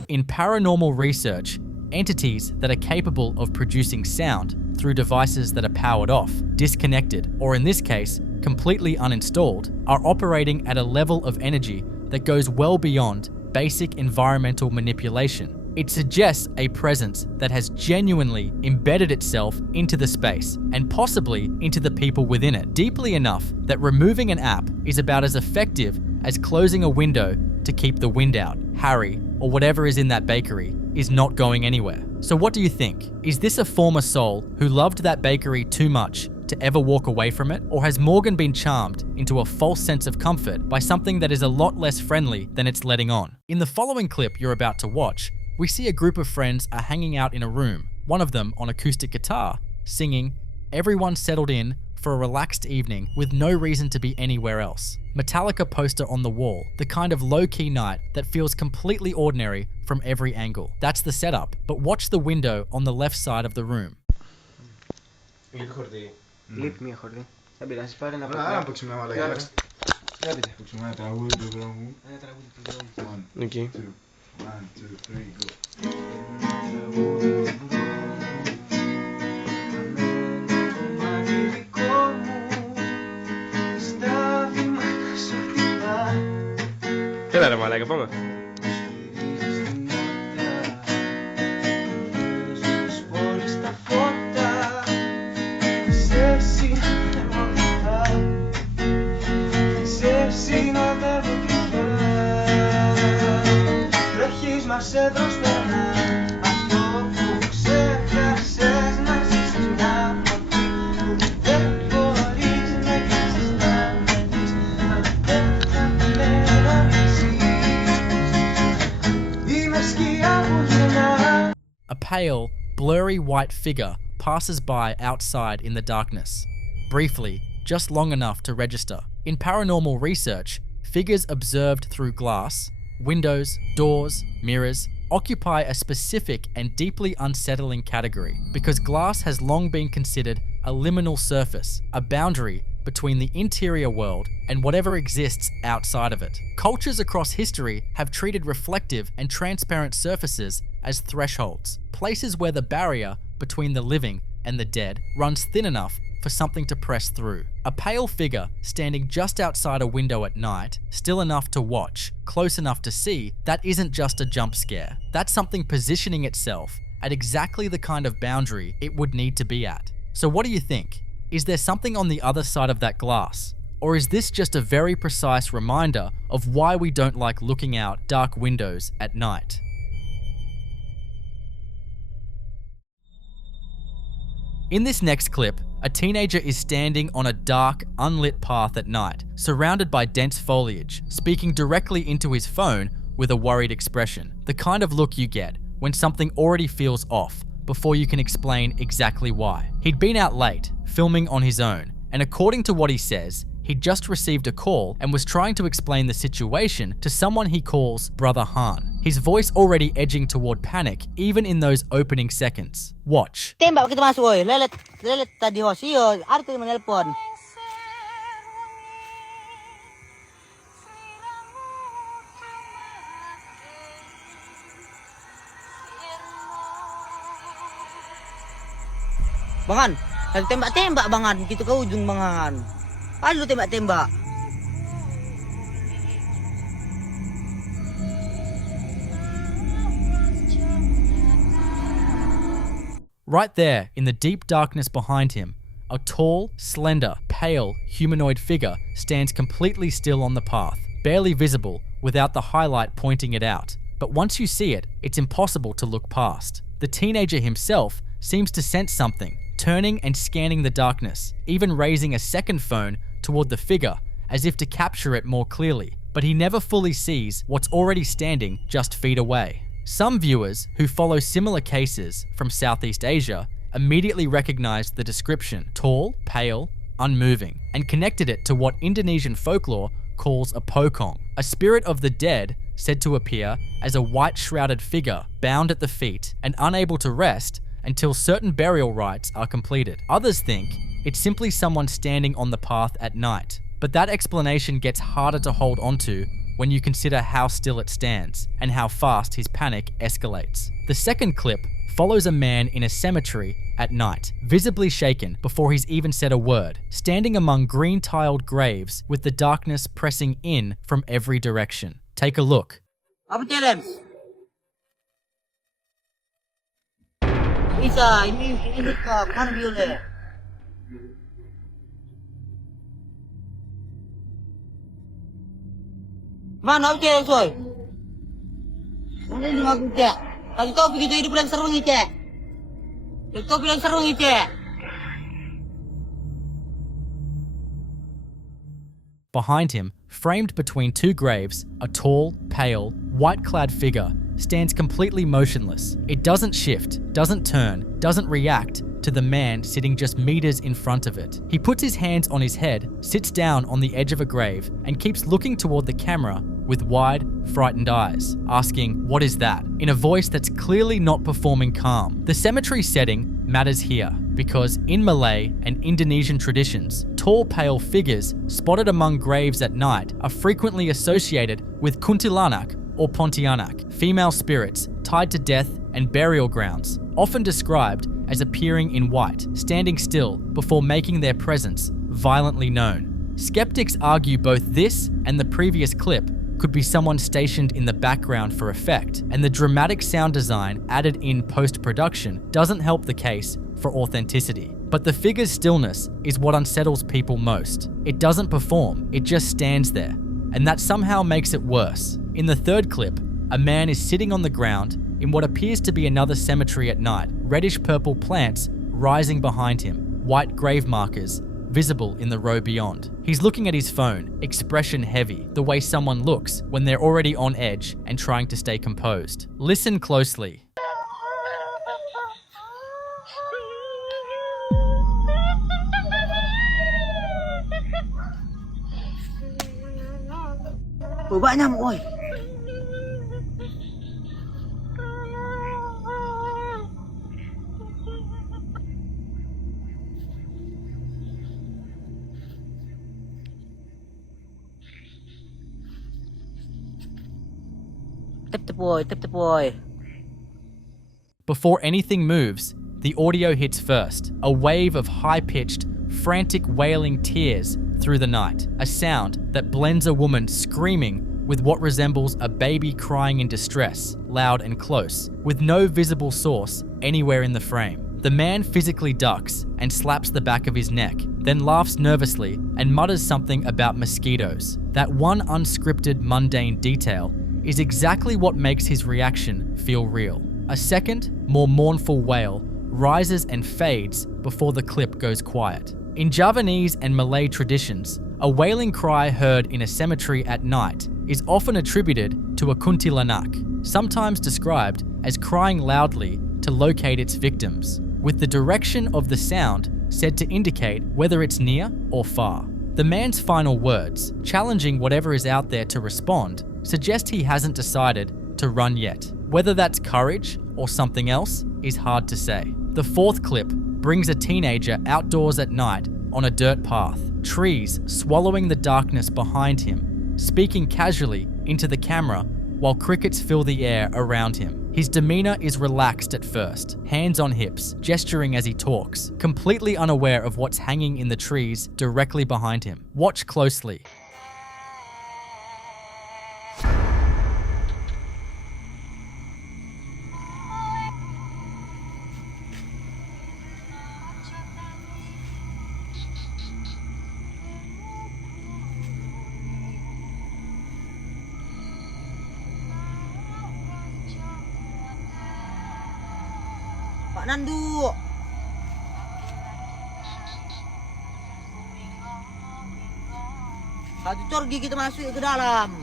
In paranormal research, entities that are capable of producing sound through devices that are powered off, disconnected, or in this case, completely uninstalled, are operating at a level of energy that goes well beyond basic environmental manipulation. It suggests a presence that has genuinely embedded itself into the space and possibly into the people within it, deeply enough that removing an app is about as effective as closing a window to keep the wind out. Harry, or whatever is in that bakery, is not going anywhere. So what do you think? Is this a former soul who loved that bakery too much to ever walk away from it? Or has Morgan been charmed into a false sense of comfort by something that is a lot less friendly than it's letting on? In the following clip you're about to watch, we see a group of friends are hanging out in a room, one of them on acoustic guitar, singing, "Everyone settled in for a relaxed evening with no reason to be anywhere else." Metallica poster on the wall, the kind of low-key night that feels completely ordinary from every angle. That's the setup, but watch the window on the left side of the room. Λείπει μία χορδή. Δεν πειράζει, πάρε να Άρα, παίξουμε μια μαλακιά. Έπειτα. Παίξουμε ένα τραγούδι του δρόμου. Ένα τραγούδι του δρόμου. One, two, 1, 2, 3, go. Έλα ρε μαλάκα, πάμε. A pale, blurry white figure passes by outside in the darkness. Briefly, just long enough to register. In paranormal research, figures observed through glass, windows, doors, mirrors, occupy a specific and deeply unsettling category because glass has long been considered a liminal surface, a boundary between the interior world and whatever exists outside of it. Cultures across history have treated reflective and transparent surfaces as thresholds, places where the barrier between the living and the dead runs thin enough for something to press through. A pale figure standing just outside a window at night, still enough to watch, close enough to see, that isn't just a jump scare. That's something positioning itself at exactly the kind of boundary it would need to be at. So what do you think? Is there something on the other side of that glass? Or is this just a very precise reminder of why we don't like looking out dark windows at night? In this next clip, a teenager is standing on a dark, unlit path at night, surrounded by dense foliage, speaking directly into his phone with a worried expression. The kind of look you get when something already feels off before you can explain exactly why. He'd been out late, filming on his own, and according to what he says, he'd just received a call and was trying to explain the situation to someone he calls Brother Han. His voice already edging toward panic even in those opening seconds. Watch. Tembak kita masuk, oi. Lelet tadi hosi, oi. Ada yang menelpon. Bangan, tembak-tembak bangan, gitu ke ujung bangan. Aduh tembak-tembak. Right there, in the deep darkness behind him, a tall, slender, pale, humanoid figure stands completely still on the path, barely visible without the highlight pointing it out. But once you see it, it's impossible to look past. The teenager himself seems to sense something, turning and scanning the darkness, even raising a second phone toward the figure as if to capture it more clearly. But he never fully sees what's already standing just feet away. Some viewers who follow similar cases from Southeast Asia immediately recognized the description, tall, pale, unmoving, and connected it to what Indonesian folklore calls a pokong, a spirit of the dead said to appear as a white shrouded figure bound at the feet and unable to rest until certain burial rites are completed. Others think it's simply someone standing on the path at night, but that explanation gets harder to hold onto when you consider how still it stands and how fast his panic escalates. The second clip follows a man in a cemetery at night, visibly shaken before he's even said a word, standing among green-tiled graves with the darkness pressing in from every direction. Take a look. Apa challenge? Bisa, ini dekat, mana violet? Mana apa challenge, oi? Mana ni aku cek? Lagi kau begitu hidup dan seru ni cek. Kau bilang seru ni cek. Behind him, framed between two graves, a tall, pale, white-clad figure stands completely motionless. It doesn't shift, doesn't turn, doesn't react to the man sitting just meters in front of it. He puts his hands on his head, sits down on the edge of a grave, and keeps looking toward the camera with wide, frightened eyes, asking, "What is that?" in a voice that's clearly not performing calm. The cemetery setting matters here because in Malay and Indonesian traditions, tall, pale figures spotted among graves at night are frequently associated with kuntilanak or pontianak, female spirits tied to death and burial grounds, often described as appearing in white, standing still before making their presence violently known. Skeptics argue both this and the previous clip could be someone stationed in the background for effect, and the dramatic sound design added in post-production doesn't help the case for authenticity. But the figure's stillness is what unsettles people most. It doesn't perform, it just stands there, and that somehow makes it worse. In the third clip, a man is sitting on the ground in what appears to be another cemetery at night, reddish-purple plants rising behind him, white grave markers visible in the row beyond. He's looking at his phone, expression heavy, the way someone looks when they're already on edge and trying to stay composed. Listen closely. Oh, banyak nyamuk, oi. Tep boy. Before anything moves, the audio hits first, a wave of high-pitched, frantic wailing tears through the night, a sound that blends a woman screaming with what resembles a baby crying in distress, loud and close, with no visible source anywhere in the frame. The man physically ducks and slaps the back of his neck, then laughs nervously and mutters something about mosquitoes. That one unscripted, mundane detail is exactly what makes his reaction feel real. A second, more mournful wail rises and fades before the clip goes quiet. In Javanese and Malay traditions, a wailing cry heard in a cemetery at night is often attributed to a kuntilanak, sometimes described as crying loudly to locate its victims, with the direction of the sound said to indicate whether it's near or far. The man's final words, challenging whatever is out there to respond, suggest he hasn't decided to run yet. Whether that's courage or something else is hard to say. The fourth clip brings a teenager outdoors at night on a dirt path, trees swallowing the darkness behind him, speaking casually into the camera while crickets fill the air around him. His demeanor is relaxed at first, hands on hips, gesturing as he talks, completely unaware of what's hanging in the trees directly behind him. Watch closely. Pak Nandu. Satu corgi kita masuk ke dalam.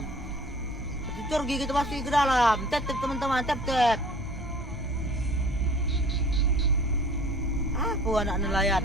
Satu corgi kita masuk ke dalam. Tap-tap teman-teman, tap-tap. Apa anak nelayan?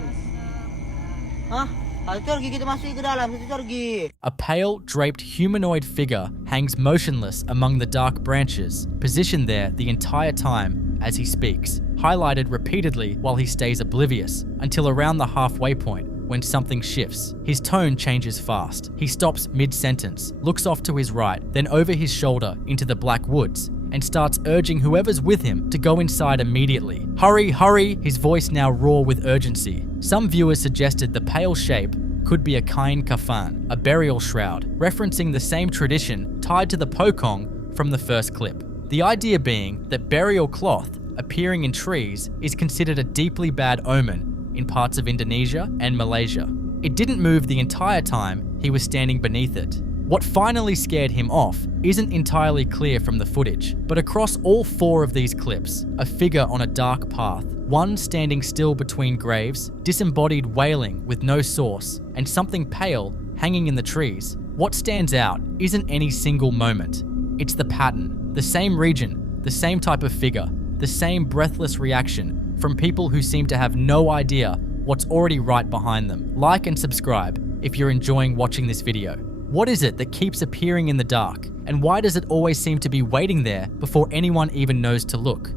Hah? Satu corgi kita masuk ke dalam, satu corgi. A pale, draped humanoid figure hangs motionless among the dark branches, positioned there the entire time as he speaks, highlighted repeatedly while he stays oblivious, until around the halfway point when something shifts. His tone changes fast. He stops mid-sentence, looks off to his right, then over his shoulder into the black woods, and starts urging whoever's with him to go inside immediately. Hurry, hurry! His voice now raw with urgency. Some viewers suggested the pale shape could be a kain kafan, a burial shroud, referencing the same tradition tied to the pokong from the first clip. The idea being that burial cloth appearing in trees is considered a deeply bad omen in parts of Indonesia and Malaysia. It didn't move the entire time he was standing beneath it. What finally scared him off isn't entirely clear from the footage, but across all four of these clips, a figure on a dark path, one standing still between graves, disembodied wailing with no source, and something pale hanging in the trees. What stands out isn't any single moment. It's the pattern, the same region, the same type of figure, the same breathless reaction from people who seem to have no idea what's already right behind them. Like and subscribe if you're enjoying watching this video. What is it that keeps appearing in the dark? And why does it always seem to be waiting there before anyone even knows to look?